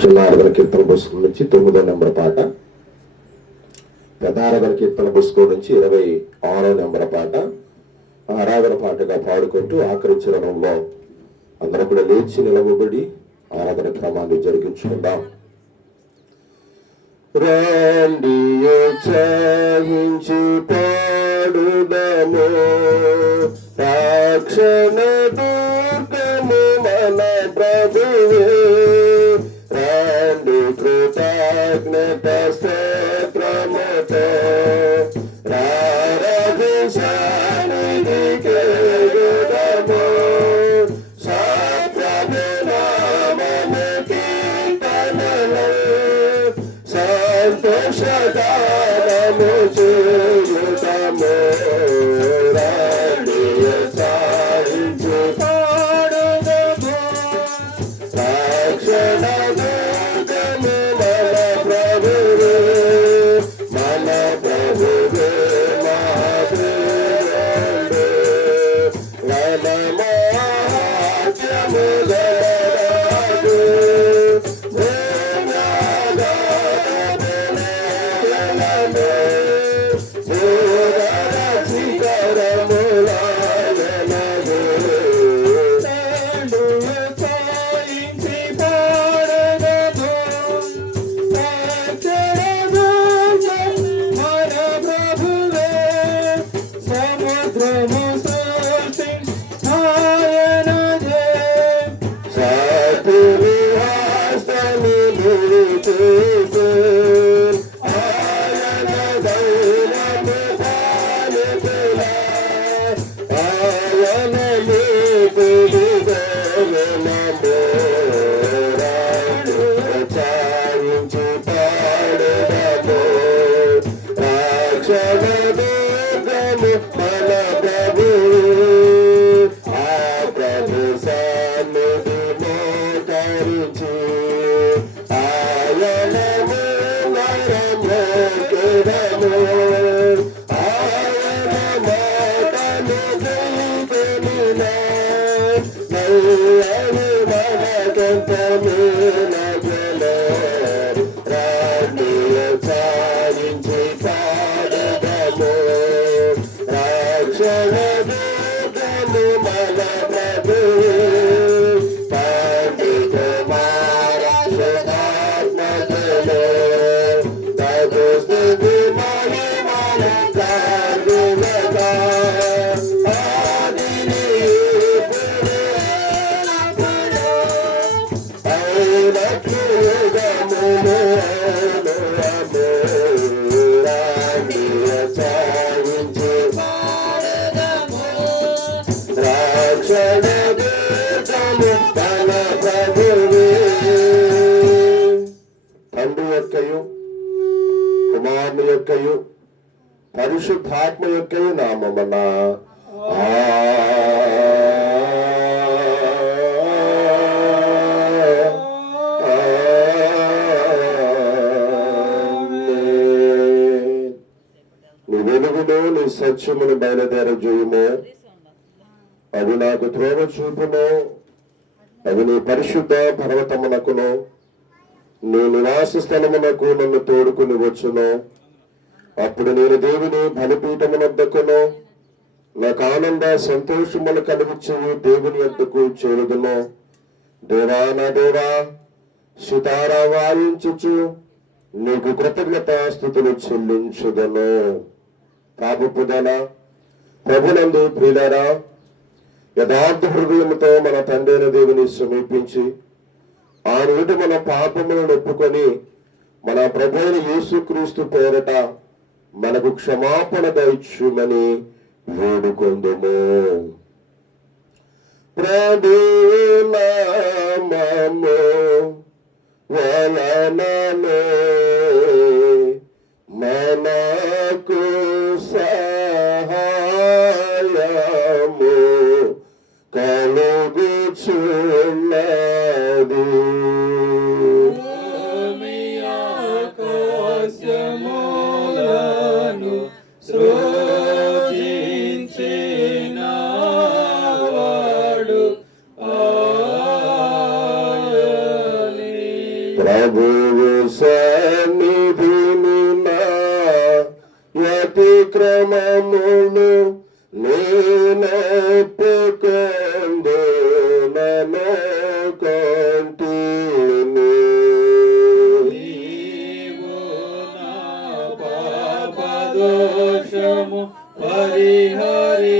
చిన్నారదల కీర్తన పుస్తకం నుంచి 9వ నెంబర్ పాట, పెదారదల కీర్తన పుస్తకం నుంచి 26వ నెంబర్ పాట ఆరాధన పాటగా పాడుకుంటూ ఆఖరి చరణంలో అందరూ కూడా లేచి నిలవబడి ఆరాధన క్రమాన్ని జరిగించుకుందాం. రండి ఉత్సాహించి పాడుదము, రక్షణ దుర్గము మన ప్రభువే. రండి కృతజ్ఞత స్తోత్రముతో రారాధించనిదికే యుగము. సత్యనామము కీర్తనలు సంతోషగానము చేయుదము. రండి ఉత్సాహించి పాడుదము, రక్షణ దుర్గము మన ప్రభువే. మన ప్రభువే మా దేవుడే, మన మహాత్మ్యము గలవాడు. కుమారుని యొక్కయు పరిశుద్ధాత్మ యొక్కయు నామమున నీ వెలుగును నీ సత్యమును బయలుదేరజేయుము. అవి నాకు త్రోవ చూపును. అవి నీ పరిశుద్ధ పర్వతమునకును నీ నివాస స్థలమునకు నన్ను తోడుకుని వచ్చును. అప్పుడు నేను దేవుని బలిపీఠమునొద్దకును నాకు ఆనంద సంతోషములు కలిగించు దేవుని వద్దకు చేరుదును. దేవా నా దేవా, సితారా వాయించుచు నీకు కృతజ్ఞత స్తుతులు చెల్లించుదను. పాపపుదన ప్రభునందు ప్రియులారా, యథార్థ హృదయముతో మన తండ్రైన దేవుని సమీపించి ఆ రోజు మన పాపములను ఒప్పుకొని మన ప్రభువైన యేసుక్రీస్తు పేరట మనకు క్షమాపణ దయచుమని వేడుకొందుము. ప్రభునామము వలననే మనకు సహాయము కలుగుచున్నది. ప్రభువు సన్నిధిని నా అతిక్రమములు నేనొప్పుకొందు నన్ను కొంటిని. దోషము పరిహరించి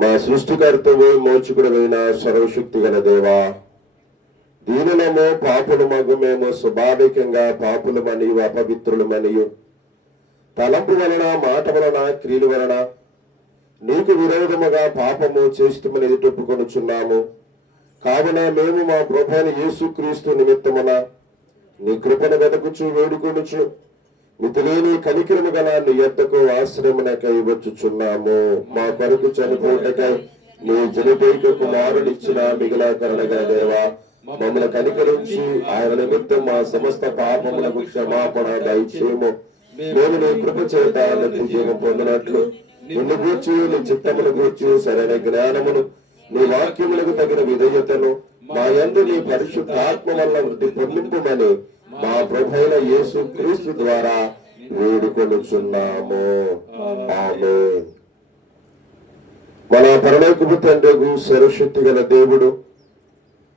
మా సృష్టికర్తవు మోచుకుడమైన సర్వశక్తి గల దేవా, దీనులము పాపులమగు మేము స్వాభావికంగా పాపులమనియు అపవిత్రులమనియు తలంపు వలన మాట వలన క్రియల వలన నీకు విరోధముగా పాపము చేస్తుమని ఎదుటొప్పుకొనుచున్నాము. కావున మేము మా ప్రభువైన యేసుక్రీస్తు నిమిత్తమున నీ కృపను వెతకుచు వేడుకొనుచు మితిలేని కనికరము గల నీ యొద్దకు ఆశ్రయమునకై వచ్చుచున్నాము. మా కొరకు చనిపోటకై నీ జనపేక కుమారుడిచ్చిన మిగిలాకరణగా దేవా, మమ్మల్ని కనికరించి ఆయన నిమిత్తం మా సమస్త పాపములకు క్షమాపణ దయచేయము. మేము నీ కృప చేత నిత్య జీవం పొందినట్లు నిన్ను గూర్చి నీ చిత్తమును గూర్చి సరైన జ్ఞానమును నీ వాక్యములకు తగిన విధేయతను మా యందు నీ పరిశుద్ధాత్మ వల్ల వృద్ధి పొందింపుమని మా ప్రభువైన యేసు క్రీస్తు ద్వారా వేడుకొనుచున్నాము. ఆమేన్. మన పరలోకపు తండ్రి సర్వశక్తి గల దేవుడు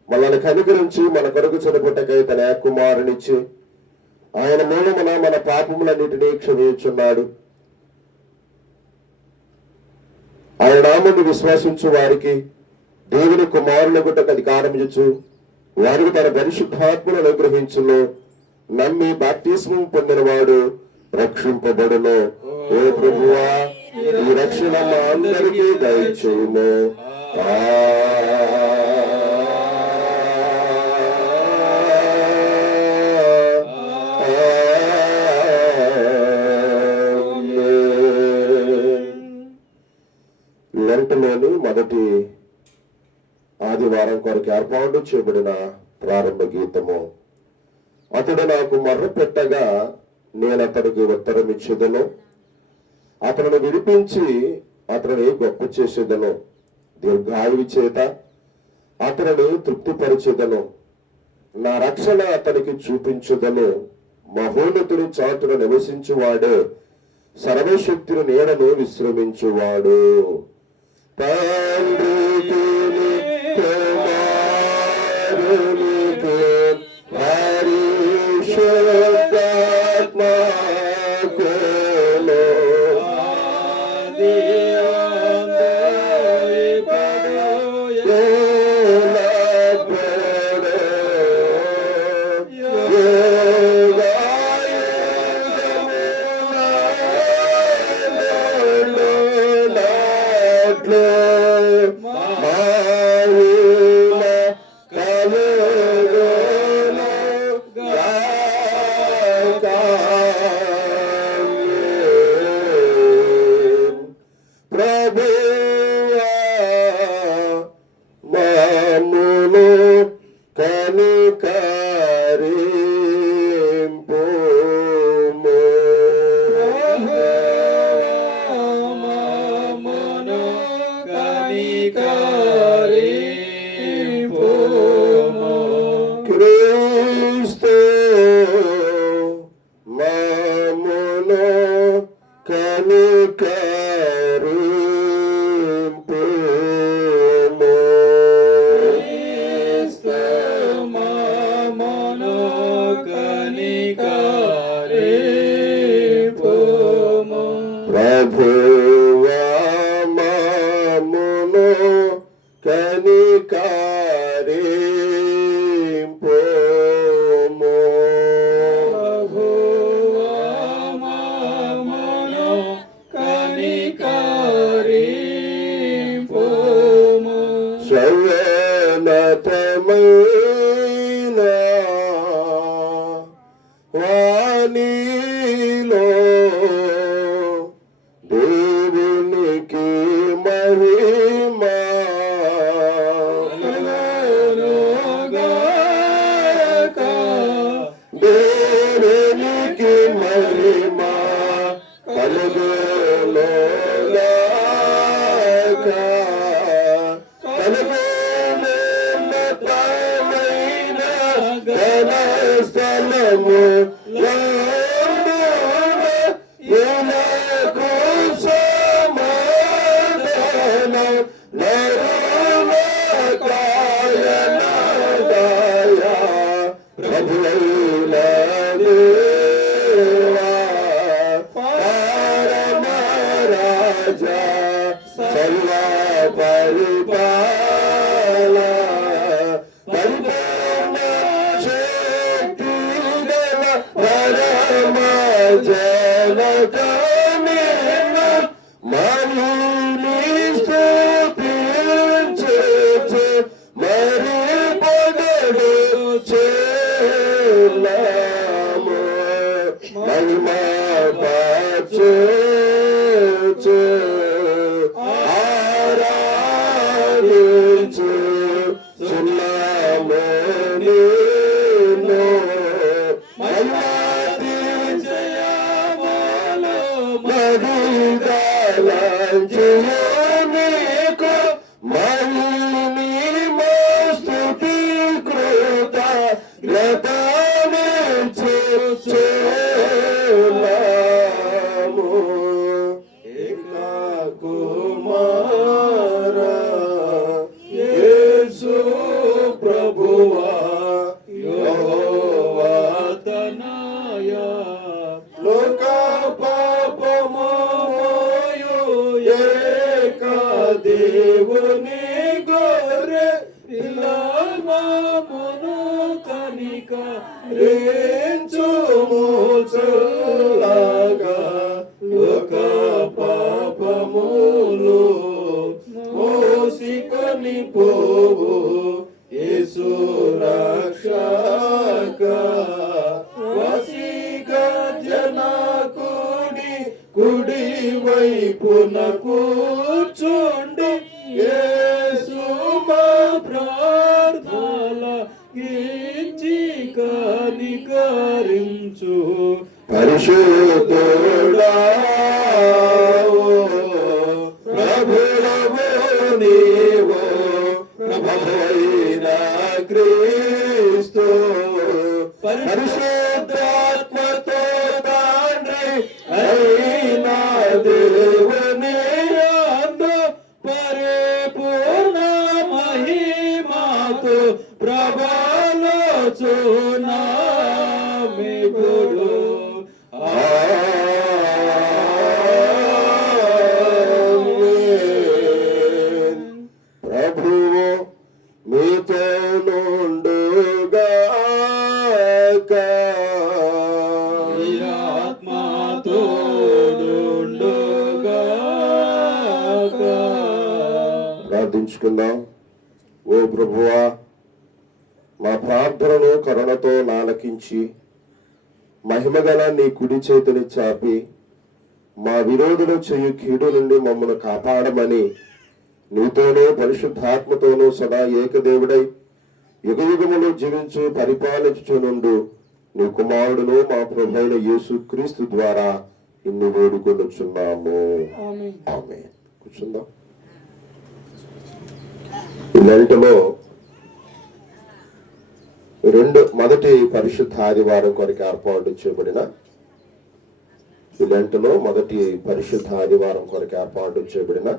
మనల్ని కనుగరించి మన కొరకు చనిపోటకై తన కుమారునిచ్చి ఆయన మూలమున మన పాపములన్నిటినీ క్షమించున్నాడు. ఆయన నామమును విశ్వాసించు వారికి దేవుని కుమారులగుటకు అధికారం ఇచ్చు, వారికి తన పరిశుద్ధాత్మను అనుగ్రహించును. నమ్మి బాప్తిస్మం పొందిన వాడు రక్షింపబడును. ఓ ప్రభువా, ఈ రక్షణ మా అందరికీ దయచేయుము. లెంటలోని మొదటి ఆదివారం కొరకు ఏర్పాటు చేయబడిన ప్రారంభ గీతము. అతడు నాకు మొర్ర పెట్టగా నేను అతడికి ఉత్తరం ఇచ్చేదను, అతను విడిపించి అతనిని గొప్ప చేసేదను, దీర్ఘాయువు చేత అతనిని తృప్తిపరిచేదను, నా రక్షణ అతనికి చూపించుదను. మహోన్నతుని చాటున నివసించువాడే సర్వశక్తిని నీడను విశ్రమించువాడు. తండ్రికి కుమారునికి పరిశుద్ధాత్మకును స్థలము దేవుని గోరె పిల్లమును కనిక రేంచుములాగా లోక పాపములు మోసికొని పోవు యేసు రక్షక వసిక జనకుడి కుడి వైపున కూర్చుండి యేసు మా ప్రార్థన కించి కనికరించు పరిశుద్ధుడా ప్రభువు నీవు ప్రభువైన క్రీస్తు పరిశుద్ధాత్మతో తండ్రి అయిన దేవుని యందు పరిపూర్ణ మహిమతో ప్రభాలోచున్నామిప్పుడు ప్రభువు మీతో నుండుగాక ఆత్మతో నుండుగాక. ప్రార్థించుకుందాం. ఓ ప్రభువా, మా ప్రార్థనను కరుణతో నాలకించి మహిమగల నీ కుడి చేతిని చాపి మా విరోధులు చేయు కీడు నుండి మమ్మను కాపాడమని నీతోనూ పరిశుద్ధాత్మతోనూ సదా ఏకదేవుడై యుగయుగములు జీవించు పరిపాలించుచునుండు నీ కుమారుడును మా ప్రభువైన యేసు క్రీస్తు ద్వారా ఇన్ని వేడుకొనుచున్నాము. ఆమేన్. కూర్చుందాం. ఈ లెంటలో మొదటి పరిశుద్ధ ఆదివారం కొరకు ఏర్పాటు చేయబడిన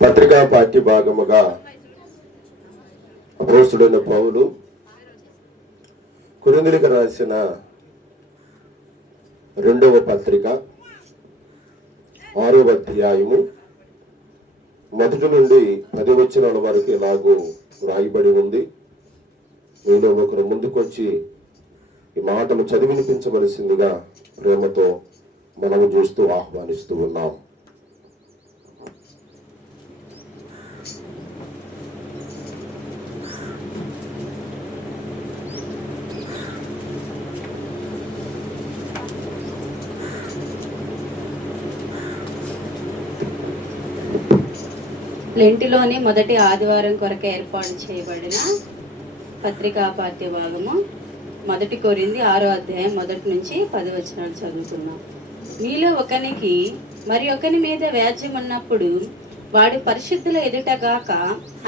పత్రికా పాఠ్య భాగముగా అపోస్తుడైన పౌలు కొరింథీయులకు రాసిన 2వ పత్రిక 6వ అధ్యాయము 1 నుండి 10 వచనాల వరకు ఇలాగూ రాయబడి ఉంది. మీలో ఒకరు ముందుకొచ్చి ఈ మాటలు చదివినిపించవలసిందిగా ప్రేమతో మనము చూస్తూ ఆహ్వానిస్తూ ఉన్నాం. లెంటిలోని మొదటి ఆదివారం కొరకు ఏర్పాటు చేయబడిన పత్రికా పాఠ్య భాగము 1 కొరింథీ 6వ అధ్యాయం 1 నుంచి 10 వచనాలు చదువుతున్నాం. మీలో ఒకనికి మరి ఒకని మీద వ్యాజ్యం ఉన్నప్పుడు వాడు పరిశుద్ధుల ఎదుట గాక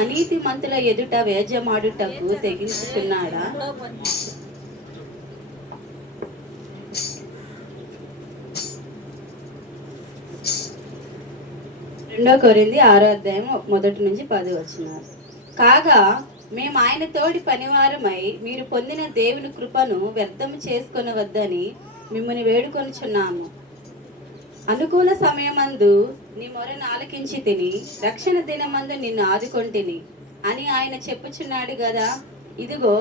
అనీతి మంతుల ఎదుట వేద్యమాడుటకు తెగించుచున్నాడా? 2 కొరింథీ 6:1-10 కాగా మేము ఆయన తోడి పనివారమై మీరు పొందిన దేవుని కృపను వ్యర్థము చేసుకొనవద్దని మిమ్మల్ని వేడుకొనుచున్నాము. అనుకూల సమయమందు నీ మొరను ఆలకించి తిని, రక్షణ దినమందు నిన్ను ఆదుకొంటిని అని ఆయన చెప్పుచున్నాడు గదా. ఇదిగో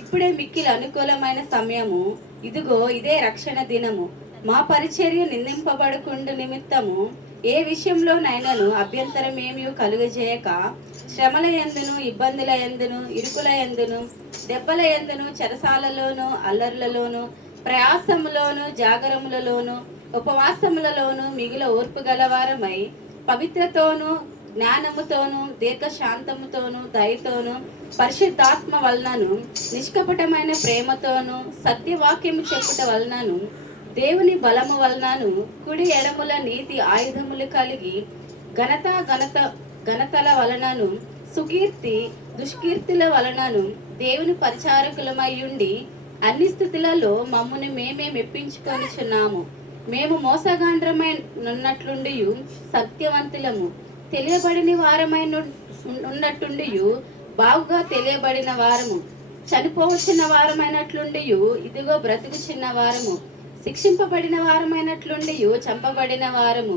ఇప్పుడే మిక్కిలి అనుకూలమైన సమయము, ఇదిగో ఇదే రక్షణ దినము. మా పరిచర్య నిందింపబడకుండు నిమిత్తము ఏ విషయంలోనైనాను అభ్యంతరమేమీ కలుగజేయక, శ్రమల యందును, ఇబ్బందుల యందును, ఇరుకుల యందును, దెబ్బల యందును, చెరసాలలోను, అల్లర్లలోను, ప్రయాసములోను, జాగరములలోను, ఉపవాసములలోను మిగుల ఓర్పు గలవారమై, పవిత్రతోను, జ్ఞానముతోను, దీర్ఘశాంతముతోను, దయతోను, పరిశుద్ధాత్మ వలనను, నిష్కపటమైన ప్రేమతోను, సత్యవాక్యము చెప్పుట వలనను, దేవుని బలము వలనను, కుడి ఎడముల నీతి ఆయుధములు కలిగి, ఘనతల వలనను, సుకీర్తి దుష్కీర్తుల వలనను దేవుని పరిచారకులమై ఉండి అన్ని స్థితులలో మమ్మును మేమే మెప్పించుకొనిచున్నాము. మేము మోసగాండ్రమైనట్లుండియు సత్యవంతులము, తెలియబడిన వారమై ఉన్నట్టుండియు బాగుగా తెలియబడిన వారము, చనిపోవచ్చిన వారమైనట్లుండియు ఇదిగో బ్రతుకుచున్న వారము, శిక్షింపబడిన వారమైనట్లుండియు చంపబడిన వారము,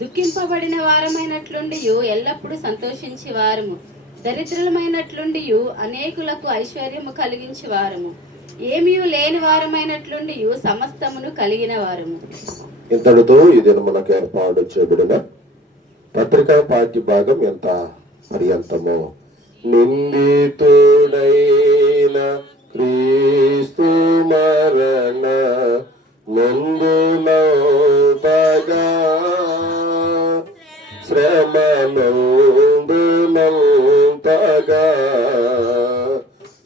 దుఃఖింపబడిన వారమైనట్లుండియు ఎల్లప్పుడూ సంతోషించి వారము, దరిద్రులమైనట్లుండియు అనేకులకు ఐశ్వర్యము కలిగించి వారము, ఏమీ లేని వారమైనట్లుండియు సమస్తమును కలిగిన వారము. ఇంతటితో ఇది మనకు ఏర్పాటు చేయబడిన పత్రికా పాఠ్య భాగం ఎంత పర్యంతమో. నిందితుడైన క్రీస్తు మరణ ముందునౌతగా శ్రమనందునంతగా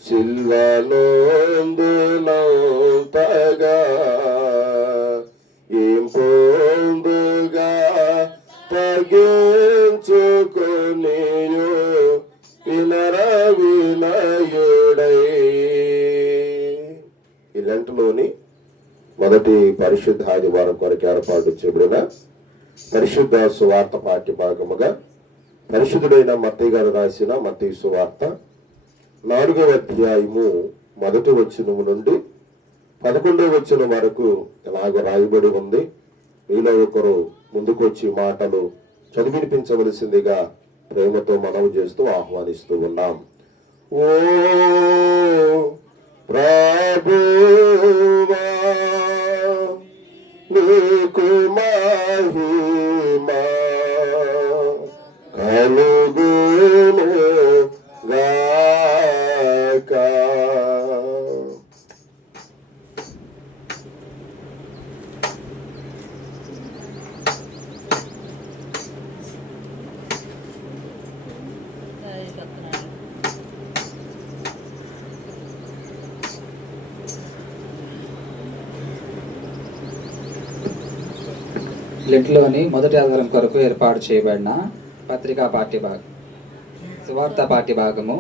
సిల్వనందునంతగా ఏం పొందుగా తగ్గించుకొనియు వినయుడై. ఈ లెంటలోని మొదటి పరిశుద్ధ ఆదివారం కొరకు ఏర్పాటు చేయబడిన పరిశుద్ధ సువార్త పాఠ్య భాగముగా పరిశుద్ధుడైన మత్తయి గారు రాసిన మత్తయి సువార్త 4వ అధ్యాయము 1వ వచనము నుండి 11వ వచనం వరకు ఇలాగ రాయబడి ఉంది. మీలో ఒకరు ముందుకు వచ్చి మాటలు చదివినిపించవలసిందిగా ప్రేమతో మనవి చేస్తూ ఆహ్వానిస్తూ ఉన్నాం. ఓ ప్రభువా నీకు మహిమ కలుగును గాక. లెంట్లోని మొదటి ఆదివారం కొరకు ఏర్పాటు చేయబడిన పత్రికా సువార్త పాఠ్య భాగము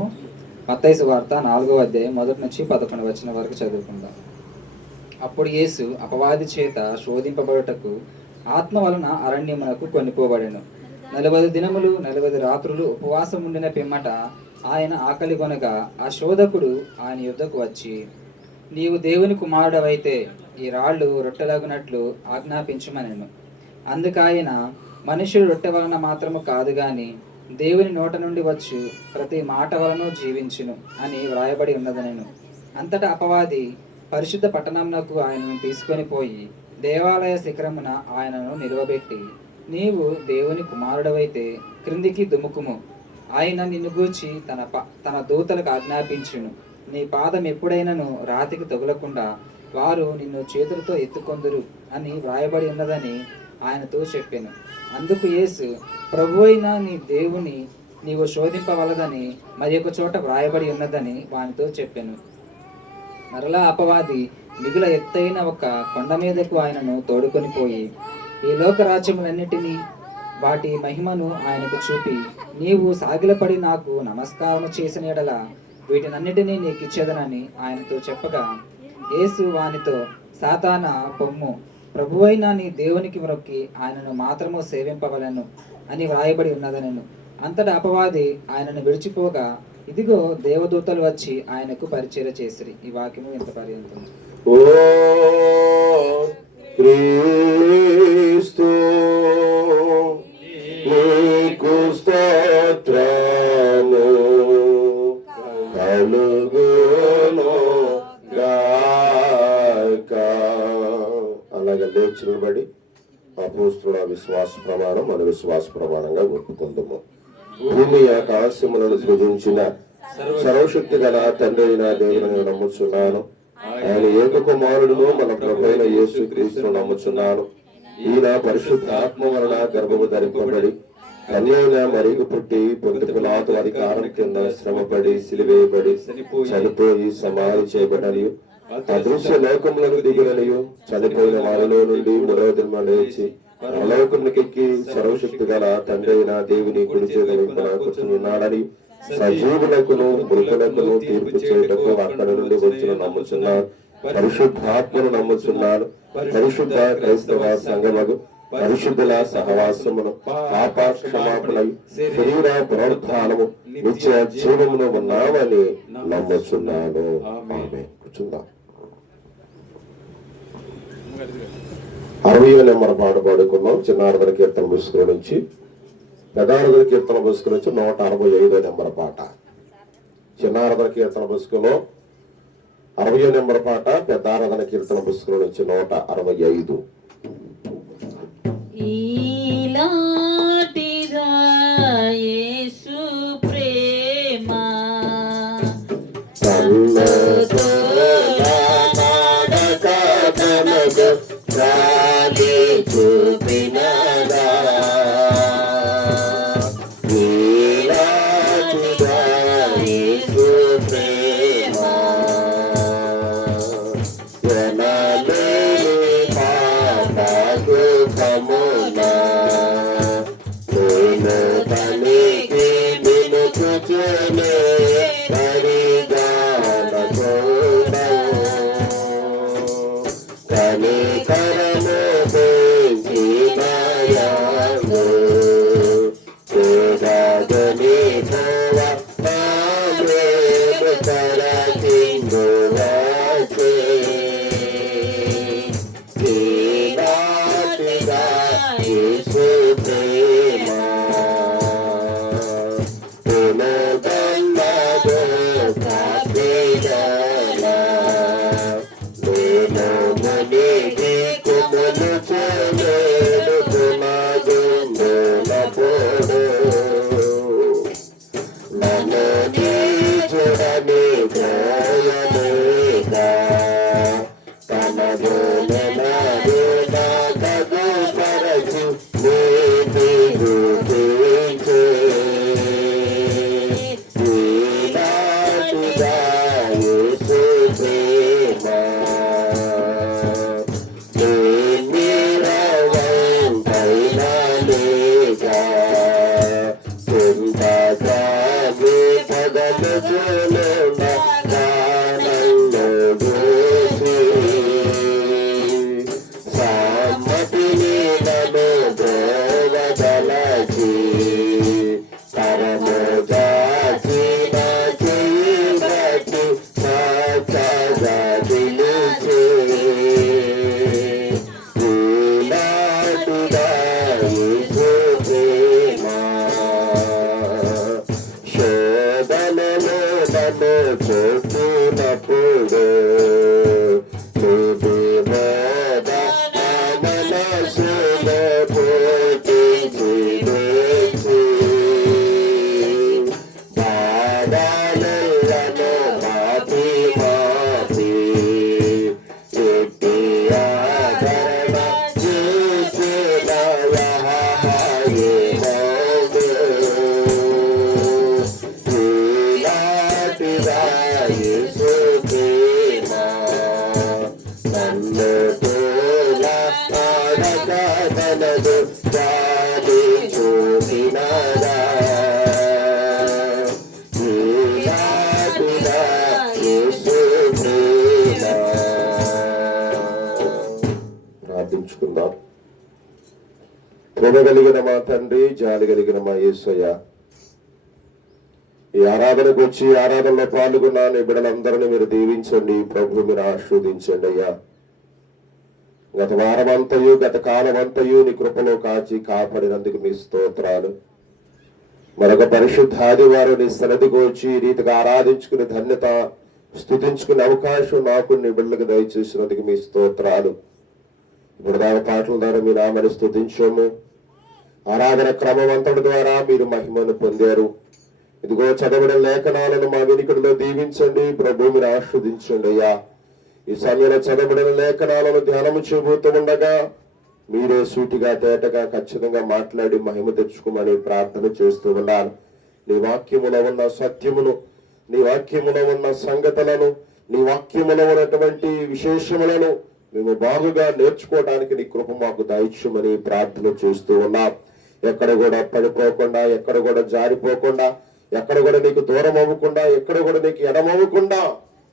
మత్తయి సువార్త 4వ అధ్యాయం 1-11 వరకు చదువుకుందాం. అప్పుడు యేసు అపవాది చేత శోధింపబడుటకు ఆత్మ వలన అరణ్యమునకు కొనిపోబడెను. 40 దినములు 40 రాత్రులు ఉపవాసం ఉండిన పిమ్మట ఆయన ఆకలి కొనగా ఆ శోధకుడు ఆయన యుద్ధకు వచ్చి, నీవు దేవుని కుమారుడవైతే ఈ రాళ్ళు రొట్టెలగునట్లు ఆజ్ఞాపించుమనెను. అందుకాయన, మనుషుడు రొట్టె వలన మాత్రము కాదు గాని దేవుని నోట నుండి వచ్చు ప్రతి మాట వలన జీవించును అని వ్రాయబడి ఉన్నదనెను. అంతటా అపవాది పరిశుద్ధ పట్టణంనకు ఆయనను తీసుకొని పోయి దేవాలయ శిఖరమున ఆయనను నిలువబెట్టి, నీవు దేవుని కుమారుడవైతే క్రిందికి దుముకుము, ఆయన నిన్ను గూర్చి తన దూతలకు ఆజ్ఞాపించును, నీ పాదం ఎప్పుడైనను రాతికి తగులకుండా వారు నిన్ను చేతులతో ఎత్తుకొందురు అని వ్రాయబడి ఉన్నదని ఆయనతో చెప్పాను. అందుకు యేసు, ప్రభువైన నీ దేవుని నీవు శోధింపవలదని మరి ఒక చోట వ్రాయబడి ఉన్నదని వానితో చెప్పాను. మరలా అపవాది మిగుల ఎత్తైన ఒక కొండ మీదకు ఆయనను తోడుకొని పోయి, ఈ లోక రాజ్యములన్నిటినీ వాటి మహిమను ఆయనకు చూపి, నీవు సాగిలపడి నాకు నమస్కారం చేసిన ఎడల వీటినన్నిటినీ నీకు ఇచ్చేదనని ఆయనతో చెప్పగా, యేసు వానితో, సాతానా పొమ్ము, ప్రభువైన నీ దేవునికి మొక్కి ఆయనను మాత్రము సేవింపవలెను అని వ్రాయబడి ఉన్నదనెను. అంతటా అపవాది ఆయనను విడిచిపోగా, ఇదిగో దేవదూతలు వచ్చి ఆయనకు పరిచర్య చేసిరి. ఈ వాక్యము ఇంత పర్యంతం. ఓ క్రీస్తు నీకు స్తోత్రము కలుగును గాక. అలాగే లేచి నిలబడి అపోస్తుల విశ్వాస ప్రమాణం మన విశ్వాస ప్రమాణంగా ఒప్పుకుందాము. భూమి ఆకాశములను సృజించిన సర్వశక్తి గల తండ్రి అయిన దేవుని నమ్ముచున్నాను. ఆయన ఏక కుమారుడును మన ప్రభువైన యేసు క్రీస్తును నమ్ముచున్నాను. ఈయన పరిశుద్ధాత్మ వలన గర్భము ధరింపబడి కన్యైన మరిగి పుట్టి పొంది పిలాతు అధికారం కింద శ్రమపడి సిలివేయబడి చనిపోయి సమాధి చేయబడని అదృశ్య లోకములకు దిగిననియు చనిపోయిన వారిలో నుండి మూడవ దిన లేచి పరలోకమునికి సర్వశక్తి గల తండ్రి అయిన దేవుని కుడి చేతుల కూర్చున్నాడని సజీవులకును మృతులకును తీర్పు చేయటకు అక్కడి నుండి వచ్చిన నమ్ముచున్నాను. పరిశుద్ధాత్మను నమ్ముచున్నాను. పరిశుద్ధ క్రైస్తవ సంఘముకు పరిశుద్ధుల సహవాసమును పాపక్షమాపణ శరీర పునరుద్ధానము నిత్య జీవమును ఉన్నామని నమ్ముచున్నాను. ఆమేన్. కూర్చుందాం. 60వ నెంబర్ పాట పాడుకున్నాం. చిన్నారదన కీర్తన పుస్తకం నుంచి పెదారదన కీర్తన పుస్తకం నుంచి 165వ నెంబర్ పాట. చిన్నారదన కీర్తన పుస్తకంలో 60వ నెంబర్ పాట, పెద్దారదన కీర్తన పుస్తకం నుంచి 165. ఈలాటిదా యేసు ప్రేమ చూపినదా యేసు ప్రేమ ప్రేమ కలిగిన మా తండ్రి, జాలి కలిగిన మా యేసయ్య, ఈ ఆరాధనకు వచ్చి ఆరాధనలో పాల్గొన్న నీ బిడ్డలందరినీ మీరు దీవించండి ప్రభు, మీరు ఆశీర్వదించండి అయ్యా. గత వారమంతయు గత కాలమంతయు నీ కృపలో కాచి కాపాడినందుకు మీ స్తోత్రాలు. మరొక పరిశుద్ధ ఆదివారం నీ సన్నిధికి వచ్చి ఈ రీతిగా ఆరాధించుకునే ధన్యత, స్తుతించుకునే అవకాశం నాకు నీ బిడ్డలకు దయచేసినందుకు మీ స్తోత్రాలు. ఇప్పుడు దాని పాటల ద్వారా మీ నామని స్తుతించాము. ఆరాధన క్రమం అంతటి ద్వారా మీరు మహిమను పొందారు. ఇదిగో చదవడం లేఖనాలను మా వెనుకడిలో దీవించండి ప్రభు, మీరు ఆస్వాదించండి అయ్యా. ఈ సమయంలో చదవబడిన లేఖనాలను ధ్యానము చేయబోతూ ఉండగా మీరే సూటిగా తేటగా ఖచ్చితంగా మాట్లాడి మహిమ తెచ్చుకోమని ప్రార్థన చేస్తూ ఉన్నాను. నీ వాక్యములో ఉన్న సత్యమును, నీ వాక్యములో ఉన్న సంగతులను, నీ వాక్యములో ఉన్నటువంటి విశేషములను మేము బాగుగా నేర్చుకోవడానికి నీ కృప మాకు దయచేయమని ప్రార్థన చేస్తూ ఉన్నాం. ఎక్కడ కూడా పడిపోకుండా, ఎక్కడ కూడా జారిపోకుండా, ఎక్కడ కూడా నీకు దూరం అవ్వకుండా, ఎక్కడ కూడా నీకు ఎడమవ్వకుండా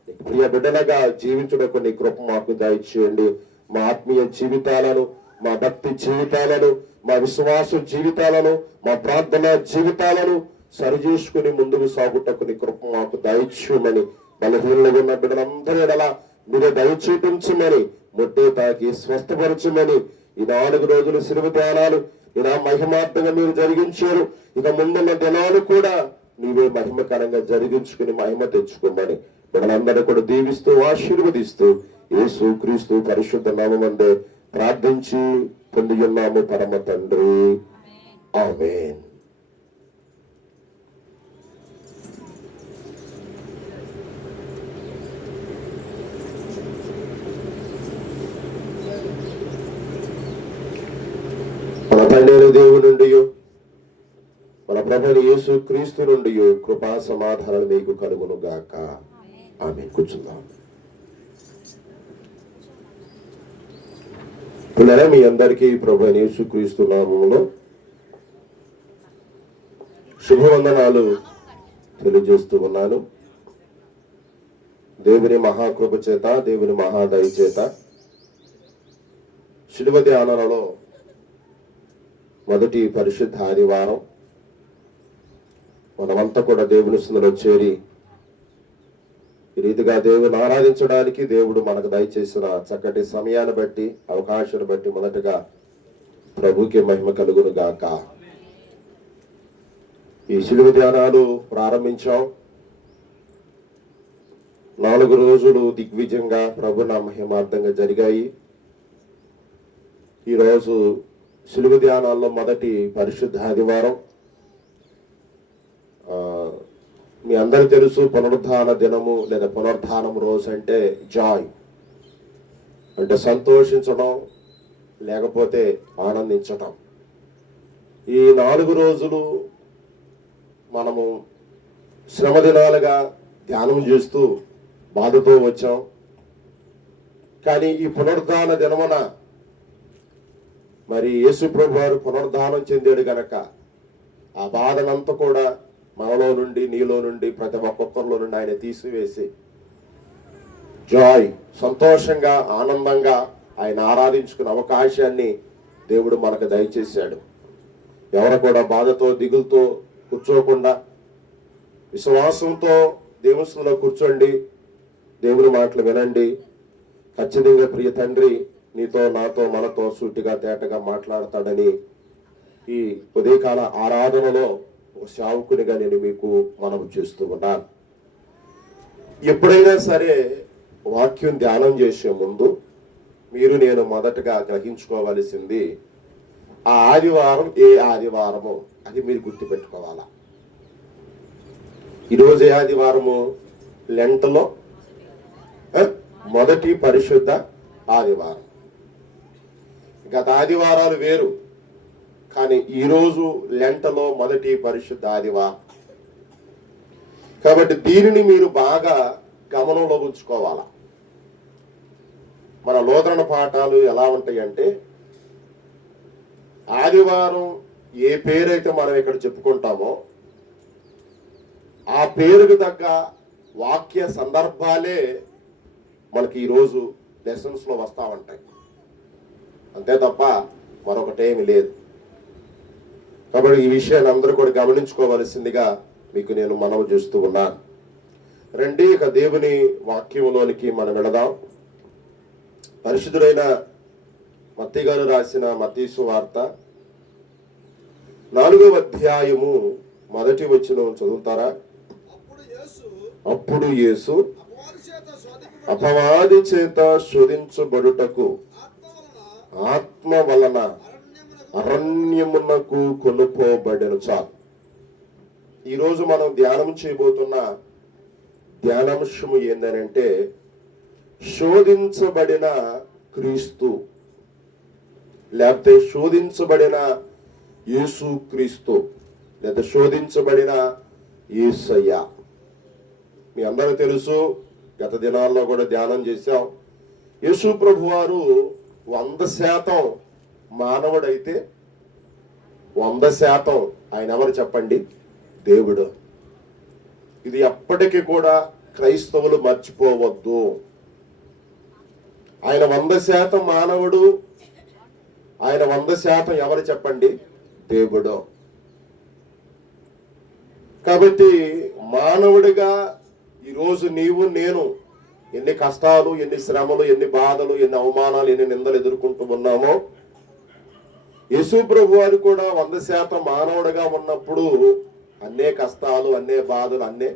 నీకు ప్రియ బిడ్డలుగా జీవించడానికి నీ కృప మాకు దయచేయండి. మా ఆత్మీయ జీవితాలను, మా భక్తి జీవితాలను, మా విశ్వాస జీవితాలను, మా ప్రార్థన జీవితాలను సరిచేసుకుని ముందుకు సాగుటకు నీ కృప మాకు దయచేయమని, బలహీనలుగా ఉన్న బిడ్డలందరూ ఎలా మీరే దయచేపించమని, ముట్టే తాకి స్వస్థపరచమని, ఈ 4 రోజులు శిలువ ధ్యానాలు ఇలా మహిమార్థంగా మీరు జరిగించారు. ఇక ముందున్న దినాలు కూడా నీవే మహిమకరంగా జరిగించుకుని మహిమ తెచ్చుకోమని బిడ్డలందరూ కూడా దీవిస్తూ ఆశీర్వదిస్తూ యేసు క్రీస్తు పరిశుద్ధ నామమందే ప్రార్థించి పొంది ఉన్నాము పరమ తండ్రి, ఆమేన్. మన తండ్రి దేవుని నుండి, మన ప్రభువైన యేసు క్రీస్తు నుండి కృపా సమాధానాలు మీకు కలుగును గాక. ఆమేన్. కూర్చుందాం. పిల్లరా, మీ అందరికీ ప్రభువైన యేసు క్రీస్తు నామములో శుభవందనాలు తెలియజేస్తూ ఉన్నాను. దేవుని మహాకృప చేత, దేవుని మహాదయ చేత శిలువ ధ్యానాలలో మొదటి పరిశుద్ధ ఆదివారం మనమంతా కూడా దేవుని సన్నిధిలో చేరి ఈ రీతిగా దేవుని ఆరాధించడానికి దేవుడు మనకు దయచేసిన చక్కటి సమయాన్ని బట్టి, అవకాశాన్ని బట్టి మొదటగా ప్రభుకి మహిమ కలుగును గాక. ఈ శిలువ ధ్యానాలు ప్రారంభించాం. 4 రోజులు దిగ్విజయంగా ప్రభు నా మహిమార్థంగా జరిగాయి. ఈరోజు శిలువ ధ్యానాల్లో మొదటి పరిశుద్ధ ఆదివారం. మీ అందరూ తెలుసు, పునరుద్ధాన దినము లేదా పునరుద్ధానం రోజు అంటే జాయ్, అంటే సంతోషించడం లేకపోతే ఆనందించటం. ఈ 4 రోజులు మనము శ్రమ దినాలుగా ధ్యానం చేస్తూ బాధతో వచ్చాం. కానీ ఈ పునరుద్ధాన దినమున మరి యేసు ప్రభు వారు పునరుద్ధానం చెందాడు గనక ఆ బాధనంతా కూడా మనలో నుండి, నీలో నుండి, ప్రతి ఒక్కొక్కరిలో నుండి ఆయన తీసివేసి జాయ్, సంతోషంగా ఆనందంగా ఆయన ఆరాధించుకునే అవకాశాన్ని దేవుడు మనకు దయచేశాడు. ఎవరు కూడా బాధతో దిగులతో కూర్చోకుండా విశ్వాసంతో దేవుని సన్నిధిలో కూర్చోండి, దేవుని మాటలు వినండి. ఖచ్చితంగా ప్రియ తండ్రి నీతో, నాతో, మనతో సూటిగా తేటగా మాట్లాడతాడని ఈ ఉదయకాల ఆరాధనలో ఒక సేవకునిగా నేను మీకు మనవి చేస్తూ ఉన్నాను. ఎప్పుడైనా సరే వాక్యం ధ్యానం చేసే ముందు మీరు నేను మొదటగా గ్రహించుకోవలసింది ఆ ఆదివారం ఏ ఆదివారము అది మీరు గుర్తుపెట్టుకోవాలా. ఈరోజు ఏ ఆదివారము? లెంటలో మొదటి పరిశుద్ధ ఆదివారం. గత ఆదివారాలు వేరు, కానీ ఈరోజు లెంటలో మొదటి పరిశుద్ధ ఆదివారం కాబట్టి దీనిని మీరు బాగా గమనంలో ఉంచుకోవాలా. మన లోదరణ పాఠాలు ఎలా ఉంటాయంటే, ఆదివారం ఏ పేరైతే మనం ఇక్కడ చెప్పుకుంటామో ఆ పేరుకు తగ్గ వాక్య సందర్భాలే మనకి ఈరోజు లెసన్స్ లో వస్తా ఉంటాయి. అంతే తప్ప మరొకటేమి లేదు. కాబట్టి ఈ విషయాన్ని అందరూ కూడా గమనించుకోవలసిందిగా మీకు నేను మనవి చేస్తూ ఉన్నాను. రండి ఇక దేవుని వాక్యంలోనికి మనం వెళదాం. పరిశుద్ధుడైన మత్తయి గారు రాసిన మత్తయి సువార్త 4వ అధ్యాయము 1వ వచనం చదువుతారా? అప్పుడు యేసు అపవాది చేత శోధించబడుటకు ఆత్మ వలన అరణ్యమునకు కొనుపోబడెను. చాలు. ఈరోజు మనం ధ్యానం చేయబోతున్న ధ్యానాంశము ఏందనంటే శోధించబడిన క్రీస్తు, లేకపోతే శోధించబడిన యేసు క్రీస్తు, లేదా శోధించబడిన యేసయ్య. మీ అందరూ తెలుసు, గత దినాల్లో కూడా ధ్యానం చేశాం. యేసు ప్రభు వారు 100% మానవుడైతే 100% ఆయన ఎవరు చెప్పండి? దేవుడు. ఇది ఎప్పటికీ కూడా క్రైస్తవులు మర్చిపోవద్దు. ఆయన 100% మానవుడు, ఆయన 100% ఎవరు చెప్పండి? దేవుడు. కాబట్టి మానవుడిగా ఈరోజు నీవు నేను ఎన్ని కష్టాలు, ఎన్ని శ్రమలు, ఎన్ని బాధలు, ఎన్ని అవమానాలు, ఎన్ని నిందలు ఎదుర్కొంటూ ఉన్నామో, యేసు ప్రభు వారు కూడా 100% మానవుడిగా ఉన్నప్పుడు అన్నే కష్టాలు, అన్నే బాధలు, అన్నే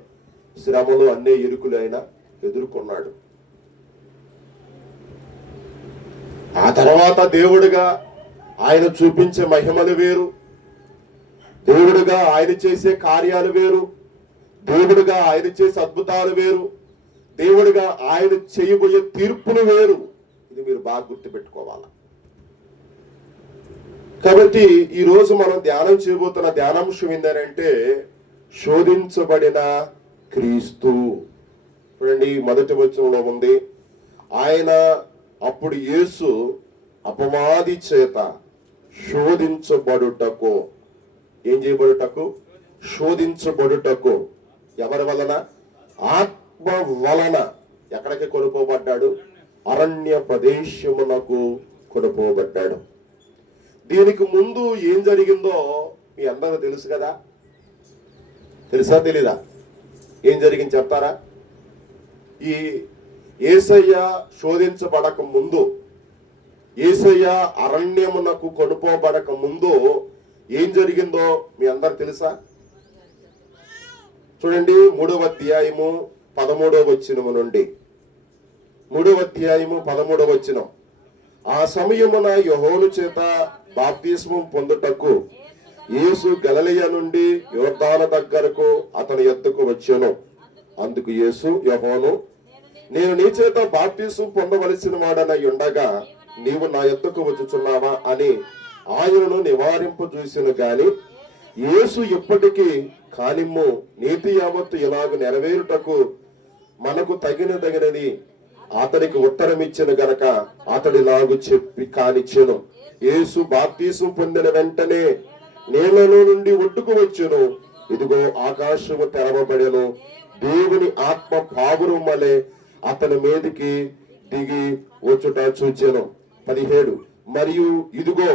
శ్రమలు, అన్నే ఇరుకులు ఆయన ఎదుర్కొన్నాడు. ఆ తర్వాత దేవుడిగా ఆయన చూపించే మహిమలు వేరు, దేవుడిగా ఆయన చేసే కార్యాలు వేరు, దేవుడిగా ఆయన చేసే అద్భుతాలు వేరు, దేవుడిగా ఆయన చేయబోయే తీర్పులు వేరు. ఇది మీరు బాగా గుర్తుపెట్టుకోవాలి. కాబట్టి ఈ రోజు మనం ధ్యానం చేయబోతున్న ధ్యానాంశం ఏంటంటే శోధించబడిన క్రీస్తు. చూడండి, 1వ వచనంలో ఉంది, ఆయన అప్పుడు యేసు అపవాది చేత శోధించబడుటకు. ఏం చేయబడుటకు? శోధించబడుటకు. ఎవరి వలన? ఆత్మ వలన. ఎక్కడికి కొనుపోబడ్డాడు? అరణ్య ప్రదేశమునకు కొనుపోబడ్డాడు. దీనికి ముందు ఏం జరిగిందో మీ అందరూ తెలుసు కదా? తెలుసా తెలీదా? ఏం జరిగింది చెప్తారా? ఈ యేసయ్య శోధించబడక ముందు, యేసయ్య అరణ్యమునకు కొనుపోబడక ముందు ఏం జరిగిందో మీ అందరు తెలుసా? చూడండి, 3వ అధ్యాయము 13వ వచనము నుండి. 3వ అధ్యాయము 13వ వచనం. ఆ సమయమున యోహాను చేత బాప్తిస్మం పొందుటకు యేసు గలిలయ నుండి యోర్దాను దగ్గరకు అతని యొద్దకు వచ్చెను. అందుకు యేసు యోహాను, నేను నీ చేత బాప్తిస్మం పొందవలసిన వాడనై ఉండగా నీవు నా యొద్దకు వచ్చుచున్నావా అని ఆయనను నివారింప చూసెను గాని యేసు ఇప్పటికీ కానిమ్ము, నీతి యావత్తు ఇలాగ నెరవేరుటకు మనకు తగినది అతనికి ఉత్తరం ఇచ్చిన గనక అతడిలాగు చెప్పి కానిచ్చెను. యేసు బాప్తిస్మం పొందిన వెంటనే నీళ్లలో నుండి ఒడ్డుకు వచ్చెను. ఇదిగో ఆకాశము తెరవబడెను, దేవుని ఆత్మ పావురం వలె అతని మీదికి దిగి వచ్చుట చూచెను. 17. మరియు ఇదిగో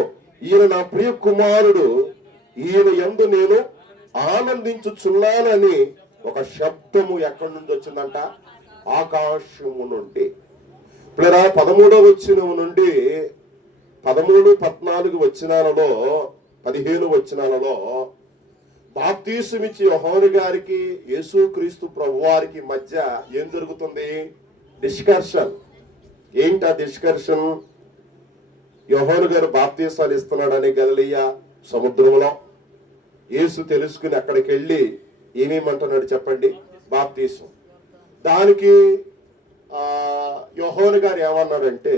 ఈయన నా ప్రియ కుమారుడు, ఈయన యందు నేను ఆనందించుచున్నానని ఒక శబ్దము ఎక్కడి నుండి వచ్చిందంట? ఆకాశము నుండి. ఇప్పుడు 13వ వచనం నుండి 13, 14 వచనాలలో 15 వచనాలలో బాప్తిస్మమిచ్చి యోహాను గారికి యేసుక్రీస్తు ప్రభువారికి మధ్య ఏం జరుగుతుంది? డిస్కషన్. ఏంటి ఆ డిస్కషన్? యోహాను గారు బాప్తిసాలు ఇస్తున్నాడని గలిలయ సముద్రంలో యేసు తెలుసుకుని అక్కడికి వెళ్ళి ఏమేమంటున్నాడు చెప్పండి? బాప్తిసం. దానికి యోహాను గారు ఏమన్నాడంటే,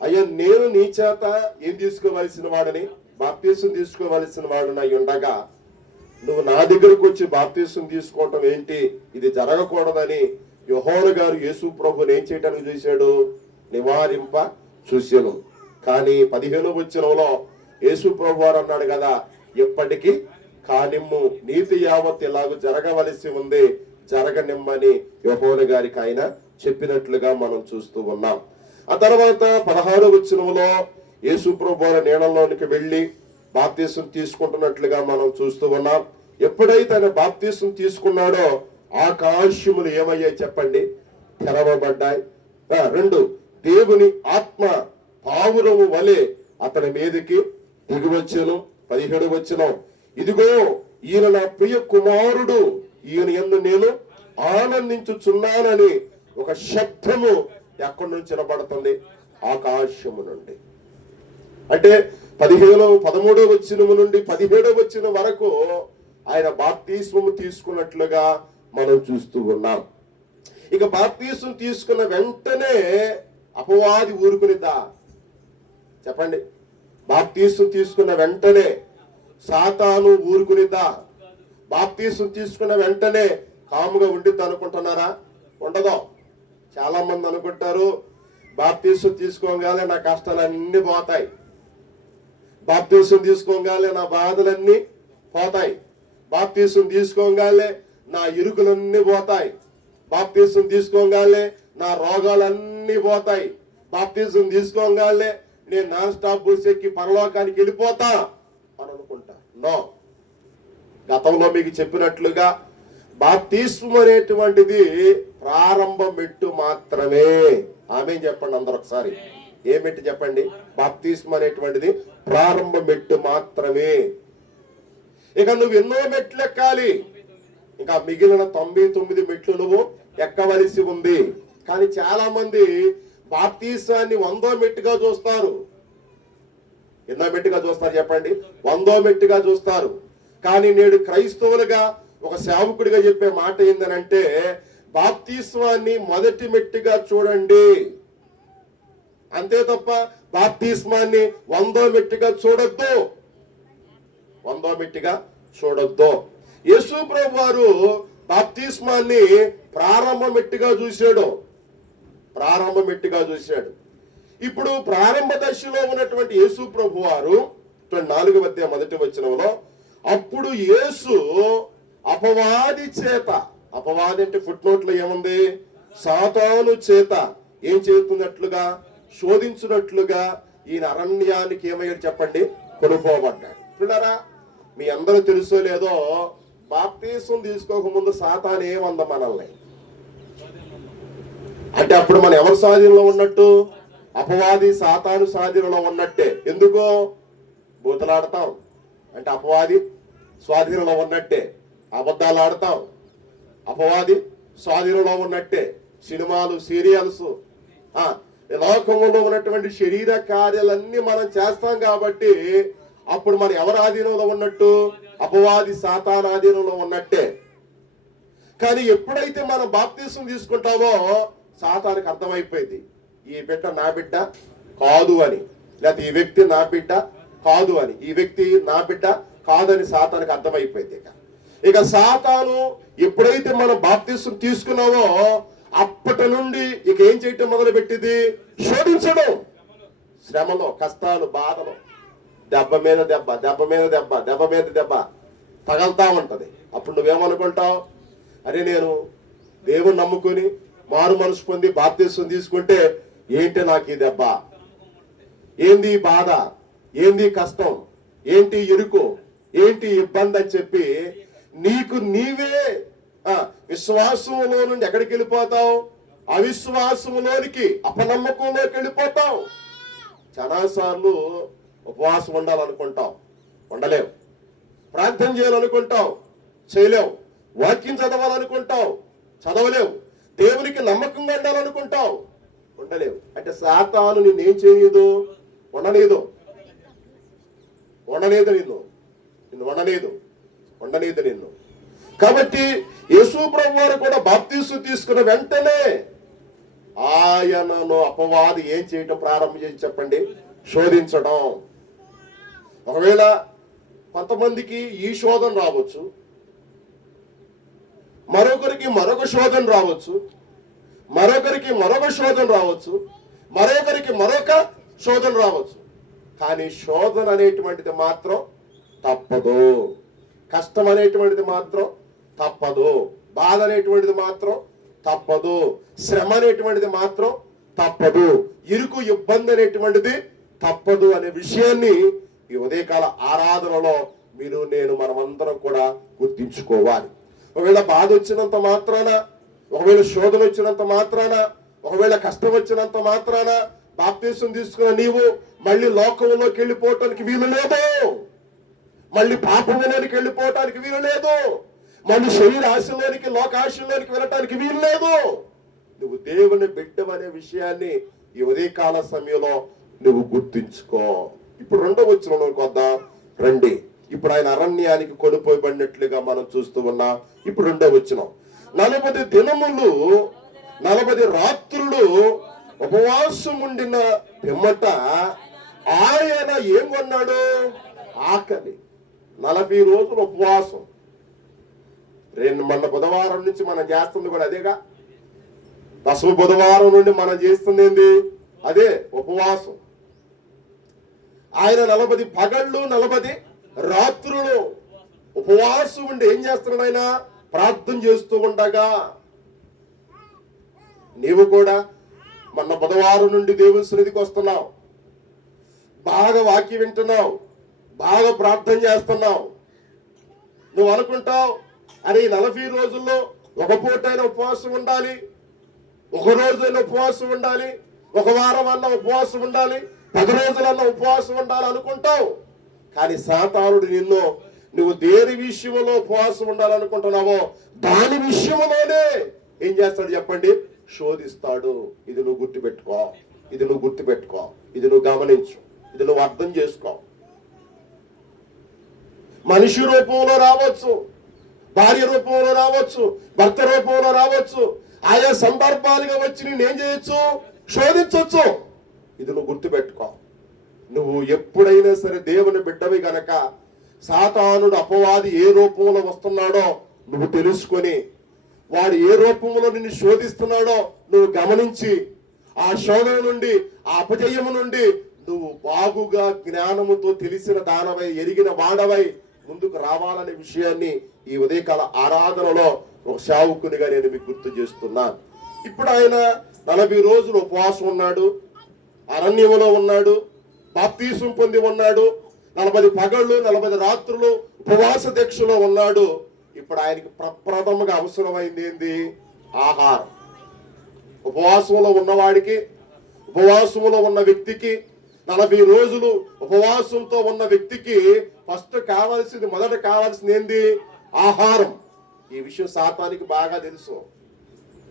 అయ్యా నేను నీ చేత ఏం తీసుకోవలసిన వాడని? బాప్తిసం తీసుకోవలసిన వాడునై ఉండగా నువ్వు నా దగ్గరకు వచ్చి బాప్తిసం తీసుకోవటం ఏంటి? ఇది జరగకూడదని యోహాను గారు యేసు ప్రభుని ఏం చేయటానికి చూశాడు? నివారింప చూశాను. కానీ 15వ వచనంలో యేసు ప్రభు వారు అన్నాడు కదా, ఎప్పటికీ కానిమ్ము, నీతి యావత్ ఇలాగ జరగవలసి ఉంది, జరగనిమ్మని యోహాను గారికి ఆయన చెప్పినట్లుగా మనం చూస్తూ ఉన్నాం. ఆ తర్వాత 16వ వచనంలో యేసు ప్రభు వారు నీళ్ళలోనికి వెళ్ళి బాప్తీసం తీసుకుంటున్నట్లుగా మనం చూస్తూ ఉన్నాం. ఎప్పుడైతే ఆయన బాప్తీసం తీసుకున్నాడో ఆకాశములు ఏమయ్యాయి చెప్పండి? తెరవబడ్డాయి. 2, దేవుని ఆత్మ పావురము వలె అతని మీదకి దిగివచ్చెను. 17వ వచనం, ఇదిగో ఈయన నా ప్రియ కుమారుడు, ఈయన యందు నేను ఆనందించుచున్నానని ఒక శబ్దము ఎక్కడి నుంచి వినబడుతుంది? ఆకాశము నుండి. అంటే 13వ వచనము నుండి 17వ వచనం వరకు ఆయన బాప్తిస్మము తీసుకున్నట్లుగా మనం చూస్తూ ఉన్నాం. ఇక బాప్తిస్మం తీసుకున్న వెంటనే అపవాది ఊరుకునిద్దా? చెప్పండి. బాప్తిస్మం తీసుకున్న వెంటనే సాతాను ఊరుకునిద్దా? బాప్తిస్మం తీసుకున్న వెంటనే కాముగా ఉండిద్దా అనుకుంటున్నారా? ఉండదు. చాలా మంది అనుకుంటారు బాప్తిస్మం తీసుకోగానే నా కష్టాలన్నీ పోతాయి, బాప్తిస్మం తీసుకోగానే నా బాధలన్నీ పోతాయి, బాప్తిస్మం తీసుకోగానే నా ఇరుకులన్నీ పోతాయి, బాప్తిస్మం తీసుకోగానే నా రోగాలన్నీ పోతాయి, బాప్తిస్మం తీసుకోగానే నేను నాన్ స్టాప్ బస్ ఎక్కి పరలోకానికి వెళ్ళిపోతా అని అనుకుంటా. నో. గతంలో మీకు చెప్పినట్లుగా బాప్తిస్మం అనేటువంటిది ప్రారంభ మెట్టు మాత్రమే. ఆమేన్ చెప్పండి అందరూ ఒకసారి. ఏ మెట్టు చెప్పండి? బాప్తిస్మం అనేటువంటిది ప్రారంభ మెట్టు మాత్రమే. ఇక నువ్వు ఎన్నో మెట్లు ఎక్కాలి. ఇంకా మిగిలిన 99 మెట్లు నువ్వు ఎక్కవలసి ఉంది. కానీ చాలా మంది బాప్తిసాన్ని 100వ మెట్టుగా చూస్తారు. ఎన్నో మెట్టుగా చూస్తారు చెప్పండి? 100వ మెట్టుగా చూస్తారు. కానీ నేడు క్రైస్తవులుగా ఒక సేవకుడిగా చెప్పే మాట ఏందనంటే బాప్తిస్మాన్ని మొదటి మెట్టుగా చూడండి, అంతే తప్ప బాప్తిస్మాన్ని 100వ మెట్టుగా చూడొద్దు. 100వ మెట్టుగా చూడొద్దు. యేసు ప్రభు వారు బాప్తిస్మాన్ని ప్రారంభ మెట్టుగా చూశాడు. ప్రారంభ మెట్టుగా చూశాడు. ఇప్పుడు ప్రారంభ దశలో ఉన్నటువంటి యేసు ప్రభు వారు 4వ అధ్యాయం 1వ వచనంలో, అప్పుడు యేసు అపవాది చేత, అపవాది అంటే ఫుట్ నోట్లో ఏముంది? సాతాను చేత ఏం చేస్తున్నట్లుగా? శోధించున్నట్లుగా ఈయన అరణ్యానికి ఏమయ్యాడు చెప్పండి? కొనుక్కోబడ్డాడు. చూడారా, మీ అందరూ తెలుసో లేదో బాప్తిస్మం తీసుకోకముందు సాతాను ఏమంద మనల్ని? అంటే అప్పుడు మనం ఎవరి స్వాధీనంలో ఉన్నట్టు? అపవాది సాతాను స్వాధీనంలో ఉన్నట్టే. ఎందుకో? బూతలాడతాం అంటే అపవాది స్వాధీనంలో ఉన్నట్టే. అబద్ధాలు ఆడతాం, అపవాది స్వాధీనంలో ఉన్నట్టే. సినిమాలు, సీరియల్స్, లోకంలో ఉన్నటువంటి శరీర కార్యాలన్నీ మనం చేస్తాం కాబట్టి అప్పుడు మనం ఎవరి ఆధీనంలో ఉన్నట్టు? అపవాది సాతాను ఆధీనంలో ఉన్నట్టే. కానీ ఎప్పుడైతే మనం బాప్తిస్మం తీసుకుంటామో సాతానికి అర్థమైపోయింది, ఈ బిడ్డ నా బిడ్డ కాదు అని, లేకపోతే ఈ వ్యక్తి నా బిడ్డ కాదు అని, ఈ వ్యక్తి నా బిడ్డ కాదని సాతానికి అర్థమైపోయింది. ఇక సాతాను ఎప్పుడైతే మనం బాప్తిస్మం తీసుకున్నామో అప్పటి నుండి ఇక ఏం చేయటం మొదలు పెట్టింది? శోధించడం. శ్రమలో, కష్టాలు, బాధలు, దెబ్బ మీద దెబ్బ, దెబ్బ మీద దెబ్బ, దెబ్బ మీద దెబ్బ తగలుతా ఉంటది. అప్పుడు నువ్వేమనుకుంటావు? అరే నేను దేవుని నమ్ముకుని మారు మనసు పొంది బాప్తిస్మం తీసుకుంటే ఏంటి నాకు ఈ దెబ్బ, ఏంది బాధ, ఏంది కష్టం, ఏంటి ఇరుకు, ఏంటి ఇబ్బంది అని చెప్పి నీకు నీవే విశ్వాసములో నుండి ఎక్కడికి వెళ్ళిపోతావు? అవిశ్వాసములోనికి, అపనమ్మకంలోకి వెళ్ళిపోతావు. చాలాసార్లు ఉపవాసం ఉండాలనుకుంటావు, ఉండలేవు. ప్రార్థన చేయాలనుకుంటావు, చేయలేవు. వాక్యం చదవాలనుకుంటావు, చదవలేవు. దేవునికి నమ్మకంగా ఉండాలనుకుంటావు, ఉండలేవు. అంటే సాతాను నిన్నేం చేయదు? ఉండలేదు. ఉండలేదు నిన్ను, ఉండలేదు నిన్ను. కాబట్టి యేసు ప్రభు వారు కూడా బాప్తిస్మం తీసుకున్న వెంటనే ఆయనను అపవాది ఏం చేయటం ప్రారంభం చేసి చెప్పండి? శోధించడం. ఒకవేళ కొంతమందికి ఈ శోధన రావచ్చు, మరొకరికి మరొక శోధన రావచ్చు, మరొకరికి మరొక శోధన రావచ్చు, మరొకరికి మరొక శోధన రావచ్చు. కానీ శోధన అనేటువంటిది మాత్రం తప్పదు. కష్టం అనేటువంటిది మాత్రం తప్పదు. బాధ అనేటువంటిది మాత్రం తప్పదు. శ్రమ అనేటువంటిది మాత్రం తప్పదు. ఇరుకు, ఇబ్బంది అనేటువంటిది తప్పదు అనే విషయాన్ని ఈ ఉదయకాల ఆరాధనలో మీరు నేను మనమందరం కూడా గుర్తించుకోవాలి. ఒకవేళ బాధ వచ్చినంత మాత్రాన, ఒకవేళ శోధన వచ్చినంత మాత్రాన, ఒకవేళ కష్టం వచ్చినంత మాత్రాన బాప్తీసం తీసుకున్న నీవు మళ్ళీ లోకంలోకి వెళ్ళిపోవటానికి వీలు లేదు. మళ్ళీ పాపంలోనికి వెళ్ళిపోవటానికి వీలు లేదు. మళ్ళీ శరీర ఆశలోనికి, లోక ఆశలోనికి వెళ్ళటానికి వీలు లేదు. నువ్వు దేవుని బిడ్డవనే విషయాన్ని ఈ ఉదయకాల సమయంలో నువ్వు గుర్తించుకో. ఇప్పుడు 2వ వచనంలోకి వద్దాం రండి. ఇప్పుడు ఆయన అరణ్యానికి కొనిపోయబడినట్లుగా మనం చూస్తూ ఉన్నాం. ఇప్పుడు 2వ వచనం, 40 దినములు 40 రాత్రులు ఉపవాసం ఉండిన పిమ్మట ఆయన ఏం కొన్నాడు? ఆకలి. 40 రోజులు ఉపవాసం. మొన్న బుధవారం నుంచి మనం చేస్తుంది కూడా అదేగా. దశమ బుధవారం నుండి మనం చేస్తుంది ఏంది? అదే ఉపవాసం. ఆయన 40 పగళ్ళు 40 రాత్రులు ఉపవాసం ఉండి ఏం చేస్తున్నాడు? ఆయన ప్రార్థన చేస్తూ ఉండగా, నీవు కూడా మొన్న బుధవారం నుండి దేవుని సన్నిధికి వస్తున్నావు, బాగా వాక్యం వింటున్నావు, బాగా ప్రార్థన చేస్తున్నావు. నువ్వు అనుకుంటావు, అరే ఈ 40 రోజుల్లో ఒక పూటైనా ఉపవాసం ఉండాలి, ఒక రోజైనా ఉపవాసం ఉండాలి, ఒక వారం అన్న ఉపవాసం ఉండాలి, 10 రోజులన్న ఉపవాసం ఉండాలి అనుకుంటావు. కానీ సాతానుడు నిన్ను నువ్వు దేని విషయంలో ఉపవాసం ఉండాలనుకుంటున్నావో దాని విషయంలోనే ఏం చేస్తాడు చెప్పండి? శోధిస్తాడు. ఇది నువ్వు గుర్తుపెట్టుకో, ఇది నువ్వు గుర్తుపెట్టుకో, ఇది నువ్వు గమనించు, ఇది నువ్వు అర్థం చేసుకో. మనిషి రూపంలో రావచ్చు, భార్య రూపంలో రావచ్చు, భర్త రూపంలో రావచ్చు. ఆయా సందర్భాలుగా వచ్చి నేనేం చేయొచ్చు? శోధించవచ్చు. ఇది నువ్వు గుర్తుపెట్టుకో. నువ్వు ఎప్పుడైనా సరే దేవుని బిడ్డవి గనక సాతానుడు అపవాది ఏ రూపంలో వస్తున్నాడో నువ్వు తెలుసుకొని, వాడు ఏ రూపంలో నిన్ను శోధిస్తున్నాడో నువ్వు గమనించి, ఆ శోధన నుండి, ఆ అపజయము నుండి నువ్వు బాగుగా జ్ఞానముతో తెలిసిన దానవై, ఎరిగిన వాడవై ముందుకు రావాలనే విషయాన్ని ఈ ఉదయకాల ఆరాధనలో ఒక సేవకునిగా నేను మీకు గుర్తు చేస్తున్నాను. ఇప్పుడు ఆయన 40 రోజులు ఉపవాసం ఉన్నాడు, అరణ్యములో ఉన్నాడు, బాప్తీసం పొంది ఉన్నాడు, 40 పగళ్ళు 40 రాత్రులు ఉపవాస దీక్షలో ఉన్నాడు. ఇప్పుడు ఆయనకి ప్రప్రథముగా అవసరమైంది ఏంది? ఆహారం. ఉపవాసంలో ఉన్నవాడికి, ఉపవాసంలో ఉన్న వ్యక్తికి, 40 రోజులు ఉపవాసంతో ఉన్న వ్యక్తికి మొదట కావాల్సింది ఏంది? ఆహారం. ఈ విషయం సాతానికి బాగా తెలుసు.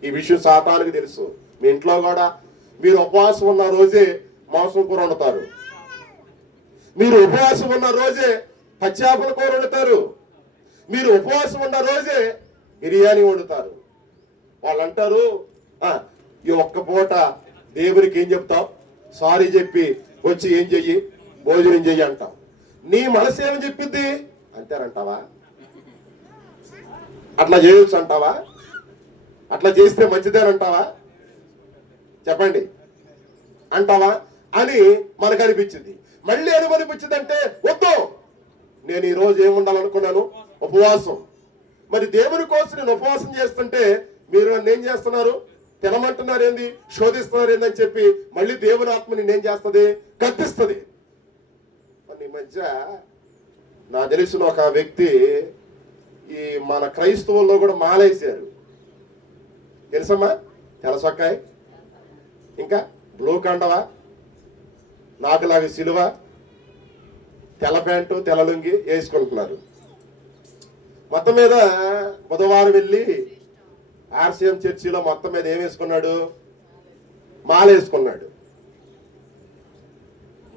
ఈ విషయం సాతానికి తెలుసు. మీ ఇంట్లో కూడా మీరు ఉపవాసం ఉన్న రోజే మాంసం కూర వండుతారు, మీరు ఉపవాసం ఉన్న రోజే పచ్చాపల కూర వండుతారు, మీరు ఉపవాసం ఉన్న రోజే బిర్యానీ వండుతారు. వాళ్ళు అంటారు, ఈ ఒక్క పూట దేవునికి ఏం చెప్తావు? సారీ చెప్పి వచ్చి ఏం చెయ్యి, భోజనం చెయ్యి అంటావు. నీ మనసు ఏమని చెప్పింది? అంతేనంటావా? అట్లా చేయొచ్చు అంటావా? అట్లా చేస్తే మంచిదేనంటావా? చెప్పండి, అంటావా అని మనకు అనిపించింది. మళ్ళీ ఏమనిపించింది అంటే, వద్దు, నేను ఈరోజు ఏముండాలనుకున్నాను? ఉపవాసం. మరి దేవుని కోసం నేను ఉపవాసం చేస్తుంటే మీరు నన్ను ఏం చేస్తున్నారు? తినమంటున్నారు ఏంది, శోధిస్తున్నారు ఏందని చెప్పి మళ్ళీ దేవుని ఆత్మ నిన్నేం చేస్తుంది? కత్తిస్తుంది. ఈ మధ్య నా తెలిసిన ఒక వ్యక్తి ఈ మన క్రైస్తవుల్లో కూడా మాలేశారు. తెలుసమ్మా? తెలసొక్కాయి, ఇంకా బ్లూ కండవా, నాకులాగా సిలువ, తెల్ల ప్యాంటు తెల్ల లుంగి వేసుకుంటున్నారు. మొత్తం మీద బుధవారం వెళ్ళి ఆర్సీఎం చర్చిలో మొత్తం మీద ఏం వేసుకున్నాడు? మాల వేసుకున్నాడు.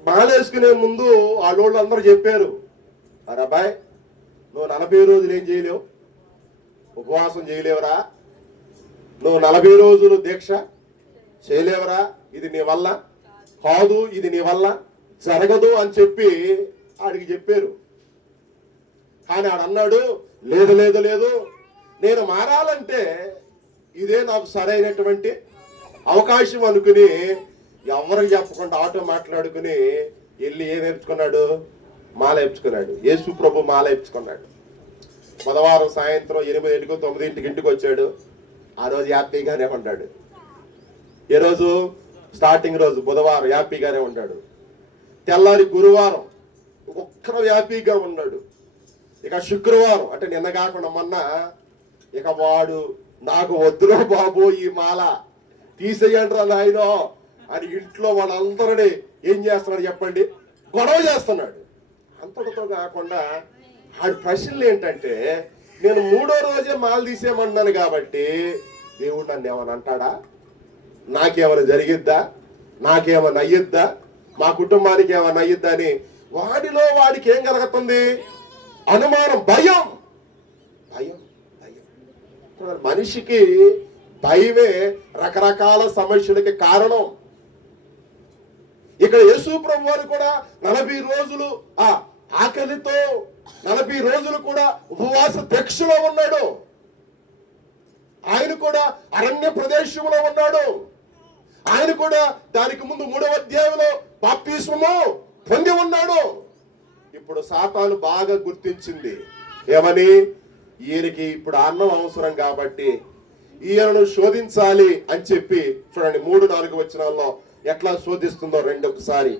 మాల వేసుకునే ముందు వాళ్ళోళ్ళు అందరూ చెప్పారు, అరే అబ్బాయి, నువ్వు 40 రోజులు ఏం చేయలేవు, ఉపవాసం చేయలేవురా, నువ్వు 40 రోజులు దీక్ష చేయలేవురా, ఇది నీ వల్ల కాదు, ఇది నీ వల్ల జరగదు అని చెప్పి ఆడికి చెప్పారు. కానీ ఆడన్నాడు, లేదు లేదు లేదు, నేను మారాలంటే ఇదే నాకు సరైనటువంటి అవకాశం అనుకుని ఎవరికి చెప్పకుండా ఆటో మాట్లాడుకుని వెళ్ళి ఏం వేపుకున్నాడు? మాల వేపుకున్నాడు. యేసు ప్రభు మాల వేపుకున్నాడు. బుధవారం సాయంత్రం 8 9 ఇంటికి వచ్చాడు. ఆ రోజు హ్యాపీగానే ఉన్నాడు. ఏ రోజు? స్టార్టింగ్ రోజు బుధవారం హ్యాపీగానే ఉన్నాడు. తెల్లారి గురువారం ఒక్కర వ్యాపీగా ఉన్నాడు. ఇక శుక్రవారం అంటే నిన్న కాకుండా మొన్న ఇక వాడు నాకు వద్దురో బాబు ఈ మాల తీసేయండిరా నాయనో అని ఇంట్లో వాళ్ళందరినీ ఏం చేస్తున్నాడు చెప్పండి, గొడవ చేస్తున్నాడు. అంతటితో కాకుండా ఆడి ప్రశ్నలు ఏంటంటే, నేను 3వ రోజే మాల తీసేయమన్నాను కాబట్టి దేవుడు నన్ను ఏమని అంటాడా, నాకేమైనా జరిగిద్దా, నాకేమైనా అయ్యిద్దా, మా కుటుంబానికి ఏమైనా అయ్యిద్దా అని వాడికి ఏం కలుగుతుంది, అనుమానం, భయం. భయం భయం మనిషికి భయమే రకరకాల సమస్యలకి కారణం. ఇక్కడ యేసు ప్రభు వారు కూడా 40 రోజులు ఆ ఆకలితో 40 రోజులు కూడా ఉపవాస దీక్షలో ఉన్నాడు. ఆయన కూడా అరణ్య ప్రదేశంలో ఉన్నాడు. ఆయన కూడా దానికి ముందు 3వ అధ్యాయంలో బాప్తిస్మము పొంది ఉన్నాడు. ఇప్పుడు సాతాను బాగా గుర్తించింది ఏమని, ఈయనకి ఇప్పుడు అన్నం అవసరం కాబట్టి ఈయనను శోధించాలి అని చెప్పి చూడండి 3-4 వచనాల్లో ఎట్లా శోధిస్తుందో రెండొకసారి.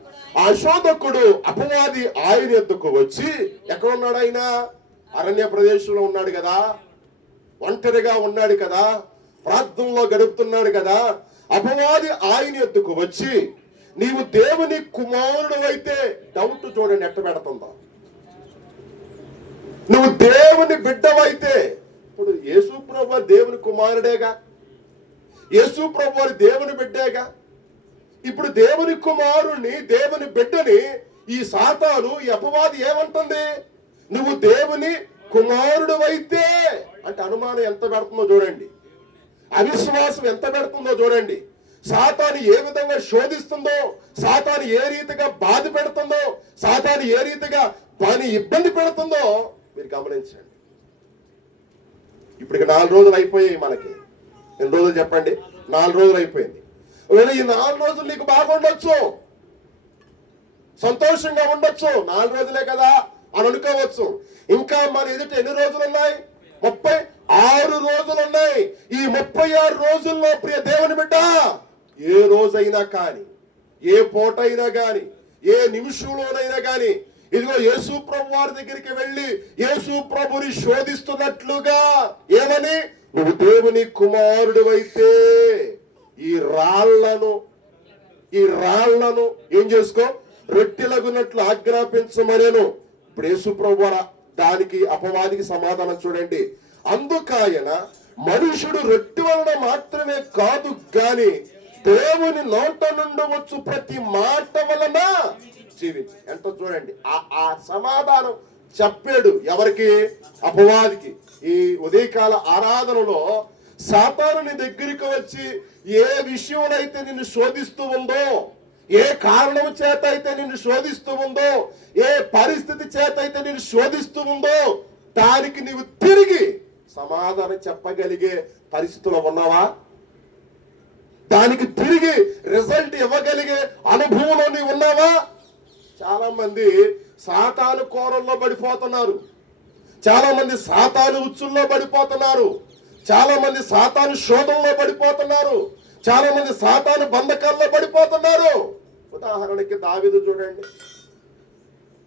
ఆ శోధకుడు అపవాది ఆయన ఎద్దుకు వచ్చి, ఎక్కడ ఉన్నాడు ఆయన, అరణ్య ప్రదేశంలో ఉన్నాడు కదా, ఒంటరిగా ఉన్నాడు కదా, ప్రార్థనలో గడుపుతున్నాడు కదా. అపవాది ఆయన ఎద్దుకు వచ్చి, నీవు దేవుని కుమారుడు అయితే, డౌట్ చూడండి ఎట్ట పెడుతుందో, నువ్వు దేవుని బిడ్డవైతే. ఇప్పుడు యేసు ప్రభు దేవుని కుమారుడేగా, యేసు ప్రభు దేవుని బిడ్డేగా. ఇప్పుడు దేవుని కుమారుణ్ణి, దేవుని బిడ్డని ఈ సాతాను, ఈ అపవాది ఏమంటుంది, నువ్వు దేవుని కుమారుడు అయితే అంటే అనుమానం ఎంత పెడుతుందో చూడండి, అవిశ్వాసం ఎంత పెడుతుందో చూడండి, సాతాను ఏ విధంగా శోధిస్తుందో, సాతాను ఏ రీతిగా బాధ పెడుతుందో, సాతాను ఏ రీతిగా దాన్ని ఇబ్బంది పెడుతుందో మీరు గమనించండి. ఇప్పుడు 4 రోజులు అయిపోయాయి మనకి. ఎన్ని రోజులు చెప్పండి, 4 రోజులు అయిపోయింది. ఒకవేళ ఈ 4 రోజులు నీకు బాగుండొచ్చు, సంతోషంగా ఉండొచ్చు, 4 రోజులే కదా అని అనుకోవచ్చు. ఇంకా మన ఎదుట ఎన్ని రోజులు ఉన్నాయి, 36 రోజులు ఉన్నాయి. ఈ 36 రోజుల్లో ప్రియ దేవుని బిడ్డ, ఏ రోజైనా కానీ, ఏ పూట అయినా కానీ, ఏ నిమిషంలోనైనా కానీ, ఇదిగో యేసు ప్రభు వారి దగ్గరికి వెళ్ళి యేసు ప్రభుని శోధిస్తున్నట్లుగా ఏమని, నువ్వు దేవుని కుమారుడు అయితే ఈ రాళ్లను ఏం చేసుకో, రొట్టెలగునట్లు ఆజ్ఞాపించమనేను. ఇప్పుడు యేసు ప్రభు వారు దానికి అపవాదికి సమాధానం చూడండి. అందుకాయన మనుషుడు రొట్టె వలన మాత్రమే కాదు గాని దేవుని నోట నుండి వచ్చు ప్రతి మాట వలన జీవించు. ఎంత చూడండి, ఆ సమాధానం చెప్పాడు ఎవరికి, అపవాదికి. ఈ ఉదయకాల ఆరాధనలో సాతాను నీ దగ్గరికి వచ్చి ఏ విషయంలో నిన్ను శోధిస్తూ ఉందో, ఏ కారణం చేత అయితే నిన్ను శోధిస్తూ ఉందో, ఏ పరిస్థితి చేత అయితే నిన్ను శోధిస్తూ ఉందో, దానికి నీవు తిరిగి సమాధానం చెప్పగలిగే పరిస్థితిలో ఉన్నావా, దానికి తిరిగి రిజల్ట్ ఇవ్వగలిగే అనుభవంలో నీవు ఉన్నావా? చాలా మంది సాతాను కోరల్లో పడిపోతున్నారు, చాలా మంది సాతాను ఉచ్చుల్లో పడిపోతున్నారు, చాలా మంది సాతాను శోధంలో పడిపోతున్నారు, చాలా మంది సాతాను బంధకాల్లో పడిపోతున్నారు. ఉదాహరణకి దావీదు చూడండి,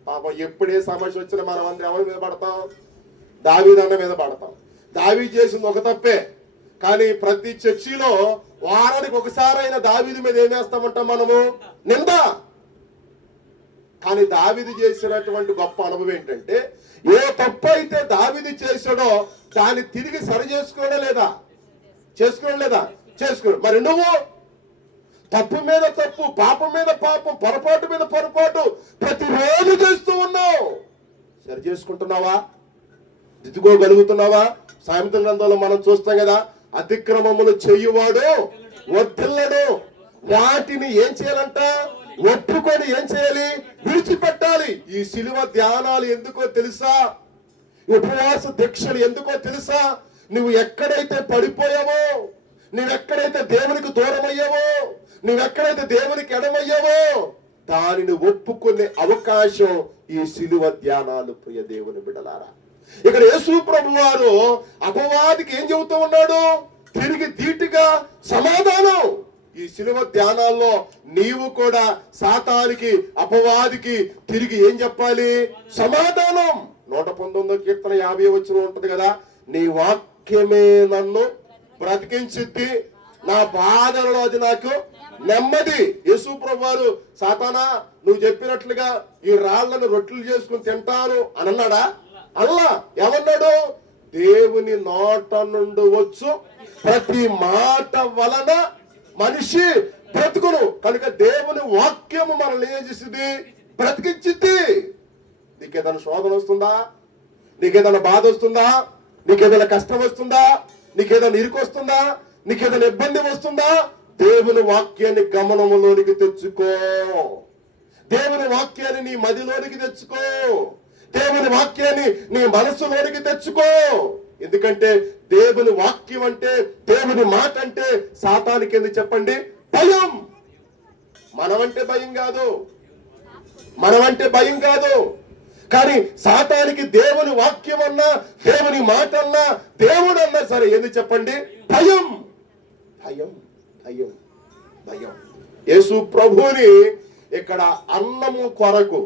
పాపం ఎప్పుడే సమస్య వచ్చినా మనం అందరం ఎవరి మీద పడతాం, దావీదు అన్న మీద పడతాం. దావీదు చేసింది ఒక తప్పే, కానీ ప్రతి చర్చిలో వారానికి ఒకసారైనా దావీదు మీద ఏం వేస్తామంటాం మనము, నింద. కానీ దావీదు చేసినటువంటి గొప్ప అనుభవం ఏంటంటే, ఏ తప్పు అయితే దావీదు చేశాడో దాన్ని తిరిగి సరి చేసుకోవడం లేదా, చేసుకోవడం. మరి నువ్వు తప్పు మీద తప్పు, పాపం మీద పాపం, పొరపాటు మీద పొరపాటు ప్రతిరోజు చేస్తూ ఉన్నావు. సరి చేసుకుంటున్నావా, దిద్దుకోగలుగుతున్నావా? సామెతల గ్రంథంలో మనం చూస్తాం కదా, అతిక్రమములు చేయువాడు వర్ధిల్లడు. వాటిని ఏం చేయాలంట, ఒప్పుకొని ఏం చేయాలి, విడిచిపెట్టాలి. ఈ శిలువ ధ్యానాలు ఎందుకో తెలుసా, ఉపవాస దీక్షలు ఎందుకో తెలుసా? నువ్వు ఎక్కడైతే పడిపోయావో, నువ్వెక్కడైతే దేవునికి దూరం అయ్యావో, నువ్వెక్కడైతే దేవునికి ఎడమయ్యావో, దానిని ఒప్పుకునే అవకాశం ఈ శిలువ ధ్యానాలు. ప్రియ దేవుని బిడ్డలారా, ఇక్కడ యేసు ప్రభు వారు అపవాదికి ఏం చెబుతూ ఉన్నాడు, తిరిగి ధీటుగా సమాధానం. ఈ సిలువ ధ్యానాల్లో నీవు కూడా సాతానికి అపవాదికి తిరిగి ఏం చెప్పాలి? సమాధానం. 119వ కీర్తన 50 వచనం ఉంటది కదా, నీ వాక్యమే నన్ను బ్రతికించిద్ది, నా బాధలలో అది నాకు నెమ్మది. యేసు ప్రభువు వారు సాతానా నువ్వు చెప్పినట్లుగా ఈ రాళ్లను రొట్టెలు చేసుకుని తింటాను అని అన్నాడా? అల్లా. ఏమన్నాడు? దేవుని నోట నుండి వచ్చు ప్రతి మాట వలన మనిషి బ్రతుకును. కనుక దేవుని వాక్యము మనల్ని ఏం చేసింది? బ్రతికించింది. నీకేదైనా శోధన వస్తుందా? నీకేదైనా బాధ వస్తుందా? నీకేదైనా కష్టం వస్తుందా? నీకేదైనా ఇరుకు వస్తుందా? నీకేదైనా ఇబ్బంది వస్తుందా? దేవుని వాక్యాన్ని గమనములోనికి తెచ్చుకో. దేవుని వాక్యాన్ని నీ మదిలోనికి తెచ్చుకో. దేవుని వాక్యాన్ని నీ మనసులోనికి తెచ్చుకో. ఎందుకంటే దేవుని వాక్యం అంటే, దేవుని మాట అంటే సాతానికి ఎందుకు చెప్పండి? భయం. మనమంటే భయం కాదు, మనమంటే భయం కాదు. కానీ సాతానికి దేవుని వాక్యం అన్నా, దేవుని మాట అన్నా, దేవుడు అన్నా సరే ఎందుకు చెప్పండి? భయం. భయం, భయం, భయం. యేసు ప్రభువుని ఇక్కడ అన్నము కొరకు,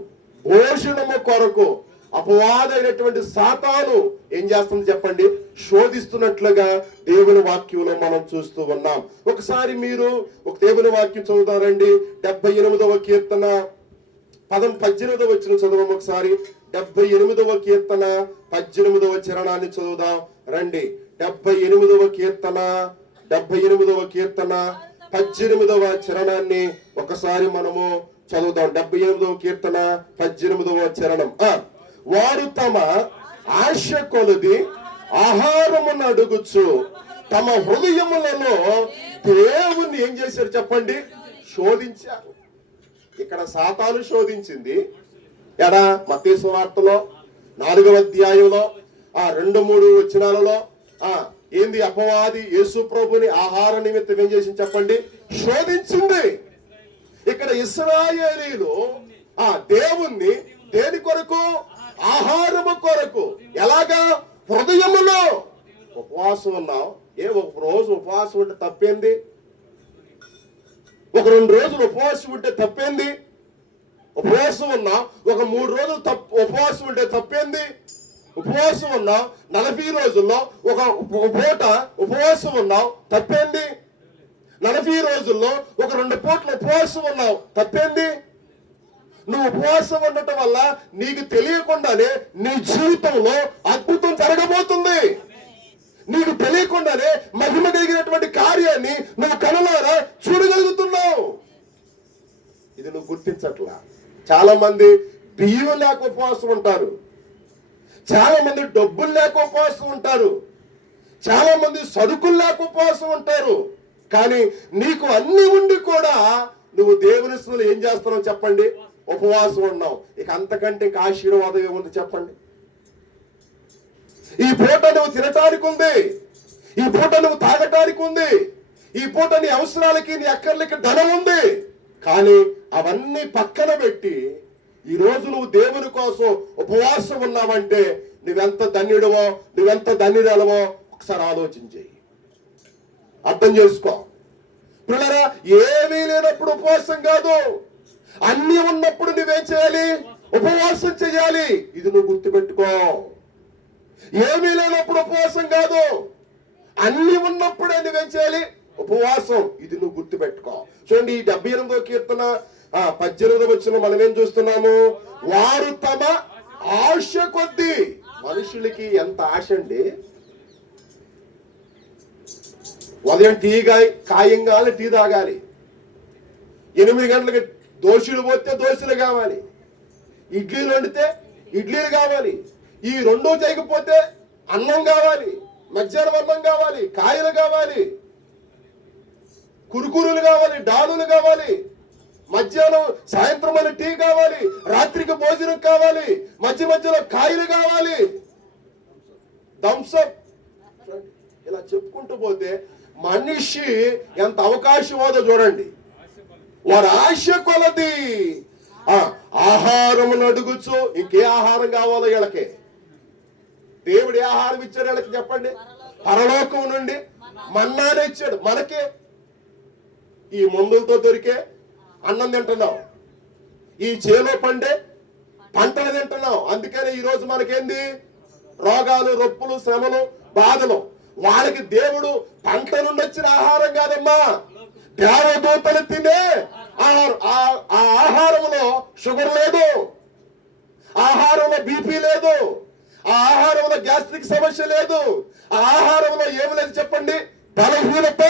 భోజనము కొరకు అపవాదైనటువంటి సాతాను ఏం చేస్తుంది చెప్పండి? శోధిస్తున్నట్లుగా దేవుని వాక్యంలో మనం చూస్తూ ఉన్నాం. ఒకసారి మీరు ఒక దేవుని వాక్యం చదువుతారండి. 78వ కీర్తన 18వ వచనం చదువు ఒకసారి. 78వ కీర్తన 18వ చరణాన్ని చదువుదాం రండి. 78వ కీర్తన 18వ చరణాన్ని ఒకసారి మనము చదువుదాం. 78వ కీర్తన 18వ చరణం. వారు తమ ఆశ కొలది ఆహారమును అడుగుచు తమ హృదయములలో దేవుణ్ణి ఏం చేశారు చెప్పండి? శోధించారు. ఇక్కడ సాతాను శోధించింది ఎడా? మత్తయి సువార్తలో 4వ అధ్యాయంలో 2-3 వచనాలలో ఏంది? అపవాది యేసు ప్రభుని ఆహార నిమిత్తం ఏం చేసింది చెప్పండి? శోధించింది. ఇక్కడ ఇశ్రాయేలీలు దేవుణ్ణి దేని కొరకు? ఆహారము కొరకు. ఎలాగా? హృదయములో. ఉపవాసం ఉన్నావు, ఒక రోజు ఉపవాసం ఉంటే తప్పేంది? ఒక 2 రోజులు ఉపవాసం ఉంటే తప్పేంది? ఉపవాసం ఉన్నా ఒక 3 రోజులు ఉపవాసం ఉంటే తప్పేంది? ఉపవాసం ఉన్నావు 40 రోజుల్లో ఒక పూట ఉపవాసం ఉన్నావు తప్పేంది? 40 రోజుల్లో ఒక 2 పూటలు ఉపవాసం ఉన్నావు తప్పేంది? నువ్వు ఉపవాసం ఉండటం వల్ల నీకు తెలియకుండానే నీ జీవితంలో అద్భుతం జరగబోతుంది. నీకు తెలియకుండానే మహిమ కలిగినటువంటి కార్యాన్ని నువ్వు కనులారా చూడగలుగుతున్నావు. ఇది నువ్వు గుర్తించట్లా. చాలా మంది బియ్యం లేక ఉపవాసం ఉంటారు, చాలా మంది డబ్బులు లేక ఉపవాసం ఉంటారు, చాలా మంది సరుకులు లేక ఉపవాసం ఉంటారు. కానీ నీకు అన్ని ఉండి కూడా నువ్వు దేవుని స్తుతిలో ఏం చేస్తున్నావు చెప్పండి? ఉపవాసం ఉన్నావు. ఇక అంతకంటే ఇంకా ఆశీర్వాదం ఏముంది చెప్పండి? ఈ పూట నువ్వు తినటానికి ఉంది, ఈ పూట నువ్వు తాగటానికి ఉంది, ఈ పూట నీ అవసరాలకి నీ అక్కర్లకి ధనం ఉంది. కానీ అవన్నీ పక్కన పెట్టి ఈ రోజు నువ్వు దేవుని కోసం ఉపవాసం ఉన్నావంటే నువ్వెంత ధన్యుడవో, నువ్వెంత ధన్యురాలవో ఒకసారి ఆలోచించి అర్థం చేసుకో. పిల్లరా, ఏమీ లేనప్పుడు ఉపవాసం కాదు, అన్ని ఉన్నప్పుడు నువ్వేం చేయాలి? ఉపవాసం చేయాలి. ఇది నువ్వు గుర్తుపెట్టుకో. ఏమీ లేనప్పుడు ఉపవాసం కాదు, అన్ని ఉన్నప్పుడే నువ్వేం చేయాలి? ఉపవాసం. ఇది నువ్వు గుర్తుపెట్టుకో. చూడండి, ఈ 78వ కీర్తన 18వ వచనం మనం ఏం చూస్తున్నాము? వారు తమ ఆశ కొద్దీ. మనుషులకి ఎంత ఆశ అండి! ఉదయం టీ ఖాయం కావాలి, టీ తాగాలి. 8 గంటలకి దోశలు పోతే దోశలు కావాలి, ఇడ్లీలు వండితే ఇడ్లీలు కావాలి, ఈ 2 చేయకపోతే అన్నం కావాలి, మధ్యాహ్నం అన్నం కావాలి, కాయలు కావాలి, కురుకురులు కావాలి, డాలులు కావాలి, మధ్యాహ్నం సాయంత్రం అని టీ కావాలి, రాత్రికి భోజనం కావాలి, మధ్యలో కాయలు కావాలి, థమ్సప్. ఇలా చెప్పుకుంటూ పోతే మనిషి ఎంత అవకాశవాదో చూడండి. వారి ఆశ కొలది ఆహారమును అడుగుచు. ఇంకే ఆహారం కావాలో వీళ్ళకి? దేవుడు ఏ ఆహారం ఇచ్చాడు వీళ్ళకి చెప్పండి? పరలోకం నుండి మన్నానే ఇచ్చాడు. మనకే ఈ మందులతో దొరికే అన్నం తింటున్నాం, ఈ చేలో పండే పంటలు తింటున్నాం. అందుకని ఈ రోజు మనకేంది రోగాలు, రొప్పులు, శ్రమలు, బాధలు. వాళ్ళకి దేవుడు పంట నుండి వచ్చిన ఆహారం కాదమ్మా, దేవదూతలు తినే ఆ ఆహారంలో షుగర్ లేదు, ఆహారంలో బీపీ లేదు, ఆ ఆహారంలో గ్యాస్ట్రిక్ సమస్య లేదు, ఆ ఆహారంలో ఏమి లేదు చెప్పండి, బలహీనత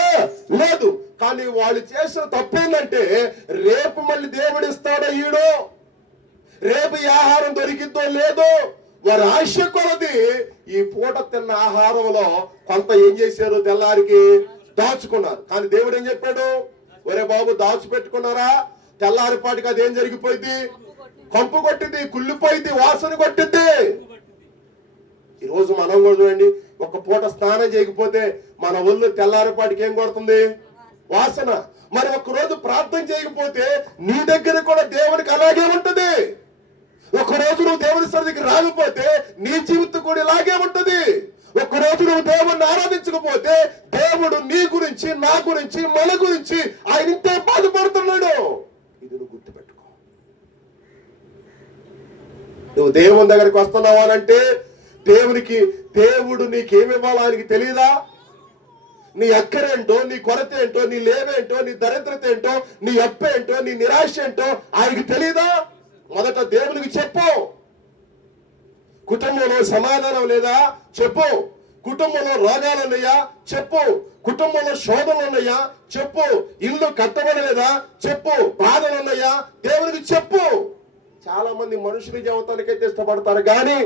లేదు. కానీ వాళ్ళు చేసిన తప్పేందంటే రేపు మళ్ళీ దేవుడు ఇస్తాడో ఈడో, రేపు ఈ ఆహారం దొరికిద్దో లేదో వారి ఆశ కొలది ఈ పూట తిన్న ఆహారంలో కొంత ఏం చేశారు, తెల్లారికి దాచుకున్నారు. కానీ దేవుడు ఏం చెప్పాడు, ఒరే బాబు దాచిపెట్టుకున్నారా, తెల్లారిపాటికి అదేం జరిగిపోయింది, కంపు కొట్టింది, కుళ్ళిపోయింది, వాసన కొట్టింది. ఈరోజు మనం కూడా చూడండి, ఒక పూట స్నానం చేయకపోతే మన ఒళ్ళు తెల్లారిపాటికి ఏం కొడుతుంది, వాసన. మరి ఒక్కరోజు ప్రార్థన చేయకపోతే నీ దగ్గర కూడా దేవునికి అలాగే ఉంటది. ఒకరోజు నువ్వు దేవుని సన్నిధికి రాకపోతే నీ జీవితం కూడా ఇలాగే ఉంటది. ఒకరోజు నువ్వు దేవుణ్ణి ఆరాధించకపోతే దేవుడు నీ గురించి, నా గురించి, మన గురించి ఆయన ఇంతే బాధపడుతున్నాడు. ఇది నువ్వు గుర్తుపెట్టుకో. నువ్వు దేవుని దగ్గరికి వస్తున్నావు అనంటే దేవుడు నీకేమివ్వాలో ఆయనకి తెలియదా? నీ అక్కరేంటో, నీ కొరత ఏంటో, నీ లేవేంటో, నీ దరిద్రత ఏంటో, నీ అప్పేంటో, నీ నిరాశ ఏంటో ఆయనకి తెలియదా? మొదట దేవునికి చెప్పు. కుటుంబంలో సమాధానం లేదా చెప్పు, కుటుంబంలో రోగాలు ఉన్నాయా చెప్పు, కుటుంబంలో శోధనలు ఉన్నాయా చెప్పు, ఇల్లు కట్టబడలేదా చెప్పు, బాధలు ఉన్నాయా దేవునికి చెప్పు. చాలా మంది మనుషుల జీవితానికైతే ఇష్టపడతారు కానీ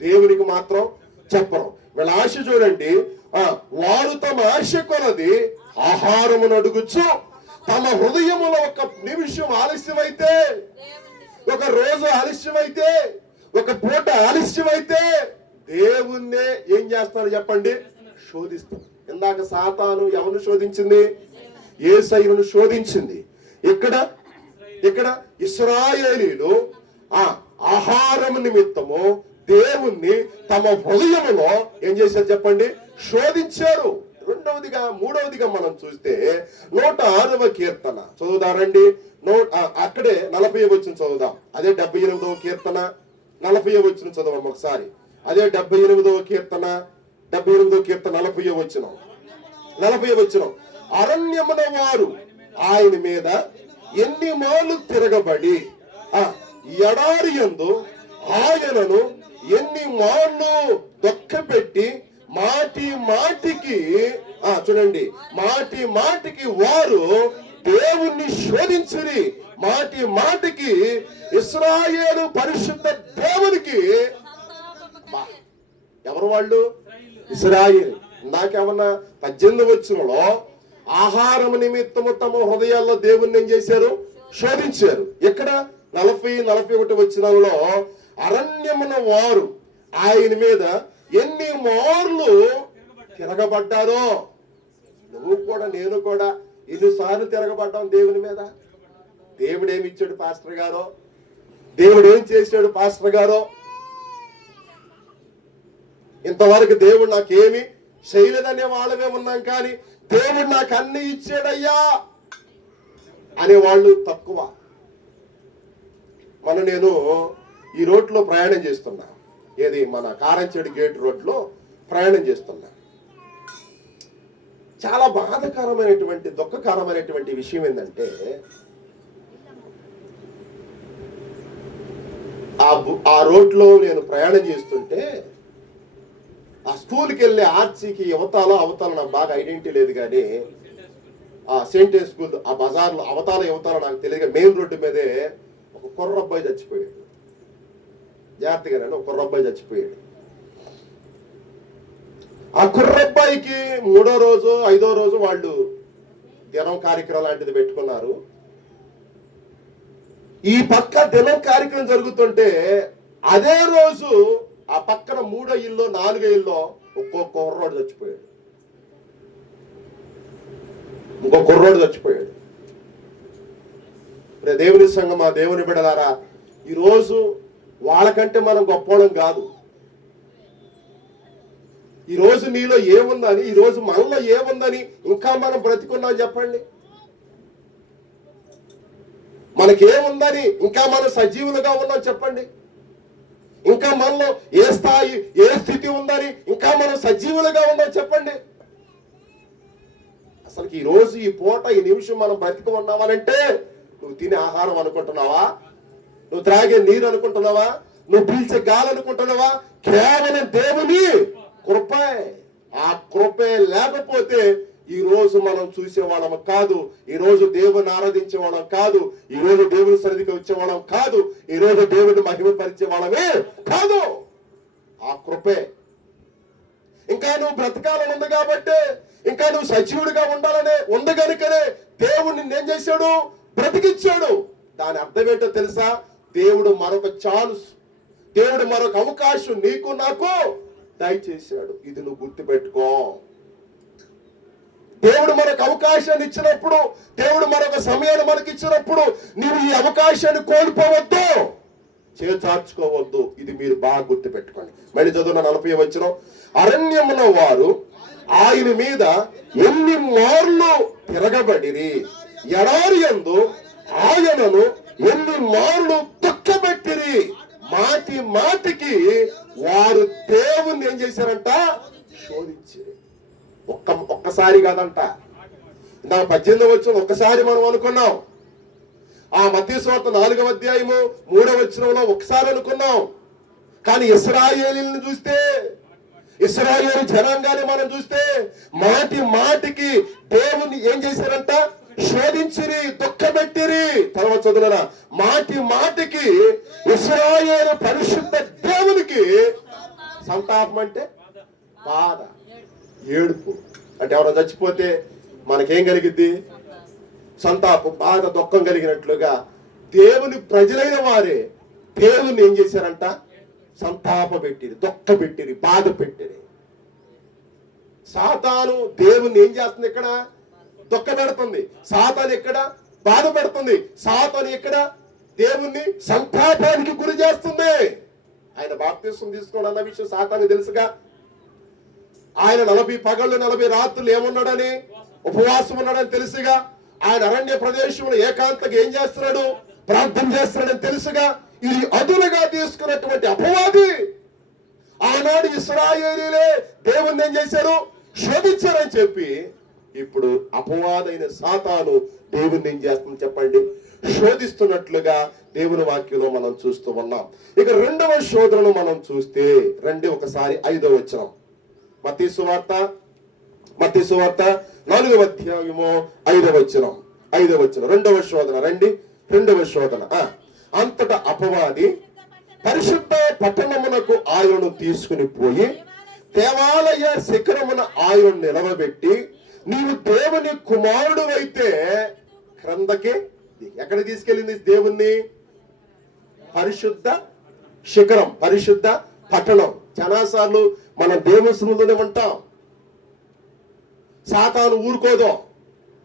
దేవునికి మాత్రం చెప్పరు. వీళ్ళ ఆశ చూడండి, వారు తమ ఆశ కొలది ఆహారమును అడుగుచు తమ హృదయములో ఒక నిమిషం ఆలస్యమైతే, ఒక రోజు ఆలస్యమైతే, ఒక పూట ఆలస్యమైతే దేవుణ్ణే ఏం చేస్తారు చెప్పండి, శోధిస్తారు. ఇందాక సాతాను ఎవరు శోధించింది, యేసయ్యను శోధించింది. ఇక్కడ ఇశ్రాయేలీలు ఆహారం నిమిత్తము దేవుణ్ణి తమ హృదయములో ఏం చేశారు చెప్పండి, శోధించారు. మూడవదిగా మనం చూస్తే 106వ కీర్తన చదువుదారండి. అక్కడే 40వ వచనం చదువుదాం. అదే 78వ కీర్తన 40వ వచనం చదవం ఒకసారి. అదే 78వ కీర్తన 40వ వచనం. అరణ్యమున వారు ఆయన మీద ఎన్ని మాలు తిరగబడి ఎడారి యందు ఆయనను ఎన్ని మాళ్ళు దొక్కపెట్టి మాటికి చూడండి, మాటికి వారు దేవుణ్ణి శోధించిరి. మాటికి ఇశ్రాయేలు పరిశుద్ధ దేవునికి, ఎవరు వాళ్ళు, ఇశ్రాయేలు. నాకేమన్నా 18వ వచనంలో ఆహారం నిమిత్తము తమ హృదయాల్లో దేవుణ్ణి ఏం చేశారు, శోధించారు. ఇక్కడ 40-41 వచనాలలో అరణ్యమున వారు ఆయన మీద ఎన్ని మార్లు తిరగబడ్డారో. నువ్వు కూడా నేను కూడా ఎన్నిసార్లు తిరగబడ్డాం దేవుని మీద. దేవుడు ఏమి ఇచ్చాడు పాస్టర్ గారో, దేవుడు ఏం చేశాడు పాస్టర్ గారో, ఇంతవరకు దేవుడు నాకేమి చేయలేదనే వాళ్ళమే ఉన్నాం. కానీ దేవుడు నాకు అన్ని ఇచ్చాడయ్యా అనేవాళ్ళు తక్కువ. నేను ఈ రోడ్లో ప్రయాణం చేస్తున్నా, ఏది మన కారంచేడు గేట్ రోడ్లో ప్రయాణం చేస్తున్నా. చాలా బాధాకరమైనటువంటి, దుఃఖకరమైనటువంటి విషయం ఏంటంటే ఆ రోడ్లో నేను ప్రయాణం చేస్తుంటే ఆ స్కూల్కి వెళ్ళే ఆర్సీకి అవతాల నాకు బాగా ఐడెంటిటీ లేదు, కానీ ఆ సెయింట్ స్కూల్ ఆ బజార్లో అవతాల నాకు తెలియదు. మెయిన్ రోడ్డు మీదే ఒక కుర్రబ్బాయి చచ్చిపోయాడు. జాగ్రత్తగానే ఒక కుర్రబ్బాయి చచ్చిపోయాడు. ఆ కుర్రబ్బాయికి 3వ రోజు 5వ రోజు వాళ్ళు దినం కార్యక్రమం లాంటిది పెట్టుకున్నారు. ఈ పక్క దినం కార్యక్రమం జరుగుతుంటే అదే రోజు ఆ పక్కన 3వ ఇల్లు 4వ ఇల్లు ఇంకో కుర్రోడు చచ్చిపోయాడు. దేవుని సంఘం, ఆ దేవుని బిడ్డలారా, ఈరోజు వాళ్ళకంటే మనం గొప్పవాళ్ళం కాదు. ఈ రోజు నీలో ఏముందని, ఈ రోజు మనలో ఏముందని ఇంకా మనం బ్రతికున్నాం చెప్పండి. మనకేముందని ఇంకా మనం సజీవులుగా ఉన్నాం చెప్పండి? ఇంకా మనలో ఏ స్థాయి ఏ స్థితి ఉందని ఇంకా మనం సజీవులుగా ఉన్నాం చెప్పండి? అసలు ఈ రోజు ఈ పూట ఈ నిమిషం మనం బ్రతికి ఉన్నామనంటే నువ్వు తినే ఆహారం అనుకుంటున్నావా? నువ్వు త్రాగే నీరు అనుకుంటున్నావా? నువ్వు పీల్చే గాలి అనుకుంటున్నావా? కేవలం దేవుని కృపే. ఆ కృపే లేకపోతే ఈ రోజు మనం చూసేవాళ్ళం కాదు, ఈ రోజు దేవుని ఆరాధించే వాళ్ళం కాదు, ఈ రోజు దేవుని సన్నిధికి వచ్చేవాళ్ళం కాదు, ఈ రోజు దేవుని మహిమపరిచే వాళ్ళమే కాదు. ఆ కృపే. ఇంకా నువ్వు బ్రతకాలని ఉంది కాబట్టి, ఇంకా నువ్వు సజీవుడిగా ఉండాలనే ఉంది కనుకనే దేవుడు నిన్నేం చేశాడు? బ్రతికిచ్చాడు. దాని అర్థం ఏంటో తెలుసా? దేవుడు మరొక ఛాన్స్, దేవుడు మరొక అవకాశం నీకు నాకు దయచేశాడు. ఇది నువ్వు గుర్తుపెట్టుకో. దేవుడు మనకు అవకాశాన్ని ఇచ్చినప్పుడు, దేవుడు మరొక సమయాన్ని మనకి ఇచ్చినప్పుడు నీవు ఈ అవకాశాన్ని కోల్పోవద్దు, చేచార్చుకోవద్దు. ఇది మీరు బాగా గుర్తుపెట్టుకోండి. మళ్ళీ చదువున 40 వచనం. అరణ్యములో వారు ఆయన మీద ఎన్ని మార్లు తిరగబడిరి, ఎడారి యందు ఆయనను ఎన్ని మార్లు దుఃఖపెట్టిరి. మాటి మాటికి వారు దేవుణ్ణి ఏం చేశారంట? శోధించారు. ఒక్కసారి కాదంట. నా 18 వచనం ఒక్కసారి మనం అనుకున్నాం. ఆ మత్తయి సువార్త 4వ అధ్యాయము 3వ వచనంలో ఒకసారి అనుకున్నాం. కానీ ఇశ్రాయేలీయులను చూస్తే, ఇశ్రాయేలు జనాంగాన్ని మనం చూస్తే మాటి మాటికి దేవుణ్ణి ఏం చేశారంట? శోధించిరి, దుఃఖపెట్టిరి. తర్వాత చదువున మాటి మాటికి ఇశ్రాయేలు పరిశుద్ధ దేవునికి సంతాపం అంటే బాధ, ఏడుపు. అంటే ఎవరైనా చచ్చిపోతే మనకేం కలిగిద్ది? సంతాపం, బాధ, దుఃఖం కలిగినట్లుగా దేవుని ప్రజలైన వారే దేవుని ఏం చేశారంట? సంతాప పెట్టిరి, దుఃఖ పెట్టిరి, బాధ పెట్టిరి. సాతాను దేవుని ఏం చేస్తుంది? ఇక్కడ దుఃఖ పెడుతుంది. సాతాను ఎక్కడ బాధ పెడుతుంది. సాతాను ఎక్కడ దేవుణ్ణి సంతాపానికి గురి చేస్తుంది. ఆయన బాప్తిస్మం తీసుకోండి అన్న విషయం సాతాను తెలుసుగా. ఆయన 40 పగళ్ళు 40 రాత్రులు ఏమున్నాడని? ఉపవాసం ఉన్నాడని తెలుసుగా. ఆయన అరణ్య ప్రదేశంలో ఏకాంతగా ఏం చేస్తున్నాడు? ప్రార్థన చేస్తున్నాడని తెలుసుగా. ఇది అదునుగా తీసుకున్నటువంటి అపవాది ఆనాడు ఇశ్రాయేలీలే దేవుణ్ణి ఏం చేశారు? శోధించారని చెప్పి ఇప్పుడు అపవాదైన సాతాను దేవుణ్ణి ఏం చేస్తుంది చెప్పండి? శోధిస్తున్నట్లుగా దేవుని వాక్యంలో మనం చూస్తూ ఉన్నాం. ఇక రెండవ శోధనను మనం చూస్తే రండి ఒకసారి 5వ వచనం. మత్తయి సువార్త 4వ అధ్యాయము 5వ వచనం. 5వ వచనం రెండవ శోధన. రండి, రెండవ శోధన. అంతటా అపవాది పరిశుద్ధ పట్టణమునకు ఆయనను తీసుకుని పోయి దేవాలయ శిఖరమున ఆయనను నిలవబెట్టి, నీవు దేవుని కుమారుడు అయితే క్రిందకి. ఎక్కడ తీసుకెళ్ళింది దేవుణ్ణి? పరిశుద్ధ శిఖరం, పరిశుద్ధ పట్టణం. చాలాసార్లు మనం దేవుని సన్నిధిలోనే ఉంటాం. సాతాను ఊరుకోదు.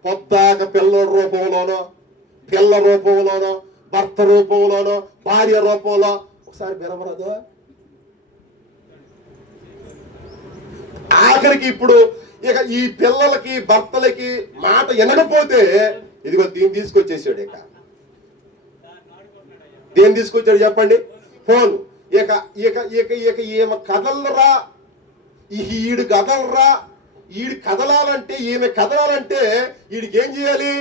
పొద్దాక పిల్లల రూపంలోనో, పిల్ల రూపంలోనో, భర్త రూపంలోనో, భార్య రూపంలో ఒకసారి బెరబరదు. ఆఖరికి ఇప్పుడు ఇక ఈ పిల్లలకి భర్తలకి మాట వినకపోతే ఇదిగో దీన్ని తీసుకొచ్చేసాడు. ఇక దేన్ని తీసుకొచ్చాడు చెప్పండి? ఫోన్. ఇక ఇక ఇక ఇక ఈమె కదలరా, ఈడు కదలరా, ఈడు కదలాలంటే, ఈమె కదలాలంటే వీడికి ఏం చేయాలి?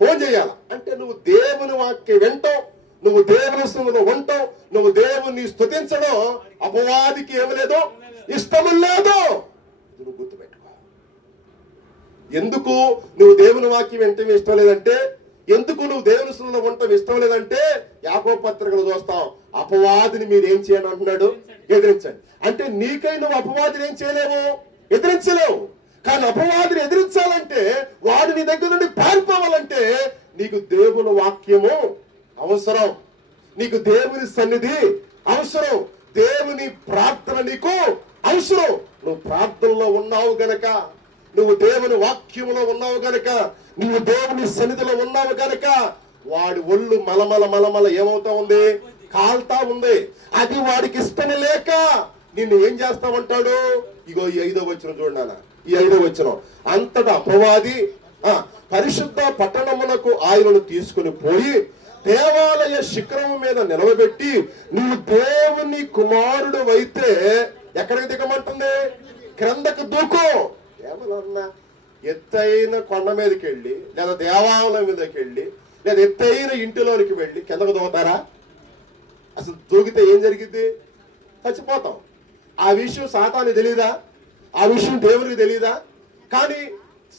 ఫోన్ చేయాలి. అంటే నువ్వు దేవుని వాక్యం వింటావు, నువ్వు దేవుని సన్నిధిలో ఉంటావు, నువ్వు దేవుని స్తుతించడం అపవాదికి ఏమి లేదు, ఇష్టం లేదు. నువ్వు గుర్తుపెట్టుకో. ఎందుకు నువ్వు దేవుని వాక్యం వింటం ఇష్టం లేదంటే, ఎందుకు నువ్వు దేవుని సన్నిధిలో ఉండటం ఇష్టం లేదంటే, యాకోబు పత్రికలో చూస్తాం అపవాదిని మీరు ఏం చేయండి అంటున్నాడు? ఎదిరించండి. అంటే నీకై నువ్వు అపవాదిని ఏం చేయలేవు, ఎదిరించలేవు. కానీ అపవాదిని ఎదిరించాలంటే, వాడు నీ దగ్గర నుండి పారిపోవాలంటే నీకు దేవుని వాక్యము అవసరం, నీకు దేవుని సన్నిధి అవసరం, దేవుని ప్రార్థన నీకు అవసరం. నువ్వు ప్రార్థనలో ఉన్నావు గనక, నువ్వు దేవుని వాక్యములో ఉన్నావు గనక, నువ్వు దేవుని సన్నిధిలో ఉన్నావు గనక వాడి ఒళ్ళు మలమల మలమల ఏమవుతా ఉంది? కాల్తా ఉంది. అది వాడికి ఇష్టం లేక నిన్ను ఏం చేస్తామంటాడు? ఇగో ఈ 5వ వచనం చూడండి. ఈ 5వ వచనం. అంతటా అపవాది పరిశుద్ధ పట్టణమునకు ఆయనను తీసుకుని పోయి దేవాలయ శిఖరం మీద నిలవబెట్టి నువ్వు దేవుని కుమారుడు అయితే ఎక్కడికి దిగమంటుంది? క్రిందకు దూకు. ఏమన్నా ఎత్తైన కొండ మీదకి వెళ్ళి లేదా దేవాలయం మీదకి వెళ్ళి లేదా ఎత్తైన ఇంటిలోనికి వెళ్ళి కిందకు దూకుతారా? అసలు దూకితే ఏం జరిగింది? చచ్చిపోతాం. ఆ విషయం సాతాను తెలీదా? ఆ విషయం దేవునికి తెలీదా? కానీ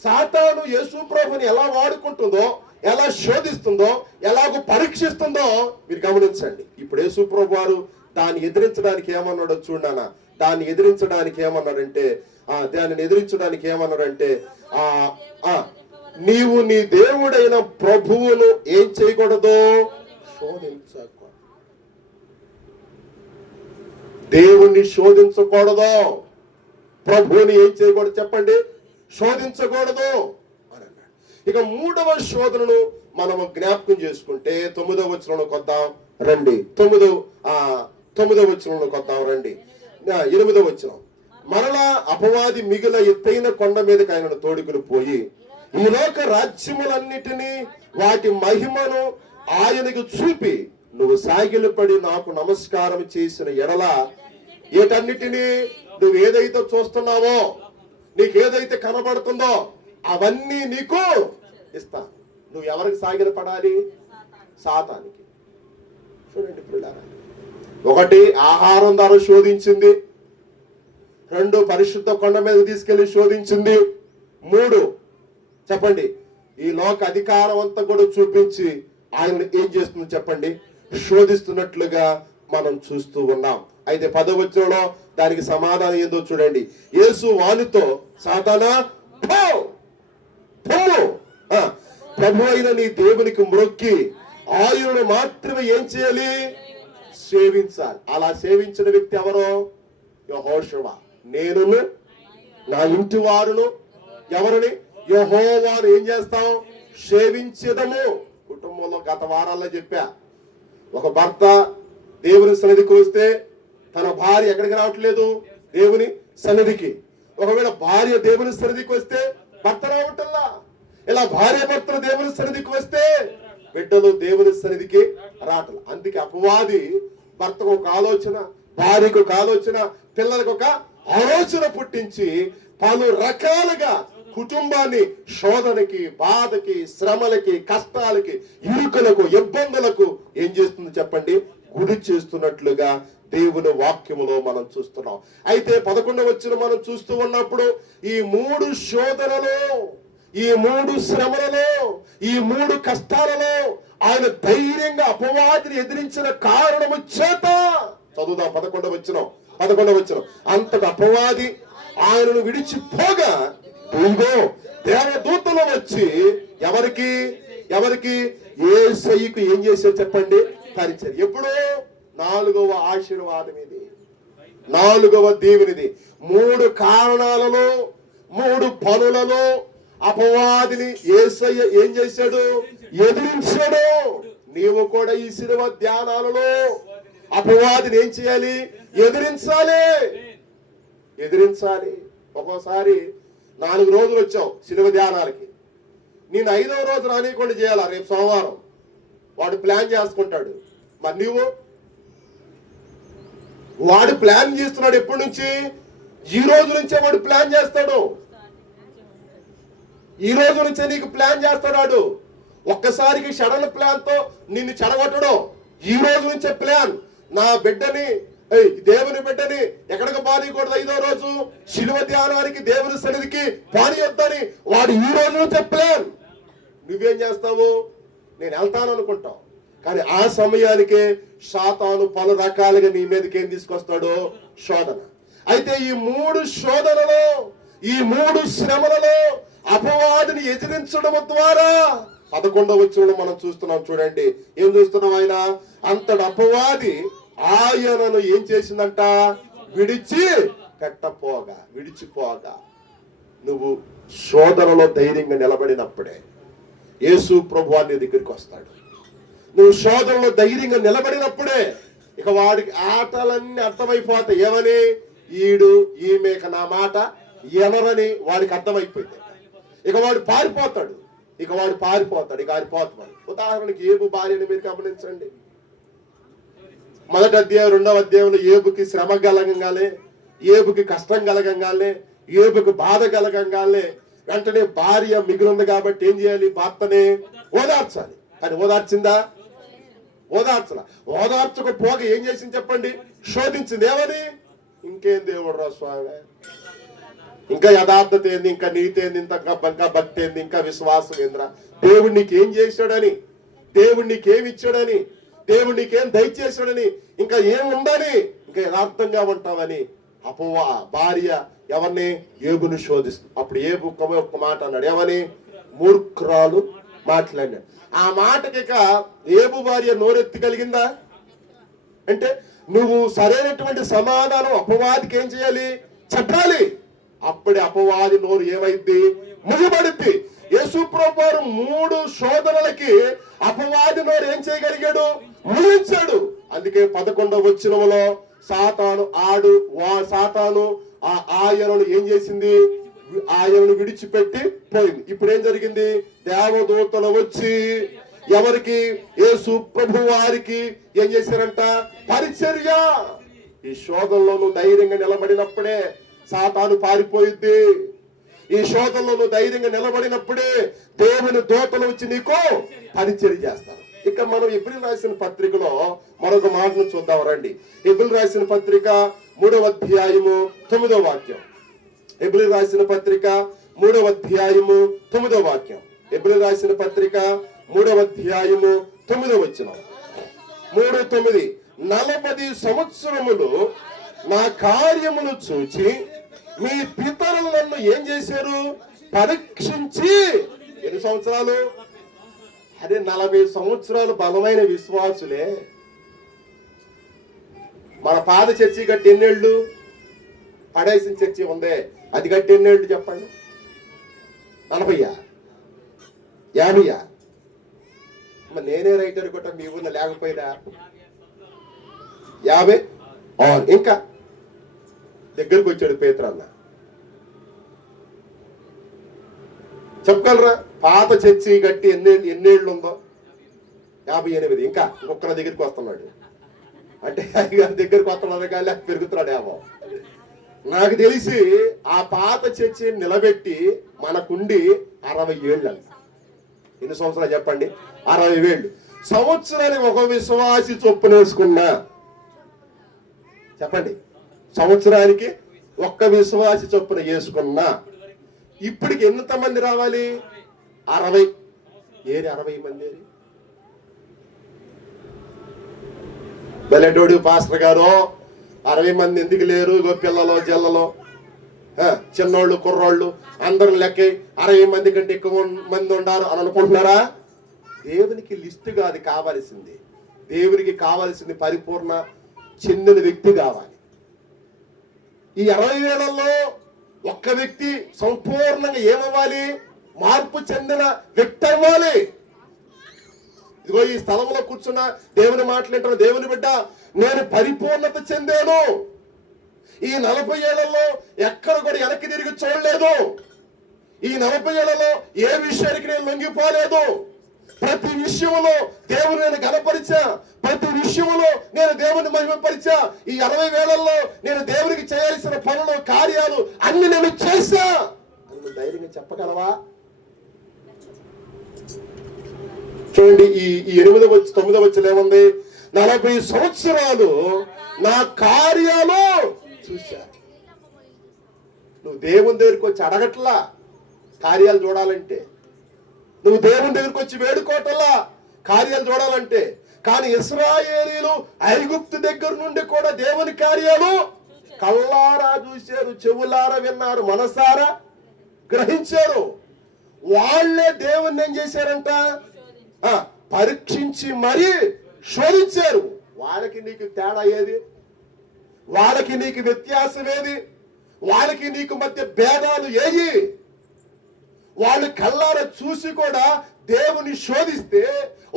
సాతాను యేసు ప్రభుని ఎలా వాడుకుంటుందో, ఎలా శోధిస్తుందో, ఎలాగో పరీక్షిస్తుందో మీరు గమనించండి. ఇప్పుడు యేసు ప్రభు వారు దాన్ని ఎదిరించడానికి ఏమన్నాడో చూడనా. దాన్ని ఎదిరించడానికి ఏమన్నాడంటే నీవు నీ దేవుడైన ప్రభువును ఏం చేయకూడదు? శోధించకూడదు. దేవుణ్ణి శోధించకూడదు. ప్రభువుని ఏం చేయకూడదు చెప్పండి? శోధించకూడదు అని అన్నాడు. ఇక 3వ శోధనను మనము జ్ఞాపకం చేసుకుంటే 9వ వచనంలోకి వద్దాం రండి. 9వ వచనంలోకి వద్దాం రండి. 8వ వచనం. మరలా అపవాది మిగిలిన ఎత్తైన కొండ మీదకి ఆయనను తోడుకుని పోయి ఈ లోక రాజ్యములన్నిటినీ వాటి మహిమను ఆయనకు చూపి నువ్వు సాగిలపడి నాకు నమస్కారం చేసిన ఎడల ఏటన్నిటినీ నువ్వు ఏదైతే చూస్తున్నావో, నీకేదైతే కనబడుతుందో అవన్నీ నీకు ఇస్తాను. నువ్వు ఎవరికి సాగిలపడాలి? సాతానికి. చూడండి పిల్లారా, 1 ఆహారం ద్వారా శోధించింది, 2 పరిశుద్ధ కొండ మీద తీసుకెళ్లి శోధించింది, 3 చెప్పండి ఈ లోక అధికారం అంతా కూడా చూపించి ఆయన ఏం చేస్తుంది చెప్పండి? శోధిస్తున్నట్లుగా మనం చూస్తూ ఉన్నాం. అయితే 10వ వచనంలో దానికి సమాధానం ఏందో చూడండి. యేసు వానితో సాతానా పో, ప్రభు అయిన నీ దేవునికి మ్రొక్కి ఆయనను మాత్రమే ఏం చేయాలి? సేవించాలి. అలా సేవించిన వ్యక్తి ఎవరో? యెహోషువ. నేను నా ఇంటి వారును ఎవరిని? యెహోవాను ఏం చేస్తాం? సేవించదము. కుటుంబంలో గత వారాల్లో చెప్పా, ఒక భర్త దేవుని సన్నిధికి వస్తే తన భార్య ఎక్కడికి రావట్లేదు? దేవుని సన్నిధికి. ఒకవేళ భార్య దేవుని సన్నిధికి వస్తే భర్త రావటల్లా. ఇలా భార్య భర్తలు దేవుని సన్నిధికి వస్తే బిడ్డలు దేవుని సన్నిధికి రావట్ల. అందుకే అపవాది భర్తకు ఒక ఆలోచన, భార్యకు ఒక ఆలోచన, పిల్లలకు ఒక ఆలోచన పుట్టించి పలు రకాలుగా కుటుంబాన్ని శోధనకి, బాధకి, శ్రమలకి, కష్టాలకి, ఇరుకులకు, ఇబ్బందులకు ఏం చేస్తుంది చెప్పండి? గురి చేస్తున్నట్లుగా దేవుని వాక్యములో మనం చూస్తున్నాం. అయితే 11వ వచనం మనం చూస్తూ ఉన్నప్పుడు ఈ 3 శోధనలో, ఈ 3 శ్రమలలో, ఈ 3 కష్టాలలో ఆయన ధైర్యంగా అపవాదిని ఎదిరించిన కారణము చేత చదువుదాం. 11వ వచనం. అంతటి అపవాది ఆయనను విడిచిపోగా ఇదిగో దేవదూతలు వచ్చి ఎవరికి యేసయ్యకు ఏం చేశారు చెప్పండి? పరిచయం. ఎప్పుడు? 4వ ఆశీర్వాదం ఇది, 4వ దీవెనిది. 3 కారణాలలో, 3 పనులలో అపవాదిని యేసయ్య ఏం చేశాడు? ఎదిరించాడు. నీవు కూడా ఈ శిలువ ధ్యానాలలో అపవాదిని ఏం చేయాలి? ఎదిరించాలి. ఒక్కోసారి 4 రోజులు వచ్చావు శిలువ ధ్యానాలకి, నేను 5వ రోజు రానియకుండా చేయాలా? రేపు సోమవారం వాడు ప్లాన్ చేసుకుంటాడు. మరి నీవు? వాడు ప్లాన్ చేస్తున్నాడు ఎప్పటి నుంచి? ఈ రోజు నుంచే వాడు ప్లాన్ చేస్తాడు. ఈ రోజు నుంచే నీకు ప్లాన్ చేస్తాడు. ఒక్కసారికి సడన్ ప్లాన్ తో నిన్ను చెడగొట్టడం. ఈ రోజు నుంచే ప్లాన్. నా బిడ్డని, దేవుని బిడ్డని ఎక్కడికి పానీయకూడదు? 5వ రోజు శిలువ ధ్యానానికి దేవుని సన్నిధికి పానీయొద్దని వాడు ఈ రోజు నుంచే ప్లాన్. నువ్వేం చేస్తావు? నేను వెళ్తాను అనుకుంటావు. కానీ ఆ సమయానికే సాతాను పలు రకాలుగా నీ మీదకి ఏం తీసుకొస్తాడో? శోధన. అయితే ఈ 3 శోధనలో, ఈ 3 శ్రమలలో అపవాదిని ఎదిరించడం ద్వారా 11వ వచనంలో మనం చూస్తున్నాం. చూడండి ఏం చూస్తున్నాం? ఆయన అంతటి అపవాది ఆయనను ఏం చేసిందంట? విడిచిపోగా. నువ్వు శోధనలో ధైర్యంగా నిలబడినప్పుడే యేసు ప్రభువు నీ దగ్గరికి వస్తాడు. నువ్వు శోధనలో ధైర్యంగా నిలబడినప్పుడే ఇక వాడికి ఆటలన్నీ అర్థమైపోతాయి. ఏమని? ఈమె నా మాట ఎనరని వాడికి అర్థమైపోయింది. ఇక వాడు పారిపోతాడు. ఇక ఉదాహరణకి ఏబు భార్యని మీరు గమనించండి. మొదటి అధ్యాయం 2వ అధ్యాయంలో ఏబుకి శ్రమ కలగంగానే, ఏబుకి కష్టం కలగంగానే, ఏబుకి బాధ కలగంగానే వెంటనే భార్య మిగిలింది కాబట్టి ఏం చేయాలి? భర్తని ఓదార్చాలి. కానీ ఓదార్చిందా? ఓదార్చకపోగా ఏం చేసింది చెప్పండి? శోధించింది. ఏమని? ఇంకేం దేవుడు రా స్వామి, ఇంకా యథార్థత ఏంది, ఇంకా నీతి ఏంది, ఇంకా భక్తి ఏంది, ఇంకా విశ్వాసం ఏంద్రా, దేవుడు నీకేం చేశాడని, దేవుడు నీకేం ఇచ్చాడని, దేవుడు నీకేం దయచేశాడని, ఇంకా ఏం ఉందని, ఇంకా యథార్థంగా ఉంటావని భార్య ఎవరిని? ఏబుని శోధిస్తుంది. అప్పుడు ఏబు ఒక్క మాట అన్నాడు. ఏమని? మూర్ఖురాలు మాట్లాడినాడు. ఆ మాటకి ఏబు భార్య నోరెత్తి కలిగిందా? అంటే నువ్వు సరైనటువంటి సమాధానం అపవాదికి ఏం చేయాలి? చెప్పాలి. అప్పుడే అపవాది నోరు ఏమైంది? ముగిపడిద్ది. యేసు ప్రభువారు 3 శోధనలకి అపవాది నోరు ఏం చేయగలిగాడు? ముగించాడు. అందుకే 11వ వచనంలో సాతాను ఆయనను ఏం చేసింది? ఆయనను విడిచిపెట్టి పోయింది. ఇప్పుడు ఏం జరిగింది? దేవదూతలు వచ్చి ఎవరికి? యేసు ప్రభు వారికి ఏం చేశారంట? పరిచర్య. ఈ శోధనలో నువ్వు ధైర్యంగా నిలబడినప్పుడే సాతాను పారిపోయిద్ది. ఈ శోధనలో నువ్వు ధైర్యంగా నిలబడినప్పుడే దేవుని దూతలు వచ్చి నీకు పరిచర్య చేస్తారు. ఇక మనం ఎబ్రిల్ రాసిన పత్రికలో మరొక మాటను చూద్దాం రండి. ఎబ్రిల్ రాసిన పత్రిక 3వ అధ్యాయము 9వ వాక్యం. ఎబ్రిల్ రాసిన పత్రిక 3వ అధ్యాయము 9వ వాక్యం. ఎబ్రిల్ రాసిన పత్రిక 3వ అధ్యాయము 9వ వచనం. 3:9 40 సంవత్సరములు నా కార్యమును చూచి మీ పితరులు నన్ను ఏం చేశారు? పరీక్షించి. ఎన్ని సంవత్సరాలు? అదే 40 సంవత్సరాలు బలమైన విశ్వాసులే. మన పాద చర్చి గట్టి ఎన్నేళ్ళు? పడేసిన చర్చి ఉందే, అది గట్టి ఎన్నేళ్ళు చెప్పండి? 40 50? నేనే రైటర్ కొట్ట మీ ఊళ్ళో లేకపోయినా 50. ఇంకా దగ్గరకు వచ్చాడు పేతురన్న. చెప్పగలరా? పాత చర్చి గట్టి ఎన్నేళ్ళు ఉందో? 58. ఇంకా ఇంకొకరి దగ్గరికి వస్తున్నాడు అంటే అయ్యగారి దగ్గరికి వస్తున్నాడు కానీ పెరుగుతున్నాడేమో. నాకు తెలిసి ఆ పాత చర్చి నిలబెట్టి మనకుండి 60 ఏళ్ళు అంట. ఎన్ని సంవత్సరాలు చెప్పండి? 60 ఏళ్ళు. సంవత్సరానికి ఒక విశ్వాసి చొప్పున వేసుకున్నా చెప్పండి. సంవత్సరానికి ఒక్క విశ్వాసి చొప్పున వేసుకున్నా ఇప్పటికి ఎంతమంది రావాలి? 60. ఏది 60 మంది? బలెటోడు పాస్టర్ గారు 60 మంది ఎందుకు లేరు? పిల్లలు జల్లలో చిన్నోళ్ళు కుర్రోళ్ళు అందరూ లెక్క 60 మంది కంటే ఎక్కువ మంది ఉండారు అని అనుకుంటున్నారా? దేవునికి లిస్టు కాదు కావాల్సింది. దేవునికి కావాల్సింది పరిపూర్ణ చెందిన వ్యక్తి కావాలి. ఈ 60,000లో ఒక్క వ్యక్తి సంపూర్ణంగా ఏమవ్వాలి? మార్పు చెందిన వ్యక్తి అవ్వాలి. ఇదిగో ఈ స్థలంలో కూర్చున్న దేవుని మాట్లాడుతున్న దేవుని బిడ్డ, నేను పరిపూర్ణత చెందాను. ఈ 40 ఏళ్లలో ఎక్కడ కూడా వెనక్కి తిరిగి చూడలేదు. ఈ 40 ఏళ్లలో ఏ విషయానికి నేను లొంగిపోలేదు. ప్రతి విషయంలో దేవుని నేను గణపరిచా, ప్రతి విషయంలో నేను దేవుని మహిమపరిచా. ఈ 60 ఏళ్లలో నేను దేవునికి చేయాల్సిన పనులు కార్యాలు అన్ని నేను చేశా అన్న ధైర్యంగా చెప్పగలవా? చూడండి, ఈ 9వ వచనం ఏముంది? 40 సంవత్సరాలు నా కార్యాలు చూశా. నువ్వు దేవుని దగ్గరికి వచ్చి అడగట్లా కార్యాలు చూడాలంటే, నువ్వు దేవుని దగ్గరికి వచ్చి వేడుకోవటంలా కార్యాలు చూడాలంటే. కానీ ఇశ్రాయేలీలు ఐగుప్తు దగ్గర నుండి కూడా దేవుని కార్యాలు కళ్ళారా చూశారు, చెవులారా విన్నారు, మనసారా గ్రహించారు. వాళ్ళే దేవుణ్ణి ఏం చేశారంట? పరీక్షించి మరీ శోధించారు. వాళ్ళకి నీకు తేడా ఏది? వాళ్ళకి నీకు వ్యత్యాసం ఏది? వాళ్ళకి నీకు మధ్య భేదాలు ఏవి? వాళ్ళు కళ్ళారా చూసి కూడా దేవుని శోధిస్తే,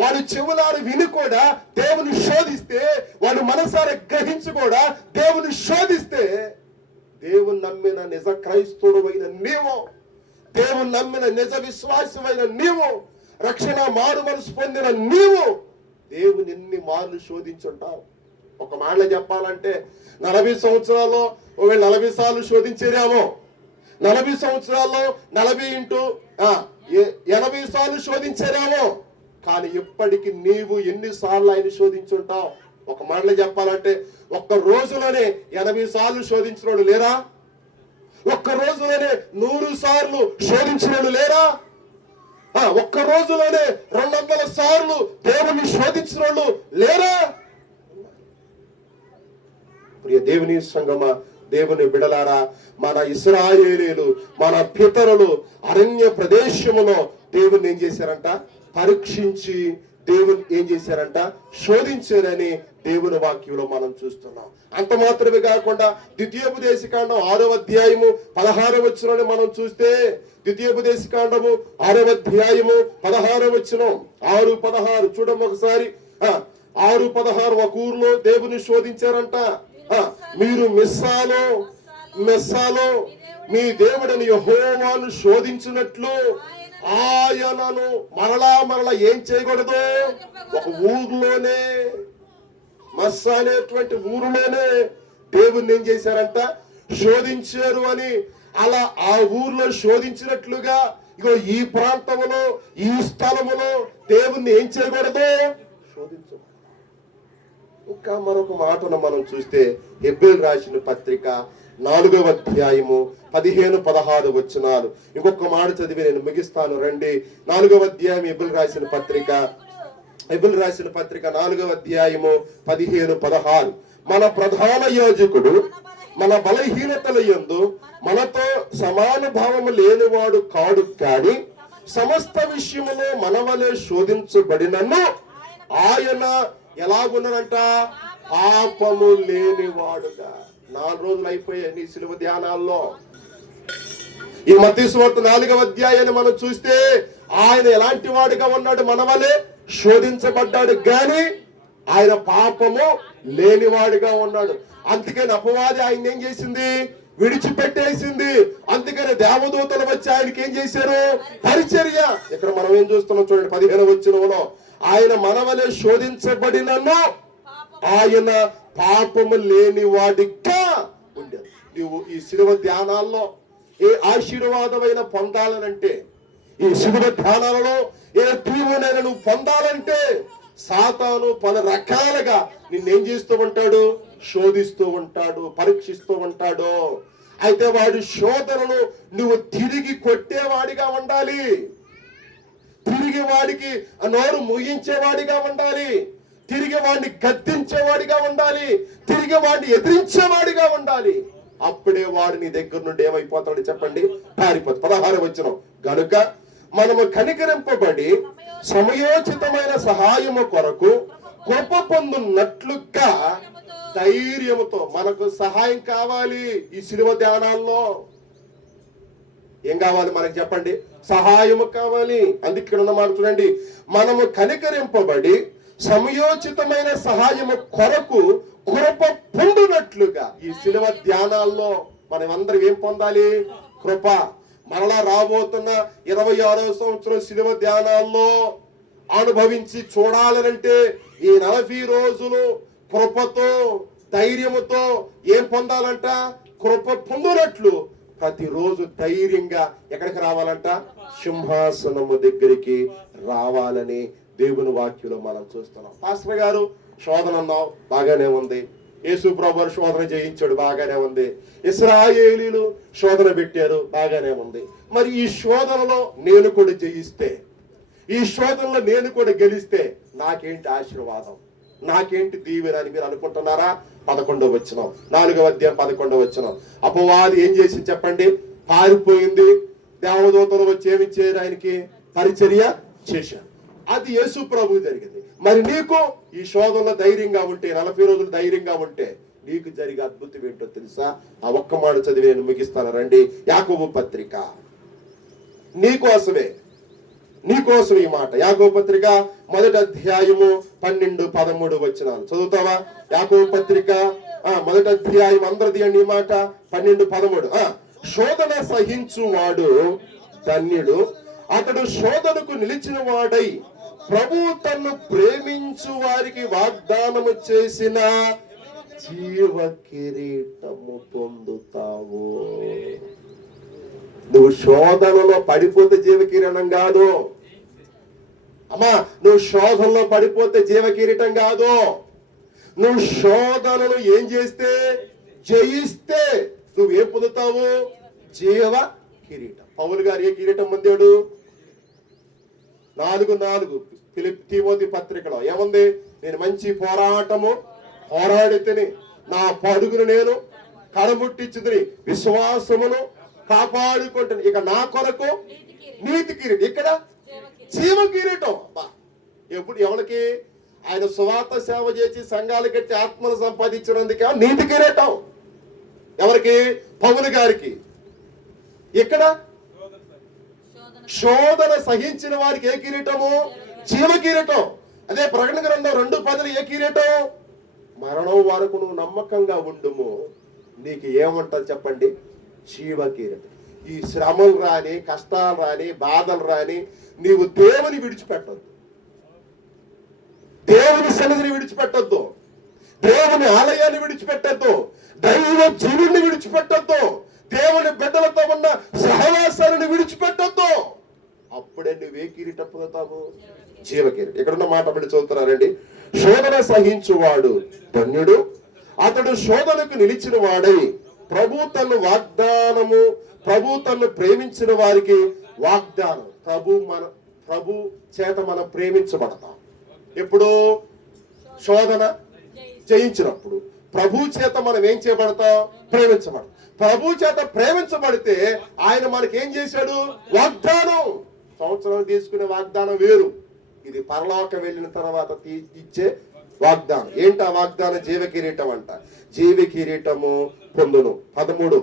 వాళ్ళు చెవులారు విని కూడా దేవుని శోధిస్తే, వాళ్ళు మనసారా గ్రహించి కూడా దేవుని శోధిస్తే, దేవుని నమ్మిన నిజ క్రైస్తవుడు అయిన నీవు, దేవుని నమ్మిన నిజ విశ్వాసమైన నీవు రక్షణ మారు మనసు పొందిన నీవు దేవుని ఎన్ని మార్లు శోధించుంటావు. ఒక మాటలో చెప్పాలంటే 40 సంవత్సరాల్లో 40 సార్లు శోధించేరేమో, 40 సంవత్సరాల్లో 40 ఇంటూ 80 సార్లు శోధించారేమో. కానీ ఇప్పటికి నీవు ఎన్నిసార్లు ఆయన శోధించుంటావు? ఒక మాటలో చెప్పాలంటే ఒక్క రోజులోనే 80 సార్లు శోధించిన వాళ్ళు లేరా? ఒక్క రోజులోనే 100 సార్లు శోధించిన వాళ్ళు లేరా? ఒక్క రోజులోనే 200 సార్లు దేవుని శోధించిన వాళ్ళు లేరా? ప్రియ దేవుని సంగమా, దేవుని బిడలారా, మన ఇశ్రాయేలీలు, మన పితరులు అరణ్య ప్రదేశములో దేవుని ఏం చేశారంట? పరీక్షించి దేవుని ఏం చేశారంట? శోధించారని దేవుని వాక్యంలో మనం చూస్తున్నాం. అంత మాత్రమే కాకుండా ద్వితీయోపదేశకాండం 6వ అధ్యాయము 16వ వచనాన్ని మనం చూస్తే, ద్వితీయోపదేశకాండము 6వ అధ్యాయము 16వ వచనం, 6:16 చూడము ఒకసారి. 6:16 ఒక ఊర్లో దేవుని శోధించారంట. మీరు మెస్సాలో మీ దేవుడిని యెహోవాను శోధించినట్లు ఆయనను మరలా ఏం చేయకూడదు? ఒక ఊర్లోనే, మస్సా అనేటువంటి ఊరిలోనే దేవుణ్ణి ఏం చేశారంట? శోధించారు అని. అలా ఆ ఊర్లో శోధించినట్లుగా ఇగో ఈ ప్రాంతంలో, ఈ స్థలములో దేవుణ్ణి ఏం చేయకూడదు? శోధించు. ఇంకా మరొక మాటను మనం చూస్తే హెబ్రీయులకు రాసిన పత్రిక 4వ అధ్యాయము 15-16 వచనాలు. ఇంకొక మాట చదివి నేను ముగిస్తాను రండి. 4వ అధ్యాయం హెబ్రీయులకు రాసిన పత్రిక 4వ అధ్యాయము 15-16. మన ప్రధాన యాజకుడు మన బలహీనతల యందు మనతో సమానుభావము లేనివాడు కాడు, కానీ సమస్త విషయములో మన వలె శోధించబడినను ఆయన ఎలాగున్నాడంట? పాపము లేనివాడుగా. 4 రోజులు అయిపోయాయి నీ సిలువ ధ్యానాల్లో. ఈ మత్తయి సువార్త 4వ అధ్యాయాన్ని మనం చూస్తే ఆయన ఎలాంటి వాడిగా ఉన్నాడు? మన వలె శోధించబడ్డాడు, గాని ఆయన పాపము లేనివాడిగా ఉన్నాడు. అందుకని అపవాది ఆయన ఏం చేసింది? విడిచిపెట్టేసింది. అందుకని దేవదూతలు వచ్చి ఆయనకి ఏం చేశారు? పరిచర్య. ఇక్కడ మనం ఏం చూస్తున్నాం చూడండి, 15వ వచనంలో, ఆయన మన వలె శోధించబడినను ఆయన పాపము లేని వాడిగా ఉండేది. నువ్వు ఈ శిలువ ధ్యానాల్లో ఏ ఆశీర్వాదమైన పొందాలనంటే, ఈ శిలువ ధ్యానాలలో ఏ తీవ్రమైన నువ్వు పొందాలంటే, సాతాను పలు రకాలుగా నిన్నేం చేస్తూ ఉంటాడు? శోధిస్తూ ఉంటాడు, పరీక్షిస్తూ ఉంటాడు. అయితే వాడి శోధనను నువ్వు తిరిగి కొట్టేవాడిగా ఉండాలి, తిరిగి వాడికి నోరు ముగించేవాడిగా ఉండాలి, తిరిగి వాడిని గద్దించేవాడిగా ఉండాలి, తిరిగి వాడిని ఎదిరించేవాడిగా ఉండాలి. అప్పుడే వాడు నీ దగ్గర నుండి ఏమైపోతాడు చెప్పండి? పారిపోతాడు. 16వ వచనం, గనుక మనము కనికరింపబడి సమయోచితమైన సహాయము కొరకు కృప పొందున్నట్లుగా ధైర్యముతో. మనకు సహాయం కావాలి ఈ శిలువ ధ్యానాల్లో. ఏం కావాలి మనకు చెప్పండి? సహాయము కావాలి. అందుకే ఇక్కడ ఉన్న మాట చూడండి, మనము కనికరింపబడి సమయోచితమైన సహాయము కొరకు కృప పొందునట్లుగా. ఈ శిలువ ధ్యానాల్లో మనం అందరం ఏం పొందాలి? కృప. మరలా రాబోతున్న 26వ సంవత్సరం శిలువ ధ్యానాల్లో అనుభవించి చూడాలనంటే ఈ 40 రోజులు కృపతో, ధైర్యముతో ఏం పొందాలంట? కృప పొందునట్లు ప్రతిరోజు ధైర్యంగా ఎక్కడికి రావాలంట? సింహాసనము దగ్గరికి రావాలని దేవుని వాక్యంలో మనం చూస్తున్నాం. పాస్టర్ గారు శోధన అన్నావు, బాగానే ఉంది. యేసు ప్రభువు శోధన జయించాడు, బాగానే ఉంది. ఇశ్రాయేలీలు శోధన పెట్టారు, బాగానే ఉంది. మరి ఈ శోధనలో నేను కూడా జయిస్తే, ఈ శోధనలో నేను కూడా గెలిస్తే నాకేంటి ఆశీర్వాదం, నాకేంటి దీవెన అని మీరు అనుకుంటున్నారా? 11వ వచనం, 4వ అధ్యాయం 11వ వచనం. అపవాది ఏం చేసి చెప్పండి? పారిపోయింది. దేవదూతలు వచ్చి ఏమి చేయరు? ఆయనకి పరిచర్య చేశారు. అది యేసు ప్రభు జరిగింది. మరి నీకు ఈ శోధనలో ధైర్యంగా ఉంటే, 40 రోజులు ధైర్యంగా ఉంటే నీకు జరిగే అద్భుతం ఏంటో తెలుసా? ఆ ఒక్క మాట చదివి నేను ముగిస్తాను రండి. యాకోబు పత్రిక, నీకోసమే ఈ మాట. యాకోబు పత్రిక 1వ అధ్యాయము 12-13 వచనాలు చదువుతావా? యాకోబు పత్రిక 1వ అధ్యాయం అందరిది అండి ఈ మాట. 12-13. శోధన సహించువాడు ధన్యుడు, అతడు శోధనకు నిలిచిన వాడై ప్రభు తన్ను ప్రేమించు వారికి వాగ్దానము చేసిన జీవ కిరీటము పొందుతావు. నువ్వు శోధనలో పడిపోతే జీవ కిరీటం కాదు అమ్మా. నువ్వు శోధనలో పడిపోతే జీవ కిరీటం కాదు. నువ్వు శోధనను ఏం చేస్తే, జయిస్తే నువ్వేం పొందుతావు? జీవ కిరీటం. పౌలు గారు ఏ కిరీటం పొందాడు? 4:4 తిమోతి పత్రికలో ఏముంది? నేను మంచి పోరాటము పోరాడితేని, నా పరుగును నేను కడముట్టించుదని, విశ్వాసమును కాపాడుకుంటాను. ఇక నా కొరకు నీతి కిరీటం. ఇక్కడ జీవ కిరీటం. ఎప్పుడు ఎవరికి? ఆయన సువార్త సేవ చేసి సంఘాలు కట్టి ఆత్మను సంపాదించినందుకే నీతి కిరీటం. ఎవరికి? పౌలు గారికి. ఇక్కడ శోధన సహించిన వారికి ఏ కిరీటము? జీవ కిరీటం. అదే ప్రకటన గ్రంథం 2:10 ఏ కిరీటం? మరణం వరకు నువ్వు నమ్మకంగా ఉండుము, నీకు ఏమంటారు చెప్పండి? జీవ కిరీటం. ఈ శ్రమలు రాని, కష్టాలు రాని, బాధలు రాని, నీవు దేవుని విడిచిపెట్టద్దు, దేవుని సన్నిధిని విడిచిపెట్టద్దు, దేవుని ఆలయాన్ని విడిచిపెట్టద్దు, దైవ జీవుని విడిచిపెట్టద్దు, దేవుని బిడ్డలతో ఉన్న సహవాసాలను విడిచిపెట్టద్దు. అప్పుడే నువ్వే కిరీటం పొందుతావు? జీవ కిరీటం. ఇక్కడున్న మాట బట్టి చదువుతున్నారండి. శోధన సహించువాడు ధన్యుడు, అతడు శోధనకు నిలిచిన వాడై ప్రభు తన్ను ప్రేమించిన వారికి వాగ్దానం. ప్రభు చేత మనం ప్రేమించబడతాం. ఎప్పుడు? శోధన జయించినప్పుడు. ప్రభు చేత మనం ఏం చేయబడతాం? ప్రేమించబడతాం. ప్రభు చేత ప్రేమించబడితే ఆయన మనకేం చేశాడు? వాగ్దానం. సంవత్సరం తీసుకునే వాగ్దానం వేరు, ఇది పరలోకం వెళ్ళిన తర్వాత ఇచ్చే వాగ్దానం. ఏంటి ఆ వాగ్దానం? జీవ కిరీటం అంట. జీవ కిరీటము పొందును. 13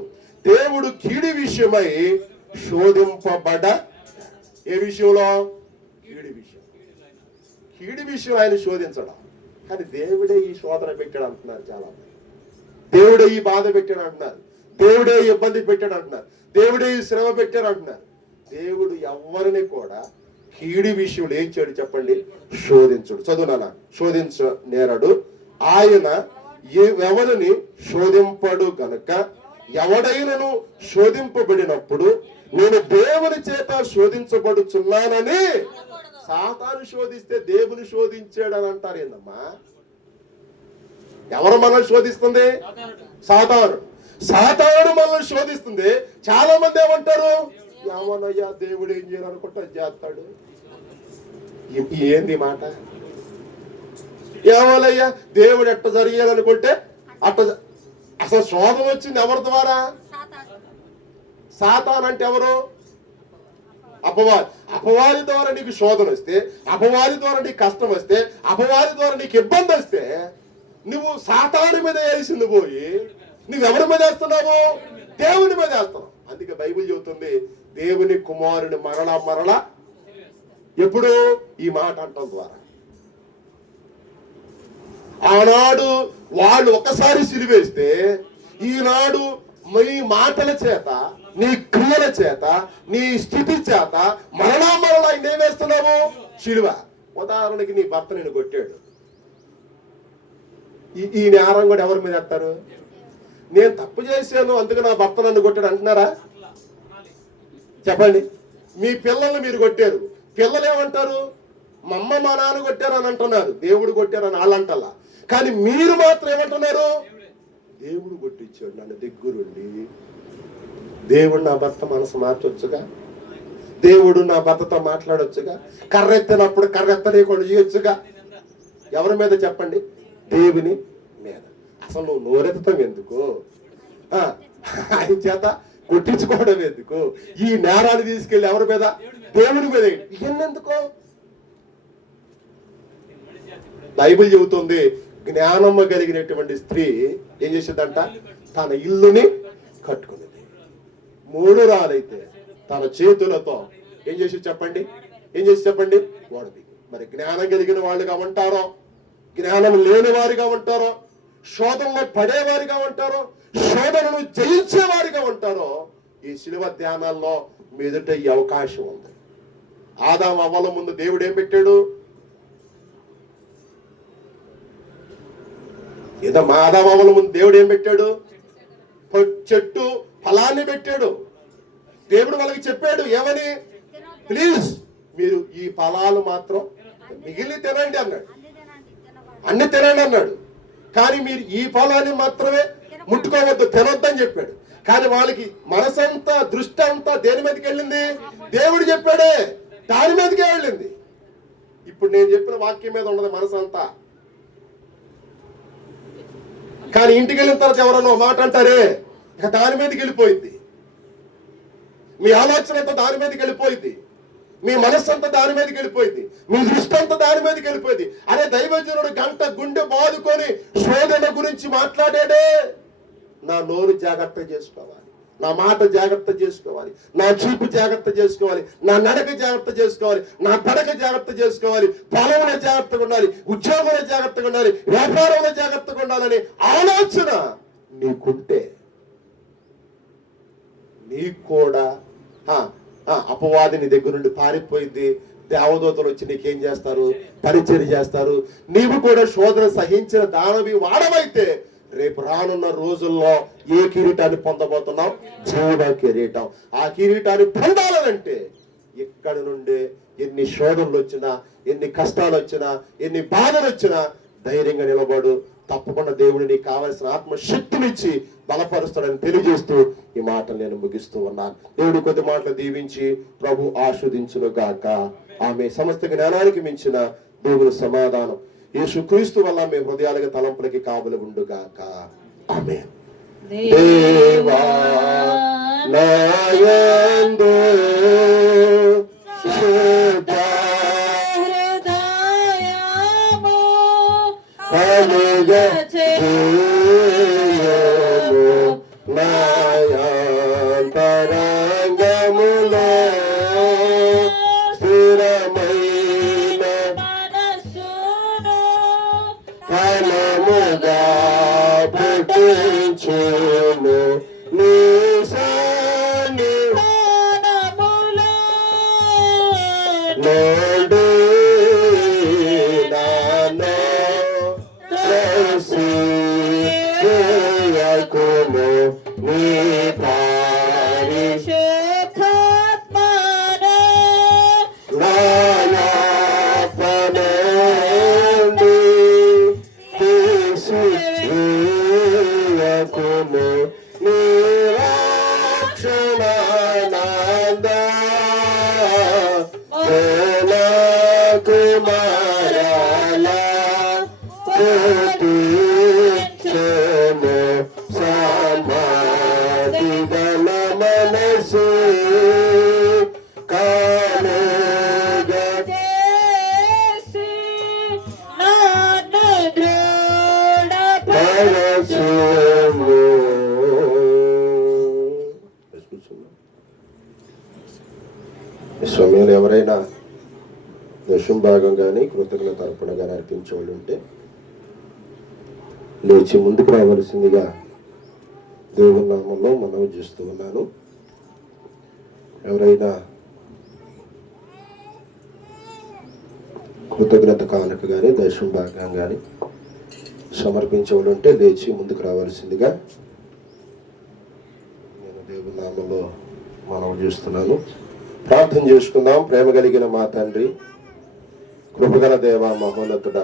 దేవుడు కీడి విషయమై శోధింపబడ. ఏ విషయంలో? కీడి విషయం ఆయన శోధించడం. కానీ దేవుడే ఈ శోధన పెట్టాడు అంటున్నారు చాలా మంది. దేవుడే ఈ బాధ పెట్టాడు అంటున్నారు, దేవుడే ఇబ్బంది పెట్టాడు అంటున్నారు, దేవుడే ఈ శ్రమ పెట్టాడు అంటున్నారు. దేవుడు ఎవరిని కూడా కీడి విషయంలో ఏం చేయడు చెప్పండి? శోధించుడు. చదువునా? శోధించ నేరడు. ఆయన ఎవరిని శోధింపడు గనుక ఎవడైనను శోధింపబడినప్పుడు నేను దేవుని చేత శోధించబడుచున్నానని. సాతాను శోధిస్తే దేవుని శోధించాడని అంటారు ఏందమ్మా? ఎవరు మనల్ని శోధిస్తుంది? సాతాను. సాతాను మనల్ని శోధిస్తుంది. చాలా మంది ఏమంటారు? ఏమనయ్యా దేవుడు ఏం చేయాలనుకుంటే చేస్తాడు. ఏంది మాట? ఏమోలయ్యా దేవుడు ఎట్ట జరిగాలనుకుంటే అట్ట. అసలు శోధన వచ్చింది ఎవరి ద్వారా? సాతాన్ అంటే ఎవరు? అపవాది. అపవాది ద్వారా నీకు శోధన వస్తే, అపవాది ద్వారా నీకు కష్టం వస్తే, అపవాది ద్వారా నీకు ఇబ్బంది వస్తే నువ్వు సాతాను మీద వేసింది పోయి నువ్వెవరి మీద వేస్తున్నావు? దేవుని మీద వేస్తున్నావు. అందుకే బైబిల్ చెబుతుంది దేవుని కుమారుని మరలా ఎప్పుడు? ఈ మాట అంటం ద్వారా. ఆనాడు వాళ్ళు ఒకసారి సిలివేస్తే ఈనాడు నీ మాటల చేత, నీ క్రియల చేత, నీ స్థితి చేత మరలా ఆయన ఏం వేస్తున్నావు? శిలువ. ఉదాహరణకి నీ భర్త నేను కొట్టాడు. ఈ నేరం కూడా ఎవరి మీద వేస్తారు? నేను తప్పు చేశాను అందుకు నా భర్త నన్ను కొట్టాడు అంటున్నారా? చెప్పండి. మీ పిల్లల్ని మీరు కొట్టారు, పిల్లలు ఏమంటారు? మా అమ్మ మా నాన్న కొట్టారు అని అంటున్నారు, దేవుడు కొట్టారు అని వాళ్ళు అంటల్లా. కానీ మీరు మాత్రం ఏమంటున్నారు? దేవుడు కొట్టించాడు నన్ను దగ్గరుండి. దేవుడు నా భర్త మనసు మార్చొచ్చుగా, దేవుడు నా భర్తతో మాట్లాడొచ్చుగా, కర్రెత్తినప్పుడు కర్రెత్తలేకుండా చేయొచ్చుగా. ఎవరి మీద చెప్పండి? దేవుని మీద. అసలు నువ్వు నోరెత్తడం ఎందుకు? ఆయన చేత కొట్టించుకోవడం ఎందుకు? ఈ నేరాన్ని తీసుకెళ్ళి ఎవరి మీద? దేవుని మీద. ఇవన్నెందుకో? బైబిల్ చెబుతుంది జ్ఞానమ్మ కలిగినటువంటి స్త్రీ ఏం చేసేదంట? తన ఇల్లుని కట్టుకునేది. 3 రాళ్ళైతే తన చేతులతో ఏం చేసి చెప్పండి? వాడిది. మరి జ్ఞానం కలిగిన వాళ్ళుగా ఉంటారో, జ్ఞానం లేని వారిగా ఉంటారో, శోధనలో పడేవారిగా ఉంటారో, శోధనను జయించేవారిగా ఉంటారో, ఈ శిలువ ధ్యానాల్లో మీదట ఈ అవకాశం ఉంది. ఆదాము అవ్వల ముందు దేవుడు ఏం పెట్టాడు? ఏదో మా ఆదాము అవ్వల ముందు దేవుడు ఏం పెట్టాడు? చెట్టు ఫలాన్ని పెట్టాడు. దేవుడు వాళ్ళకి చెప్పాడు ఏమని? ప్లీజ్ మీరు ఈ ఫలాలు మాత్రం మిగిలిన తినండి అన్నాడు, అన్ని తినండి అన్నాడు. కానీ మీరు ఈ ఫలాన్ని మాత్రమే ముట్టుకోవద్దు, తినొద్దని చెప్పాడు. కానీ వాళ్ళకి మనసంతా, దృష్టి అంతా దేని మీదకి వెళ్ళింది? దేవుడు చెప్పాడే దాని మీదకే వెళ్ళింది. ఇప్పుడు నేను చెప్పిన వాక్యం మీద ఉండదు మనసంతా. కానీ ఇంటికి వెళ్ళిన తర్వాత ఎవరన్నా మాట అంటారే, ఇక దాని మీదకి వెళ్ళిపోయింది. మీ ఆలోచన అంతా దాని మీదకి వెళ్ళిపోయింది, మీ మనస్సు అంతా దాని మీదకి వెళ్ళిపోయింది, మీ దృష్టి అంతా దాని మీదకి వెళ్ళిపోయింది. అరే దైవజనుడు గంట గుండె బాదుకొని శోధన గురించి మాట్లాడాడే. నా నోరు జాగ్రత్త చేసుకోవాలి, నా మాట జాగ్రత్త చేసుకోవాలి, నా చూపు జాగ్రత్త చేసుకోవాలి, నా నడక జాగ్రత్త చేసుకోవాలి, నా పడక జాగ్రత్త చేసుకోవాలి, పొలంలో జాగ్రత్తగా ఉండాలి, ఉద్యోగంలో జాగ్రత్తగా ఉండాలి, వ్యాపారంలో జాగ్రత్తగా ఉండాలని ఆలోచన నీకుంటే నీకు కూడా అపవాది నీ దగ్గర నుండి పారిపోయింది. దేవదూతలు వచ్చి నీకేం చేస్తారు? పరిచర్య చేస్తారు. నీవు కూడా శోధన సహించిన దానవి వాడవైతే రేపు రానున్న రోజుల్లో ఏ కిరీటాన్ని పొందబోతున్నాం? జీవ కిరీటం. ఆ కిరీటాన్ని పొందాలనంటే ఇక్కడి నుండే ఎన్ని శోధనలు వచ్చినా, ఎన్ని కష్టాలు వచ్చినా, ఎన్ని బాధలు వచ్చినా ధైర్యంగా నిలబడు. తప్పకుండా దేవుడు నీకు కావలసిన ఆత్మశక్తినిచ్చి బలపరుస్తాడని తెలియజేస్తూ ఈ మాటలు నేను ముగిస్తూ ఉన్నాను. దేవుడి కొద్ది మాటలు దీవించి ప్రభు ఆస్వాదించును గాక. ఆమె సమస్త జ్ఞానానికి మించిన దేవుని సమాధానం యేసుక్రీస్తు వల్ల మీ హృదయాలకి తలంపులకి కావలి ఉండుగాక. ఆమేన్. దేవా నాయందు శుద్ధ హృదయము కలుగచేయుము నాయంతరంగములో స్థిరమైన మనసును ఫలముగా పుట్టించుము. నీ సన్నిధానములో నేడు నన్ను త్రోసివేయకుము. నీ పరిశుద్ధాత్మను నాయాపనండి తీసివేయకుము. నీ రక్షణానంద కుమారల పుట్టించుము. సమాధి గల మనసు కలుగచేసి నన్ను దృఢపరచుము. ఈ సమయంలో ఎవరైనా దశం భాగం కానీ కృతజ్ఞత అర్పణ కానీ అర్పించేవాళ్ళు ఉంటే లేచి ముందుకు రావలసిందిగా దేవుని నామంలో మనవి చేస్తూ ఉన్నాను. ఎవరైనా కృతజ్ఞత కానుక కానీ దశం భాగం కానీ సమర్పించేవాళ్ళు ఉంటే లేచి ముందుకు రావాల్సిందిగా నేను దేవుని నామంలో మనవి చేస్తున్నాను. ప్రార్థన చేసుకుందాం. ప్రేమ కలిగిన మా తండ్రి, కృపగల దేవ, మహోన్నతుడా,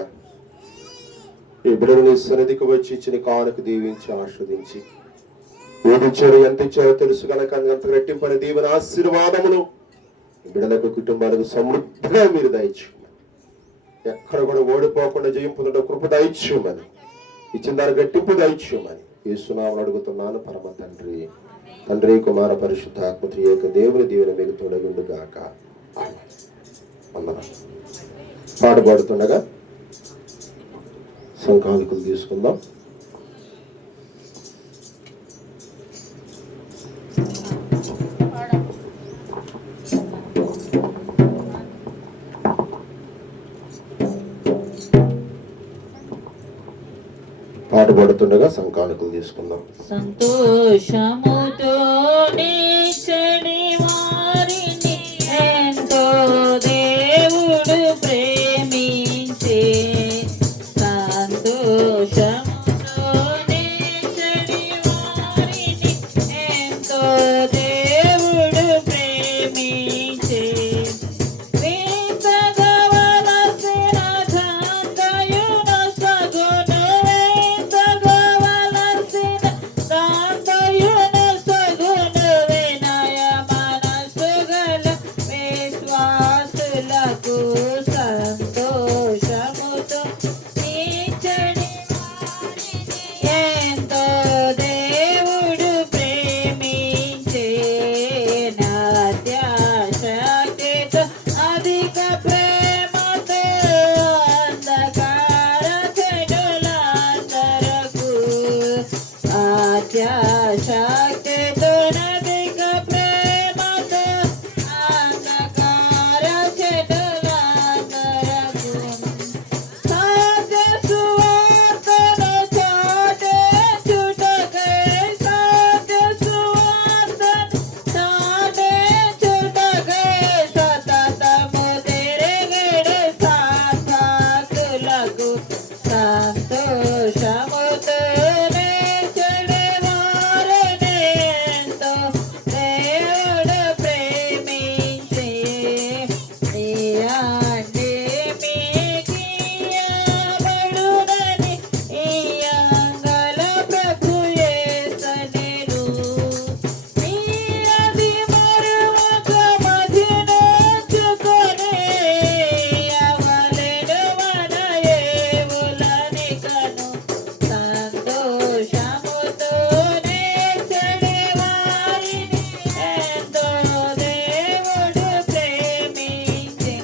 ఈ బిడ్డలు నీ సన్నిధికి వచ్చి ఇచ్చిన కానుక దీవించి ఆస్వాదించి ఏది ఇచ్చారో ఎంత ఇచ్చారో తెలుసు కనుక అంత రెట్టింపని దీవెన ఆశీర్వాదమును ఈ బిడ్డలకు కుటుంబాలకు సమృద్ధిగా మీరు దయచేయమని, ఎక్కడ కూడా ఓడిపోకుండా జయింపుతుంటే కృప దయచేయమని, ఇచ్చిన దాని రెట్టింపు దయచేయమని యేసునామములో అడుగుతున్నాను పరమ తండ్రి. తండ్రి, కుమార, పరిశుద్ధాత్మ త్రియేక దేవుని దీవెన మీకు తోడగుండుగాక. ఆమేన్. పాడుతుండగా సంకాలికలు తీసుకుందాం. పాడుతుండగా సంకాలికలు తీసుకుందాం. సంతోషముతో నీచని వారిని ఎంతో సంతోషముతో నీచని ఎంతో దేవుడు ప్రేమించే నాత్యాశక్తితో అధిక ప్రేమతో అంధకార చెడులందరకు అత్యాశక్తితో అధిక ప్రేమతో అంధకార చెడులందరకు సత్య సువార్తను చాటించుటకై సత్య సువార్తను చాటించుటకై సతతము తిరిగిడి సార్థకులకు సంతోషముతో నిలిచెడి వారిని ఎంతో దేవుడు ప్రేమించి నీయండి మీకియ్యబడునని ఇయ్యంగల ప్రభు యేసనెను. మీరది మరువక మదినోచుకొని అవలెను మన ఏవులనికను సంతోషముతో నిలిచెడి వారిని ఎంతో దేవుడు ప్రేమించి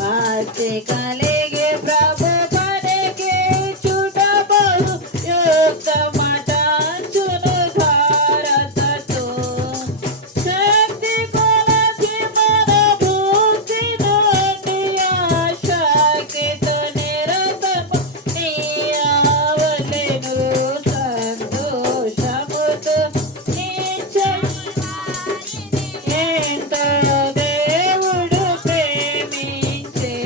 భక్తి కలిగి ప్రభు పనికి చుట బహు యుక్తమటాంచును భారతతో శక్తి కొలది మన భక్తి నుండి ఆశక్తితో నిరతము నీయవలెను సంతోషముతో నిలిచెడి ఎంతో దేవుడు ప్రేమించే.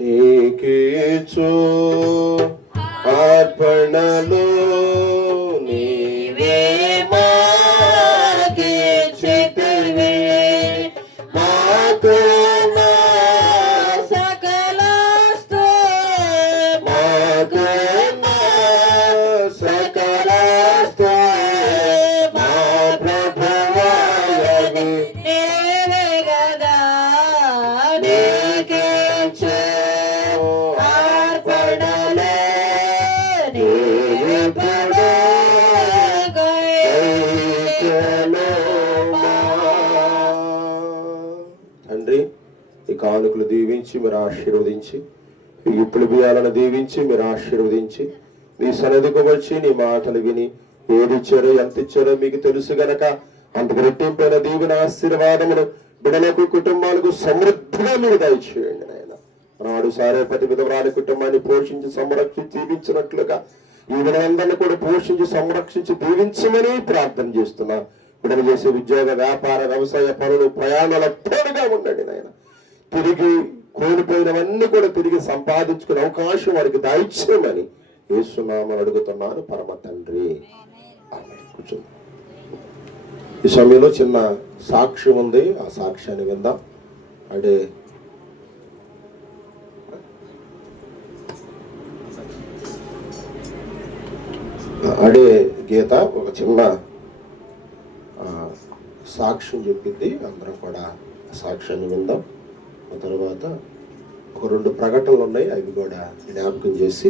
నీకేచు అర్పణలో నీవే మాకిచ్చితివి. మాకు నా సకల మాకు నా సకల మా ప్రభువాయని నీవే గదా నీకిచ్చు అర్పణలో నీవెప్పుడు తండ్రి ఈ కానుకలు దీవించి మీరు ఆశీర్వదించి ఈ ఇప్పుడు బియ్యాలను దీవించి మీరు ఆశీర్వదించి మీ సన్నిధికి వచ్చి నీ మాటలు విని ఏదిచ్చారో ఎంత ఇచ్చారో మీకు తెలుసు గనక అంతకు రెట్టింపైన దీవెన ఆశీర్వాదమును బిడలకు కుటుంబాలకు సమృద్ధిగా మీరు దయచేయండి నాయన. నాడు సారేపతి విధవరాలి కుటుంబాన్ని పోషించి సంరక్షించి దీవించినట్లుగా ఈ విధందరినీ కూడా పోషించి సంరక్షించి దీవించమని ప్రార్థన చేస్తున్నా. బిడ్డలు చేసే ఉద్యోగ వ్యాపార వ్యవసాయ పనులు ప్రయాణాల తోడుగా ఉండండి నాయన. తిరిగి కోల్పోయినవన్నీ కూడా తిరిగి సంపాదించుకునే అవకాశం వారికి దయచేయమని యేసునామమున అడుగుతున్నాను పరమ తండ్రి. ఆమేన్. కూర్చోండి. ఈ సమయంలో చిన్న సాక్ష్యం ఉంది, ఆ సాక్ష్యాన్ని విందాం. అంటే అడే గీత ఒక చిన్న సాక్ష్యం చెప్పింది. అందరం కూడా సాక్ష్యాన్ని విందాం. ఆ తర్వాత ఒక 2 ప్రకటనలు ఉన్నాయి, అవి కూడా జ్ఞాపకం చేసి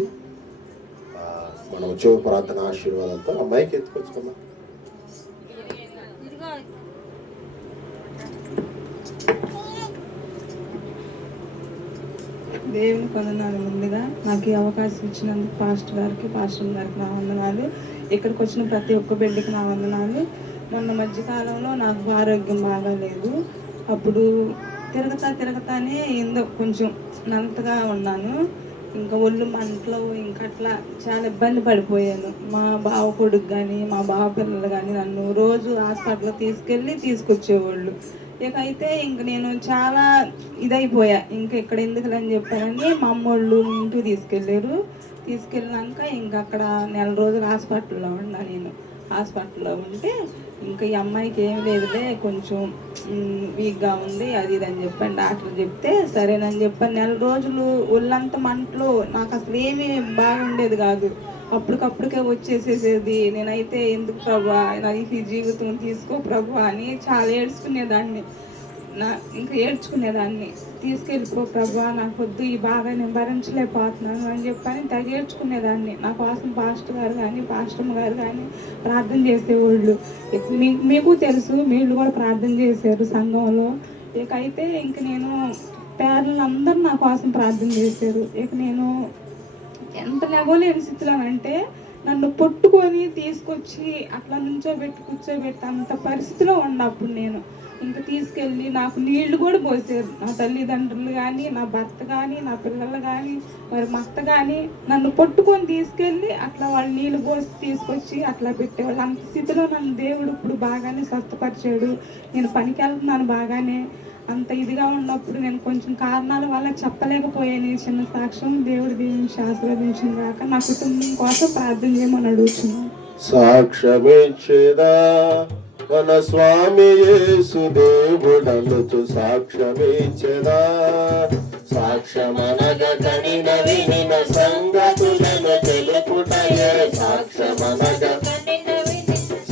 మనం ఉద్యోగ ప్రార్థన ఆశీర్వాదంతో అమ్మాయికి ఎత్తుకొచ్చుకున్నాం. దేవుని కొందనాలు. ముందుగా నాకు ఈ అవకాశం ఇచ్చినందుకు పాస్టర్ గారికి నా వందనాలు. ఇక్కడికి వచ్చిన ప్రతి ఒక్క బిడ్డకి నా వందనాలు. మొన్న మధ్యకాలంలో నాకు ఆరోగ్యం బాగాలేదు. అప్పుడు తిరగతానే ఏందో కొంచెం నంతగా ఉన్నాను. ఇంకా ఒళ్ళు మంటలో ఇంకా అట్లా చాలా ఇబ్బంది పడిపోయాను. మా బావ కొడుకు కానీ మా బావ పిల్లలు కానీ నన్ను రోజు హాస్పిటల్కి తీసుకొచ్చేవాళ్ళు. ఇక అయితే ఇంక నేను చాలా ఇదైపోయా. ఇంక ఇక్కడ ఎందుకు అని చెప్పానని మా అమ్మోళ్ళు ఇంటికి తీసుకెళ్ళినాక ఇంక అక్కడ 1 నెల రోజులు హాస్పిటల్లో ఉన్నా. నేను హాస్పిటల్లో ఉంటే ఇంకా ఈ అమ్మాయికి ఏం లేదులే, కొంచెం వీక్గా ఉంది అది ఇది అని చెప్పాను. డాక్టర్ చెప్తే సరేనని చెప్పాను. 1 నెల రోజులు ఒళ్ళంతా మంటలు, నాకు అసలు ఏమీ బాగుండేది కాదు. అప్పటికప్పటికే వచ్చేసేసేది. నేనైతే ఎందుకు ప్రభా నాకు ఈ జీవితం తీసుకో ప్రభా అని చాలా ఏడ్చుకునేదాన్ని. ఇంకా ఏడ్చుకునేదాన్ని, తీసుకెళ్ళిపో ప్రభా నాకు వద్దు, ఈ బాగా నేను భరించలేకపోతున్నాను అని చెప్పని తెగ ఏడ్చుకునేదాన్ని. నా కోసం పాస్టర్ గారు కానీ పాస్టమ్ గారు కానీ ప్రార్థన చేసేవాళ్ళు. మీకు తెలుసు, మీరు కూడా ప్రార్థన చేశారు సంఘంలో. ఇకైతే ఇంక నేను పేర్లను అందరూ నా కోసం ప్రార్థన చేశారు. ఇక నేను ఎంత లేవలేని స్థితిలో అంటే నన్ను పట్టుకొని తీసుకొచ్చి అట్లా కూర్చోబెట్టి అంత పరిస్థితిలో ఉన్నప్పుడు నేను ఇంకా తీసుకెళ్ళి నాకు నీళ్లు కూడా పోసారు. నా తల్లిదండ్రులు కానీ, నా భర్త కానీ, నా పిల్లలు కానీ, మరి మా అత్త కానీ నన్ను పట్టుకొని తీసుకెళ్ళి అట్లా వాళ్ళు నీళ్లు పోసి తీసుకొచ్చి అట్లా పెట్టేవాళ్ళు. అంత స్థితిలో నన్ను దేవుడు ఇప్పుడు బాగానే స్వస్థపరిచాడు. నేను పనికి వెళ్తున్నాను బాగానే. అంత ఇదిగా ఉన్నప్పుడు నేను కొంచెం కారణాల వల్ల చెప్పలేకపోయాను చిన్న సాక్ష్యం. దేవుడు దీవించి ఆశీర్వదించిన కాక నా కుటుంబం కోసం ప్రార్థన చేయమని అడుగుతున్నాను. సాక్ష్యమిచ్చేదా మన స్వామి యేసు దేవుడనుచు సాక్ష్యమిచ్చేదా, సాక్ష్యమనగ కనిన వినిన సంగతులను తెలుపుటయే, సాక్ష్యమనగ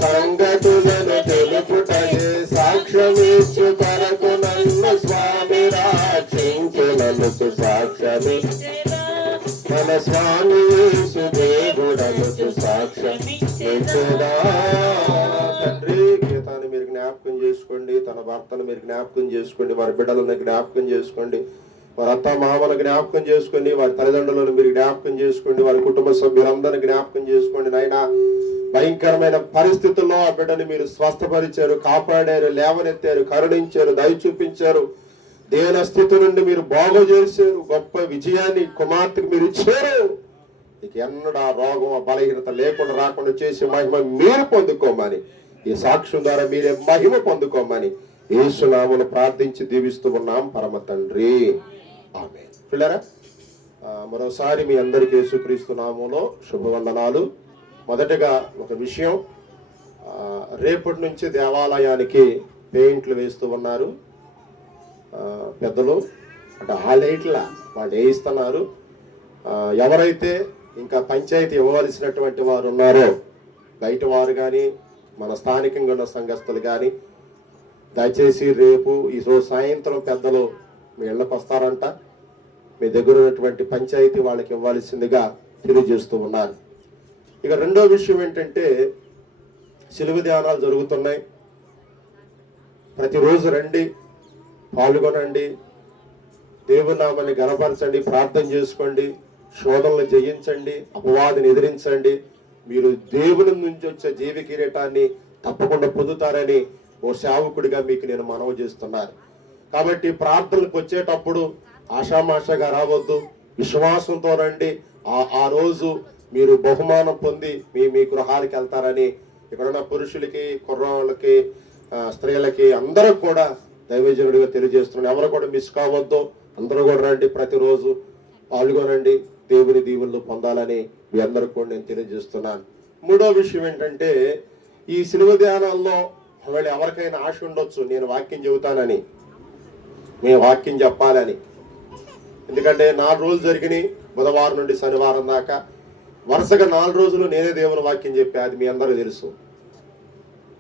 సంగతులను తెలుపుటయే, సాక్ష్యమిచ్చు కొరకు నన్ను స్వామి రక్షించుననుచు సాక్ష్యమిచ్చేదా, మన స్వామి యేసు దేవుడనుచు సాక్ష్యమిచ్చేదా. తండ్రి గీతాన్ని మీరు జ్ఞాపకం చేసుకోండి, తన భర్తను మీరు జ్ఞాపకం చేసుకోండి, వారి బిడ్డలను జ్ఞాపకం చేసుకోండి, వారి అత్త మామను జ్ఞాపకం చేసుకోండి, వారి తల్లిదండ్రులను మీరు జ్ఞాపకం చేసుకోండి, వారి కుటుంబ సభ్యులందరినీ జ్ఞాపకం చేసుకోండి. నాయనా, భయంకరమైన పరిస్థితుల్లో ఆ బిడ్డని మీరు స్వస్థపరిచారు, కాపాడారు, లేవనెత్తారు, కరుణించారు, దయ చూపించారు, దేన స్థితి నుండి మీరు బాగు చేశారు, గొప్ప విజయాన్ని కుమార్తెకు మీరు ఇచ్చారు. ఇక ఎన్నడూ ఆ రోగం, ఆ బలహీనత లేకుండా రాకుండా చేసే మహిమ మీరు పొందుకోమని, ఈ సాక్ష్యం ద్వారా మీరే మహిమ పొందుకోమని యేసు నామమున ప్రార్థించి దీవిస్తూ ఉన్నాం పరమ తండ్రి, ఆమేన్. పిల్లరా, మరోసారి మీ అందరికీ యేసుక్రీస్తు నామములో శుభవందనాలు. మొదటగా ఒక విషయం, రేపటి నుంచి దేవాలయానికి పెయింట్లు వేస్తూ ఉన్నారు పెద్దలు, అంటే ఆ లైట్ల వాళ్ళు వేయిస్తున్నారు. ఎవరైతే ఇంకా పంచాయతీ ఇవ్వవలసినటువంటి వారు ఉన్నారో, బయట వారు కానీ మన స్థానికంగా ఉన్న సంఘస్థులు కానీ, దయచేసి రేపు ఈరోజు సాయంత్రం పెద్దలు మీ ఇళ్ళకి వస్తారంట. మీ దగ్గర ఉన్నటువంటి పంచాయతీ వాళ్ళకి ఇవ్వాల్సిందిగా తెలియజేస్తూ ఉన్నారు. ఇక రెండో విషయం ఏంటంటే, సిలువ ధ్యానాలు జరుగుతున్నాయి. ప్రతిరోజు రండి, పాల్గొనండి, దేవుని నామాన్ని గణపరచండి, ప్రార్థన చేసుకోండి, శోధనలు జయించండి, అపవాదిని ఎదిరించండి. మీరు దేవుని నుంచి వచ్చే జీవ కిరీటాన్ని తప్పకుండా పొందుతారని ఓ సేవకుడిగా మీకు నేను మనవి చేస్తున్నాను. కాబట్టి ప్రార్థనలకు వచ్చేటప్పుడు ఆషామాషగా రావద్దు, విశ్వాసంతో రండి. ఆ రోజు మీరు బహుమానం పొంది మీ గృహాలకు వెళ్తారని ఇక్కడున్న పురుషులకి, కుర్రాళ్ళకి, స్త్రీలకి అందరూ కూడా దైవజనుడిగా తెలియజేస్తున్నాను. ఎవరు కూడా మిస్ కావద్దు, అందరూ కూడా రండి, ప్రతిరోజు పాల్గొనండి, దేవుని దీవెనలు పొందాలని మీ అందరికి కూడా నేను తెలియజేస్తున్నాను. మూడో విషయం ఏంటంటే, ఈ సిలువ ధ్యానాల్లో ఒకవేళ ఎవరికైనా ఆశ ఉండొచ్చు, నేను వాక్యం చెబుతానని, మేము వాక్యం చెప్పాలని. ఎందుకంటే 4 రోజులు జరిగినాయి, బుధవారం నుండి శనివారం దాకా వరుసగా 4 రోజులు నేనే దేవుని వాక్యం చెప్పా, అది మీ అందరూ తెలుసు.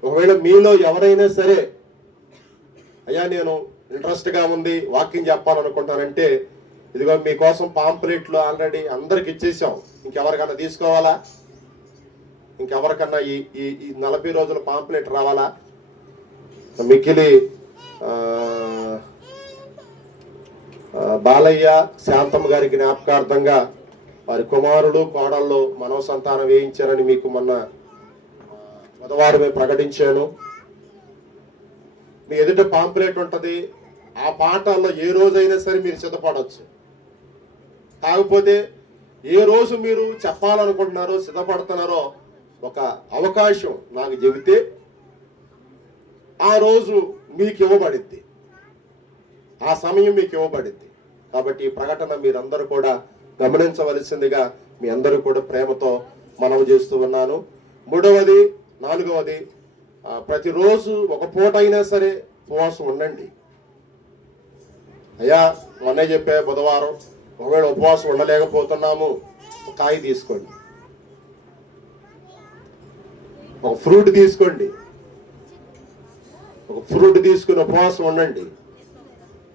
ఒకవేళ మీలో ఎవరైనా సరే అయ్యా నేను ఇంట్రెస్ట్గా ఉంది వాక్యం చెప్పాలనుకుంటానంటే, ఇదిగో మీకోసం పాంప్లెట్లు ఆల్రెడీ అందరికి ఇచ్చేసాం. ఇంకెవరికన్నా తీసుకోవాలా? ఇంకెవరికన్నా ఈ 40 రోజుల పాంప్లెట్ రావాలా? మిక్కిలి బాలయ్య శాంతమ్మ గారి జ్ఞాపకార్థంగా వారి కుమారుడు కోడళ్ళు మనవ సంతానం వేయించారని మీకు మొన్న బుధవారమే ప్రకటించాను. మీ ఎదుట పాంప్లెట్ ఉంటుంది, ఆ పాఠాల్లో ఏ రోజైనా సరే మీరు సిద్ధపడవచ్చు. కాకపోతే ఏ రోజు మీరు చెప్పాలనుకుంటున్నారో, సిద్ధపడుతున్నారో ఒక అవకాశం నాకు చెబితే ఆ రోజు మీకు ఇవ్వబడిద్ది, ఆ సమయం మీకు ఇవ్వబడిద్ది. కాబట్టి ఈ ప్రకటన మీరందరూ కూడా గమనించవలసిందిగా మీ అందరూ కూడా ప్రేమతో మనవి చేస్తూ ఉన్నాను. మూడవది, 4వది, ప్రతిరోజు ఒక పూట అయినా సరే ఉపవాసం ఉండండి. అయ్యా మొన్నే చెప్పే బుధవారం ఒకవేళ ఉపవాసం ఉండలేకపోతున్నాము, ఒక కాయ తీసుకోండి, ఒక ఫ్రూట్ తీసుకోండి, ఒక ఫ్రూట్ తీసుకుని ఉపవాసం ఉండండి.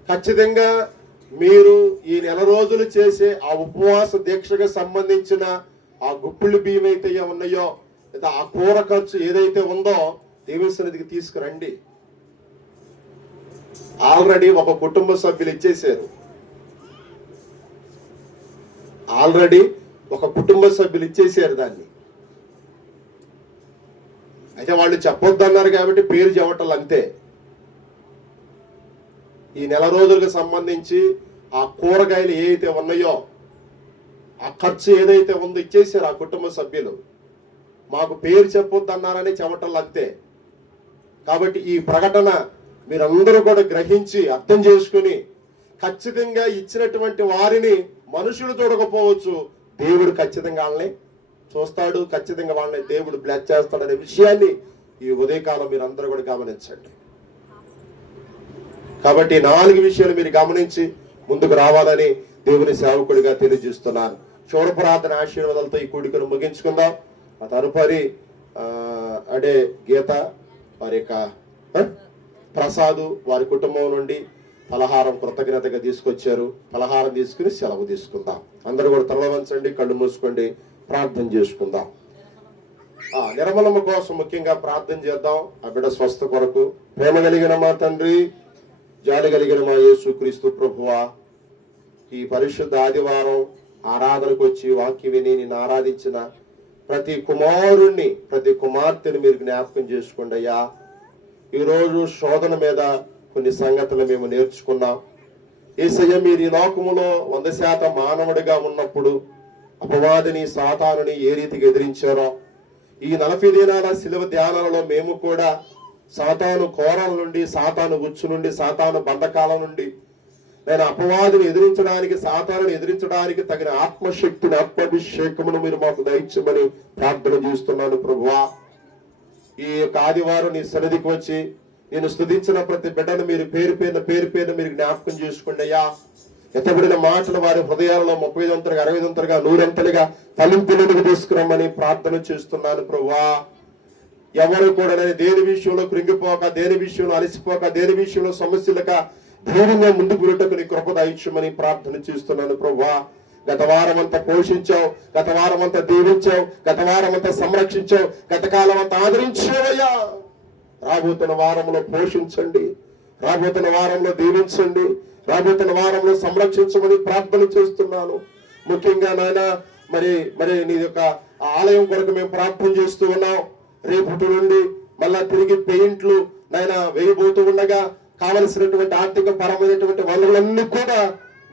ఖచ్చితంగా మీరు ఈ నెల రోజులు చేసే ఆ ఉపవాస దీక్షకు సంబంధించిన ఆ గుప్పిళ్ళు బియ్యం అయితే ఉన్నాయో, లేదా ఆ కూర ఖర్చు ఏదైతే ఉందో దేవుని సన్నిధికి తీసుకురండి. ఆల్రెడీ ఒక కుటుంబ సభ్యులు ఇచ్చేసారు, దాన్ని. అయితే వాళ్ళు చెప్పొద్దు అన్నారు కాబట్టి పేరు చెప్పటం అంతే. ఈ నెల రోజులకు సంబంధించి ఆ కూరగాయలు ఏవైతే ఉన్నాయో, ఆ ఖర్చు ఏదైతే ఉందో ఇచ్చేసారు ఆ కుటుంబ సభ్యులు. మాకు పేరు చెప్పొద్దు అన్నారని చెప్పటం అంతే. కాబట్టి ఈ ప్రకటన మీరందరూ కూడా గ్రహించి అర్థం చేసుకుని, ఖచ్చితంగా ఇచ్చినటువంటి వారిని మనుషులు చూడకపోవచ్చు, దేవుడు ఖచ్చితంగా వాళ్ళని చూస్తాడు, ఖచ్చితంగా వాళ్ళని దేవుడు బ్లెస్ చేస్తాడనే విషయాన్ని ఈ ఉదయకాలం మీరు అందరూ కూడా గమనించండి. కాబట్టి 4 విషయాలు మీరు గమనించి ముందుకు రావాలని దేవుని సేవకుడిగా తెలియజేస్తున్నాను. చివరి ప్రార్థన ఆశీర్వాదాలతో ఈ కూడికను ముగించుకుందాం. ఆ తదుపరి అడే గీత వారి యొక్క ప్రసాదు వారి కుటుంబం నుండి పలహారం కృతజ్ఞతగా తీసుకొచ్చారు. పలహారం తీసుకుని సెలవు తీసుకుందాం. అందరూ కూడా తల వంచండి, కళ్ళు మూసుకోండి, ప్రార్థన చేసుకుందాం. నిర్మలమ్మ కోసం ముఖ్యంగా ప్రార్థన చేద్దాం. ఆ బిడ్డ స్వస్థ కొరకు. ప్రేమ కలిగిన మా తండ్రి, జాలి కలిగిన మా యేసుక్రీస్తు ప్రభువా, ఈ పరిశుద్ధ ఆదివారం ఆరాధనకు వచ్చి వాక్యం విని నిన్ను ఆరాధించిన ప్రతి కుమారుణ్ణి, ప్రతి కుమార్తెను మీరు జ్ఞాపకం చేసుకోండి అయ్యా. ఈరోజు శోధన మీద కొన్ని సంగతులు మేము నేర్చుకున్నాం. యేసయ్య, మీరు ఈ లోకములో 100% మానవుడిగా ఉన్నప్పుడు అపవాదిని, సాతానుని ఏ రీతికి ఎదిరించారో, ఈ 40 దినాల శిలువ ధ్యానాలలో మేము కూడా సాతాను కోరల నుండి, సాతాను ఉచ్చు నుండి, సాతాను బంధకాల నుండి నేను అపవాదిని ఎదిరించడానికి, సాతానుని ఎదిరించడానికి తగిన ఆత్మశక్తిని, ఆత్మాభిషేకమును మీరు మాకు దయచేయమని ప్రార్థన చేస్తున్నాను ప్రభువా. ఈ యొక్క ఆదివారం నీ సన్నిధికి వచ్చి నేను స్తుతించిన ప్రతి బిడ్డను మీరు పేరు పేరున మీరు జ్ఞాపకం చేసుకోండి అయ్యా. ఎత్తబడిన మాటలు వారి హృదయాలలో 30 అంతలుగా, 60 అంతలుగా, 100 అంతలుగా ఫలింపులకు తీసుకురమ్మని ప్రార్థన చేస్తున్నాను ప్రభువా. ఎవరు కూడా నేను దేని విషయంలో కృంగిపోక, దేని విషయంలో అలసిపోక, దేని విషయంలో సమస్యలక ధైర్యంగా ముందుకు వెళ్ళటకు నీ కృప దయచేయమని ప్రార్థన చేస్తున్నాను ప్రభువా. గత వారం అంతా పోషించావు, గత వారం అంతా దీవించావు, గత వారం అంతా సంరక్షించావు, గత కాలం అంతా ఆదరించావయ్యా. రాబోతున్న వారంలో పోషించండి, రాబోతున్న వారంలో దీవించండి, రాబోతున్న వారంలో సంరక్షించమని ప్రార్థన చేస్తున్నాను. ముఖ్యంగా నాయన మరి నీ యొక్క ఆలయం కొరకు మేము ప్రార్థన చేస్తూ ఉన్నాం. రేపటి నుండి మళ్ళా తిరిగి పెయింట్లు నాయన వేయబోతూ ఉండగా కావలసినటువంటి ఆర్థిక పరమైనటువంటి వనరులన్నీ కూడా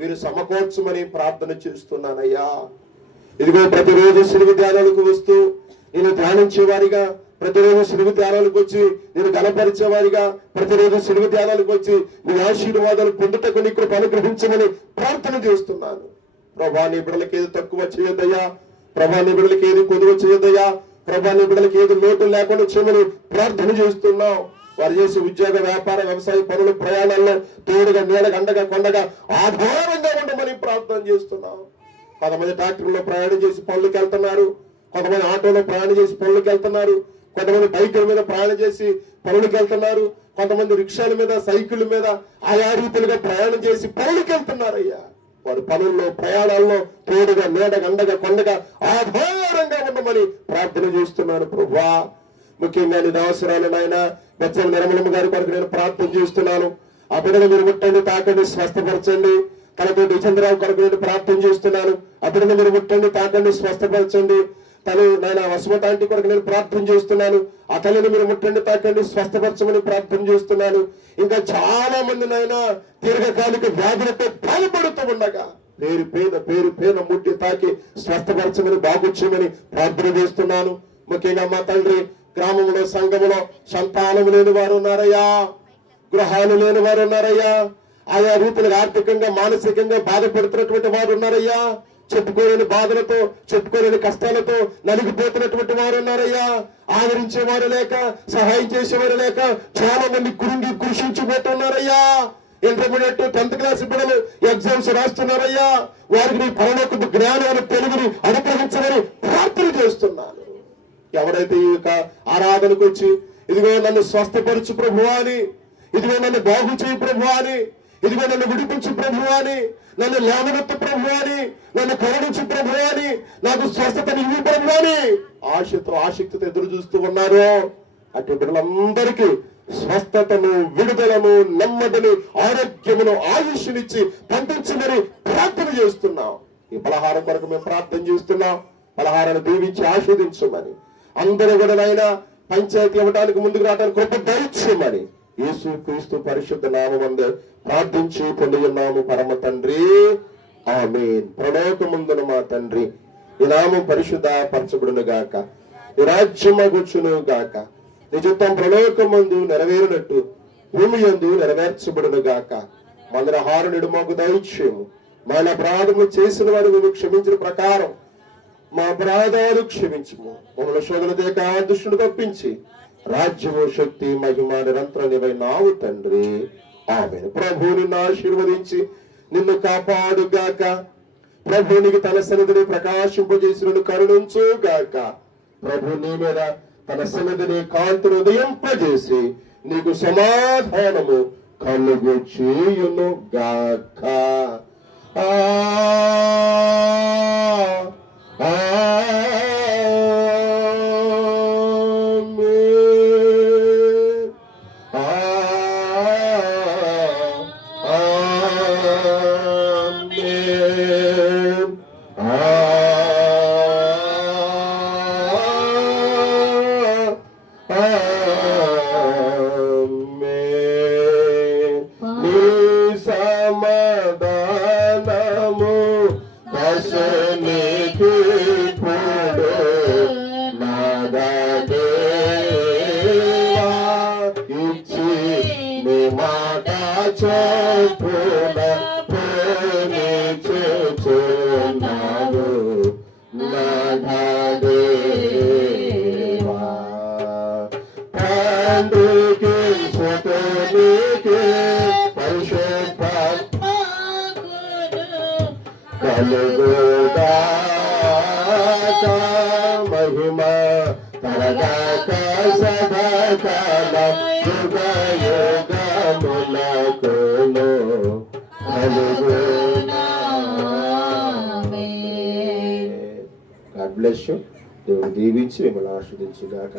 మీరు సమకూర్చమని ప్రార్థన చేస్తున్నానయ్యా. ఇదిగో ప్రతిరోజు శిలువ ధ్యానాలకు వస్తూ నేను ధ్యానించేవారిగా, ప్రతిరోజు శిలువ ధ్యానాలకు వచ్చి నేను గణపరిచేవారిగా, ప్రతిరోజు శిలువ ధ్యానాలకు వచ్చి నీ ఆశీర్వాదాలు పొందుటకు నీ కృప అనుగ్రహించమని ప్రార్థన చేస్తున్నాను. ప్రభా, నీ బిడ్డలకి ఏది తక్కువ చేయొద్దయ్యా. ప్రభా, నీ బిడ్డలకి ఏది కొదువ చేయొద్దయ్యా. ప్రభా, నీ బిడ్డలకి ఏది లోటు లేకుండా చేయమని ప్రార్థన చేస్తున్నాం. వారు చేసే ఉద్యోగ, వ్యాపార, వ్యవసాయ పనులు, ప్రయాణాల్లో తోడుగా, నీడగా, అండగా, కొండగా, ఆధారంగా ఉండమని ప్రార్థన చేస్తున్నాం. కొంతమంది ట్రాక్టర్లో ప్రయాణం చేసి పనులకు వెళ్తున్నారు, కొంతమంది ఆటోలో ప్రయాణం చేసి పనులకు వెళ్తున్నారు, కొంతమంది బైకుల మీద ప్రయాణం చేసి పనులకు వెళ్తున్నారు, కొంతమంది రిక్షాల మీద, సైకిళ్ళ మీద ఆయా రీతిలుగా ప్రయాణం చేసి పనులకు వెళ్తున్నారయ్యా. వారి పనుల్లో, ప్రయాణాల్లో తోడుగా, నీడగా, అండగా, కొండగా, ఆధారంగా ఉండమని ప్రార్థన చేస్తున్నాను ప్రభువా. ముఖ్యంగా నీ అవసరాలు నాయన బెచ్చల నిర్మలమ్మ గారి కొరకు నేను ప్రార్థన చేస్తున్నాను. ఆ బిడ్డను మీరు ముట్టండి, తాకండి, స్వస్థపరచండి. తనతోటి చంద్రరావు కొరకు నేను ప్రార్థన చేస్తున్నాను. ఆ బిడ్డను మీరు ముట్టండి, తాకండి, స్వస్థపరచండి. తను నాయన వసుమతాంటి కొరకు నేను ప్రార్థన చేస్తున్నాను. ఆ తల్లిని మీరు ముట్టండి, తాకండి, స్వస్థపరచమని ప్రార్థన చేస్తున్నాను. ఇంకా చాలా మంది నాయన దీర్ఘకాలిక వ్యాధులతో బాధపడుతూ ఉండగా పేరు పేద ముట్టి తాకి స్వస్థపరచమని, బాగుచ్చేయమని ప్రార్థన చేస్తున్నాను. ముఖ్యంగా మా తండ్రి గ్రామంలో, సంఘములో సంతానం లేని వారు ఉన్నారయ్యా, గృహాలు లేని వారు ఉన్నారయ్యా, ఆయా రీతిలో ఆర్థికంగా, మానసికంగా బాధపడుతున్నటువంటి వారు ఉన్నారయ్యా, చెప్పుకోలేని బాధలతో, చెప్పుకోలేని కష్టాలతో నలిగిపోతున్నటువంటి వారు ఉన్నారయ్యా. ఆదరించేవారు లేక, సహాయం చేసేవారు లేక చాలా మంది కృషించిపోతున్నారయ్యా. ఇంటర్మీడియట్, 10th క్లాస్ పిల్లలు ఎగ్జామ్స్ రాస్తున్నారయ్యా. వారికి నీ పరలోకపు జ్ఞానాన్ని, తెలుగుని అనుగ్రహించమని ప్రార్థన చేస్తున్నాను. ఎవరైతే ఈ యొక్క ఆరాధనకు వచ్చి ఇదిగో నన్ను స్వస్థపరచు ప్రభు అని, ఇదిగో నన్ను బాగు చేయి ప్రభు అని, ఇదిగో నన్ను విడిపించు ప్రభు అని, నన్ను లేవనెత్తు ప్రభు అని, నన్ను కరుణించు ప్రభు అని, నాకు స్వస్థతని ఇవ్వు ప్రభు అని ఆసక్తితో ఎదురు చూస్తూ ఉన్నారు. అటు బిడ్డలందరికీ స్వస్థతను, విడుదలను, నెమ్మదిని, ఆరోగ్యమును, ఆయుష్నిచ్చి పంపించమని ప్రార్థన చేస్తున్నాం. ఈ పలహారం కొరకు మేము ప్రార్థన చేస్తున్నాం. పలహారాన్ని దీవించి ఆస్వాదించమని, అందరూ కూడా నాయన పంచాయతీ ఇవ్వడానికి ముందుకు రావడానికి కృప దయచేయమని యేసు క్రీస్తు పరిశుద్ధ నామమందు ప్రార్థించి పొందున్నాము పరమ తండ్రి, ఆమేన్. పరలోకమందున మా తండ్రి, ఈ నామం పరిశుద్ధ పరచబడును గాక, ఈ రాజ్యమగుచును గాక, నీ చిత్తం పరలోకమందు నెరవేరినట్టు భూమి యందు నెరవేర్చబడును గాక. మందర హారునుడు మాకు దయచేయము. మన అపరాధము చేసిన వారు మేము క్షమించిన ప్రకారం మా అపరాధాలు క్షమించము. మమ్మల్ని శోధన దుష్టుడు తప్పించి రాజ్యము, శక్తి, మహిమ నిరంతరం నీవైనావు తండ్రి, ఆమేన్. ప్రభు నిన్ను ఆశీర్వదించి నిన్ను కాపాడుగాక. ప్రభునికి తన సన్నిధిని ప్రకాశింపజేసి కరుణించు గాక. ప్రభు నీ మీద తన సన్నిధిని కాంతిని ఉదయింపజేసి నీకు సమాధానము కలుగు చేయును గాక. సమాధానము దశనికి పోడు నాదేవా ఇచ్చి నీ మాట చొప్పున ప్రేమించుచున్నాను నాదేవా. తండ్రికి సుతునికి కలుగుగాక మహిమ తరగాక సదాకాల యుగ యుగములకును కలుగునా. God bless you. దేవుడు దీవించి మిమ్మల్ని ఆశీర్వదించుగాక.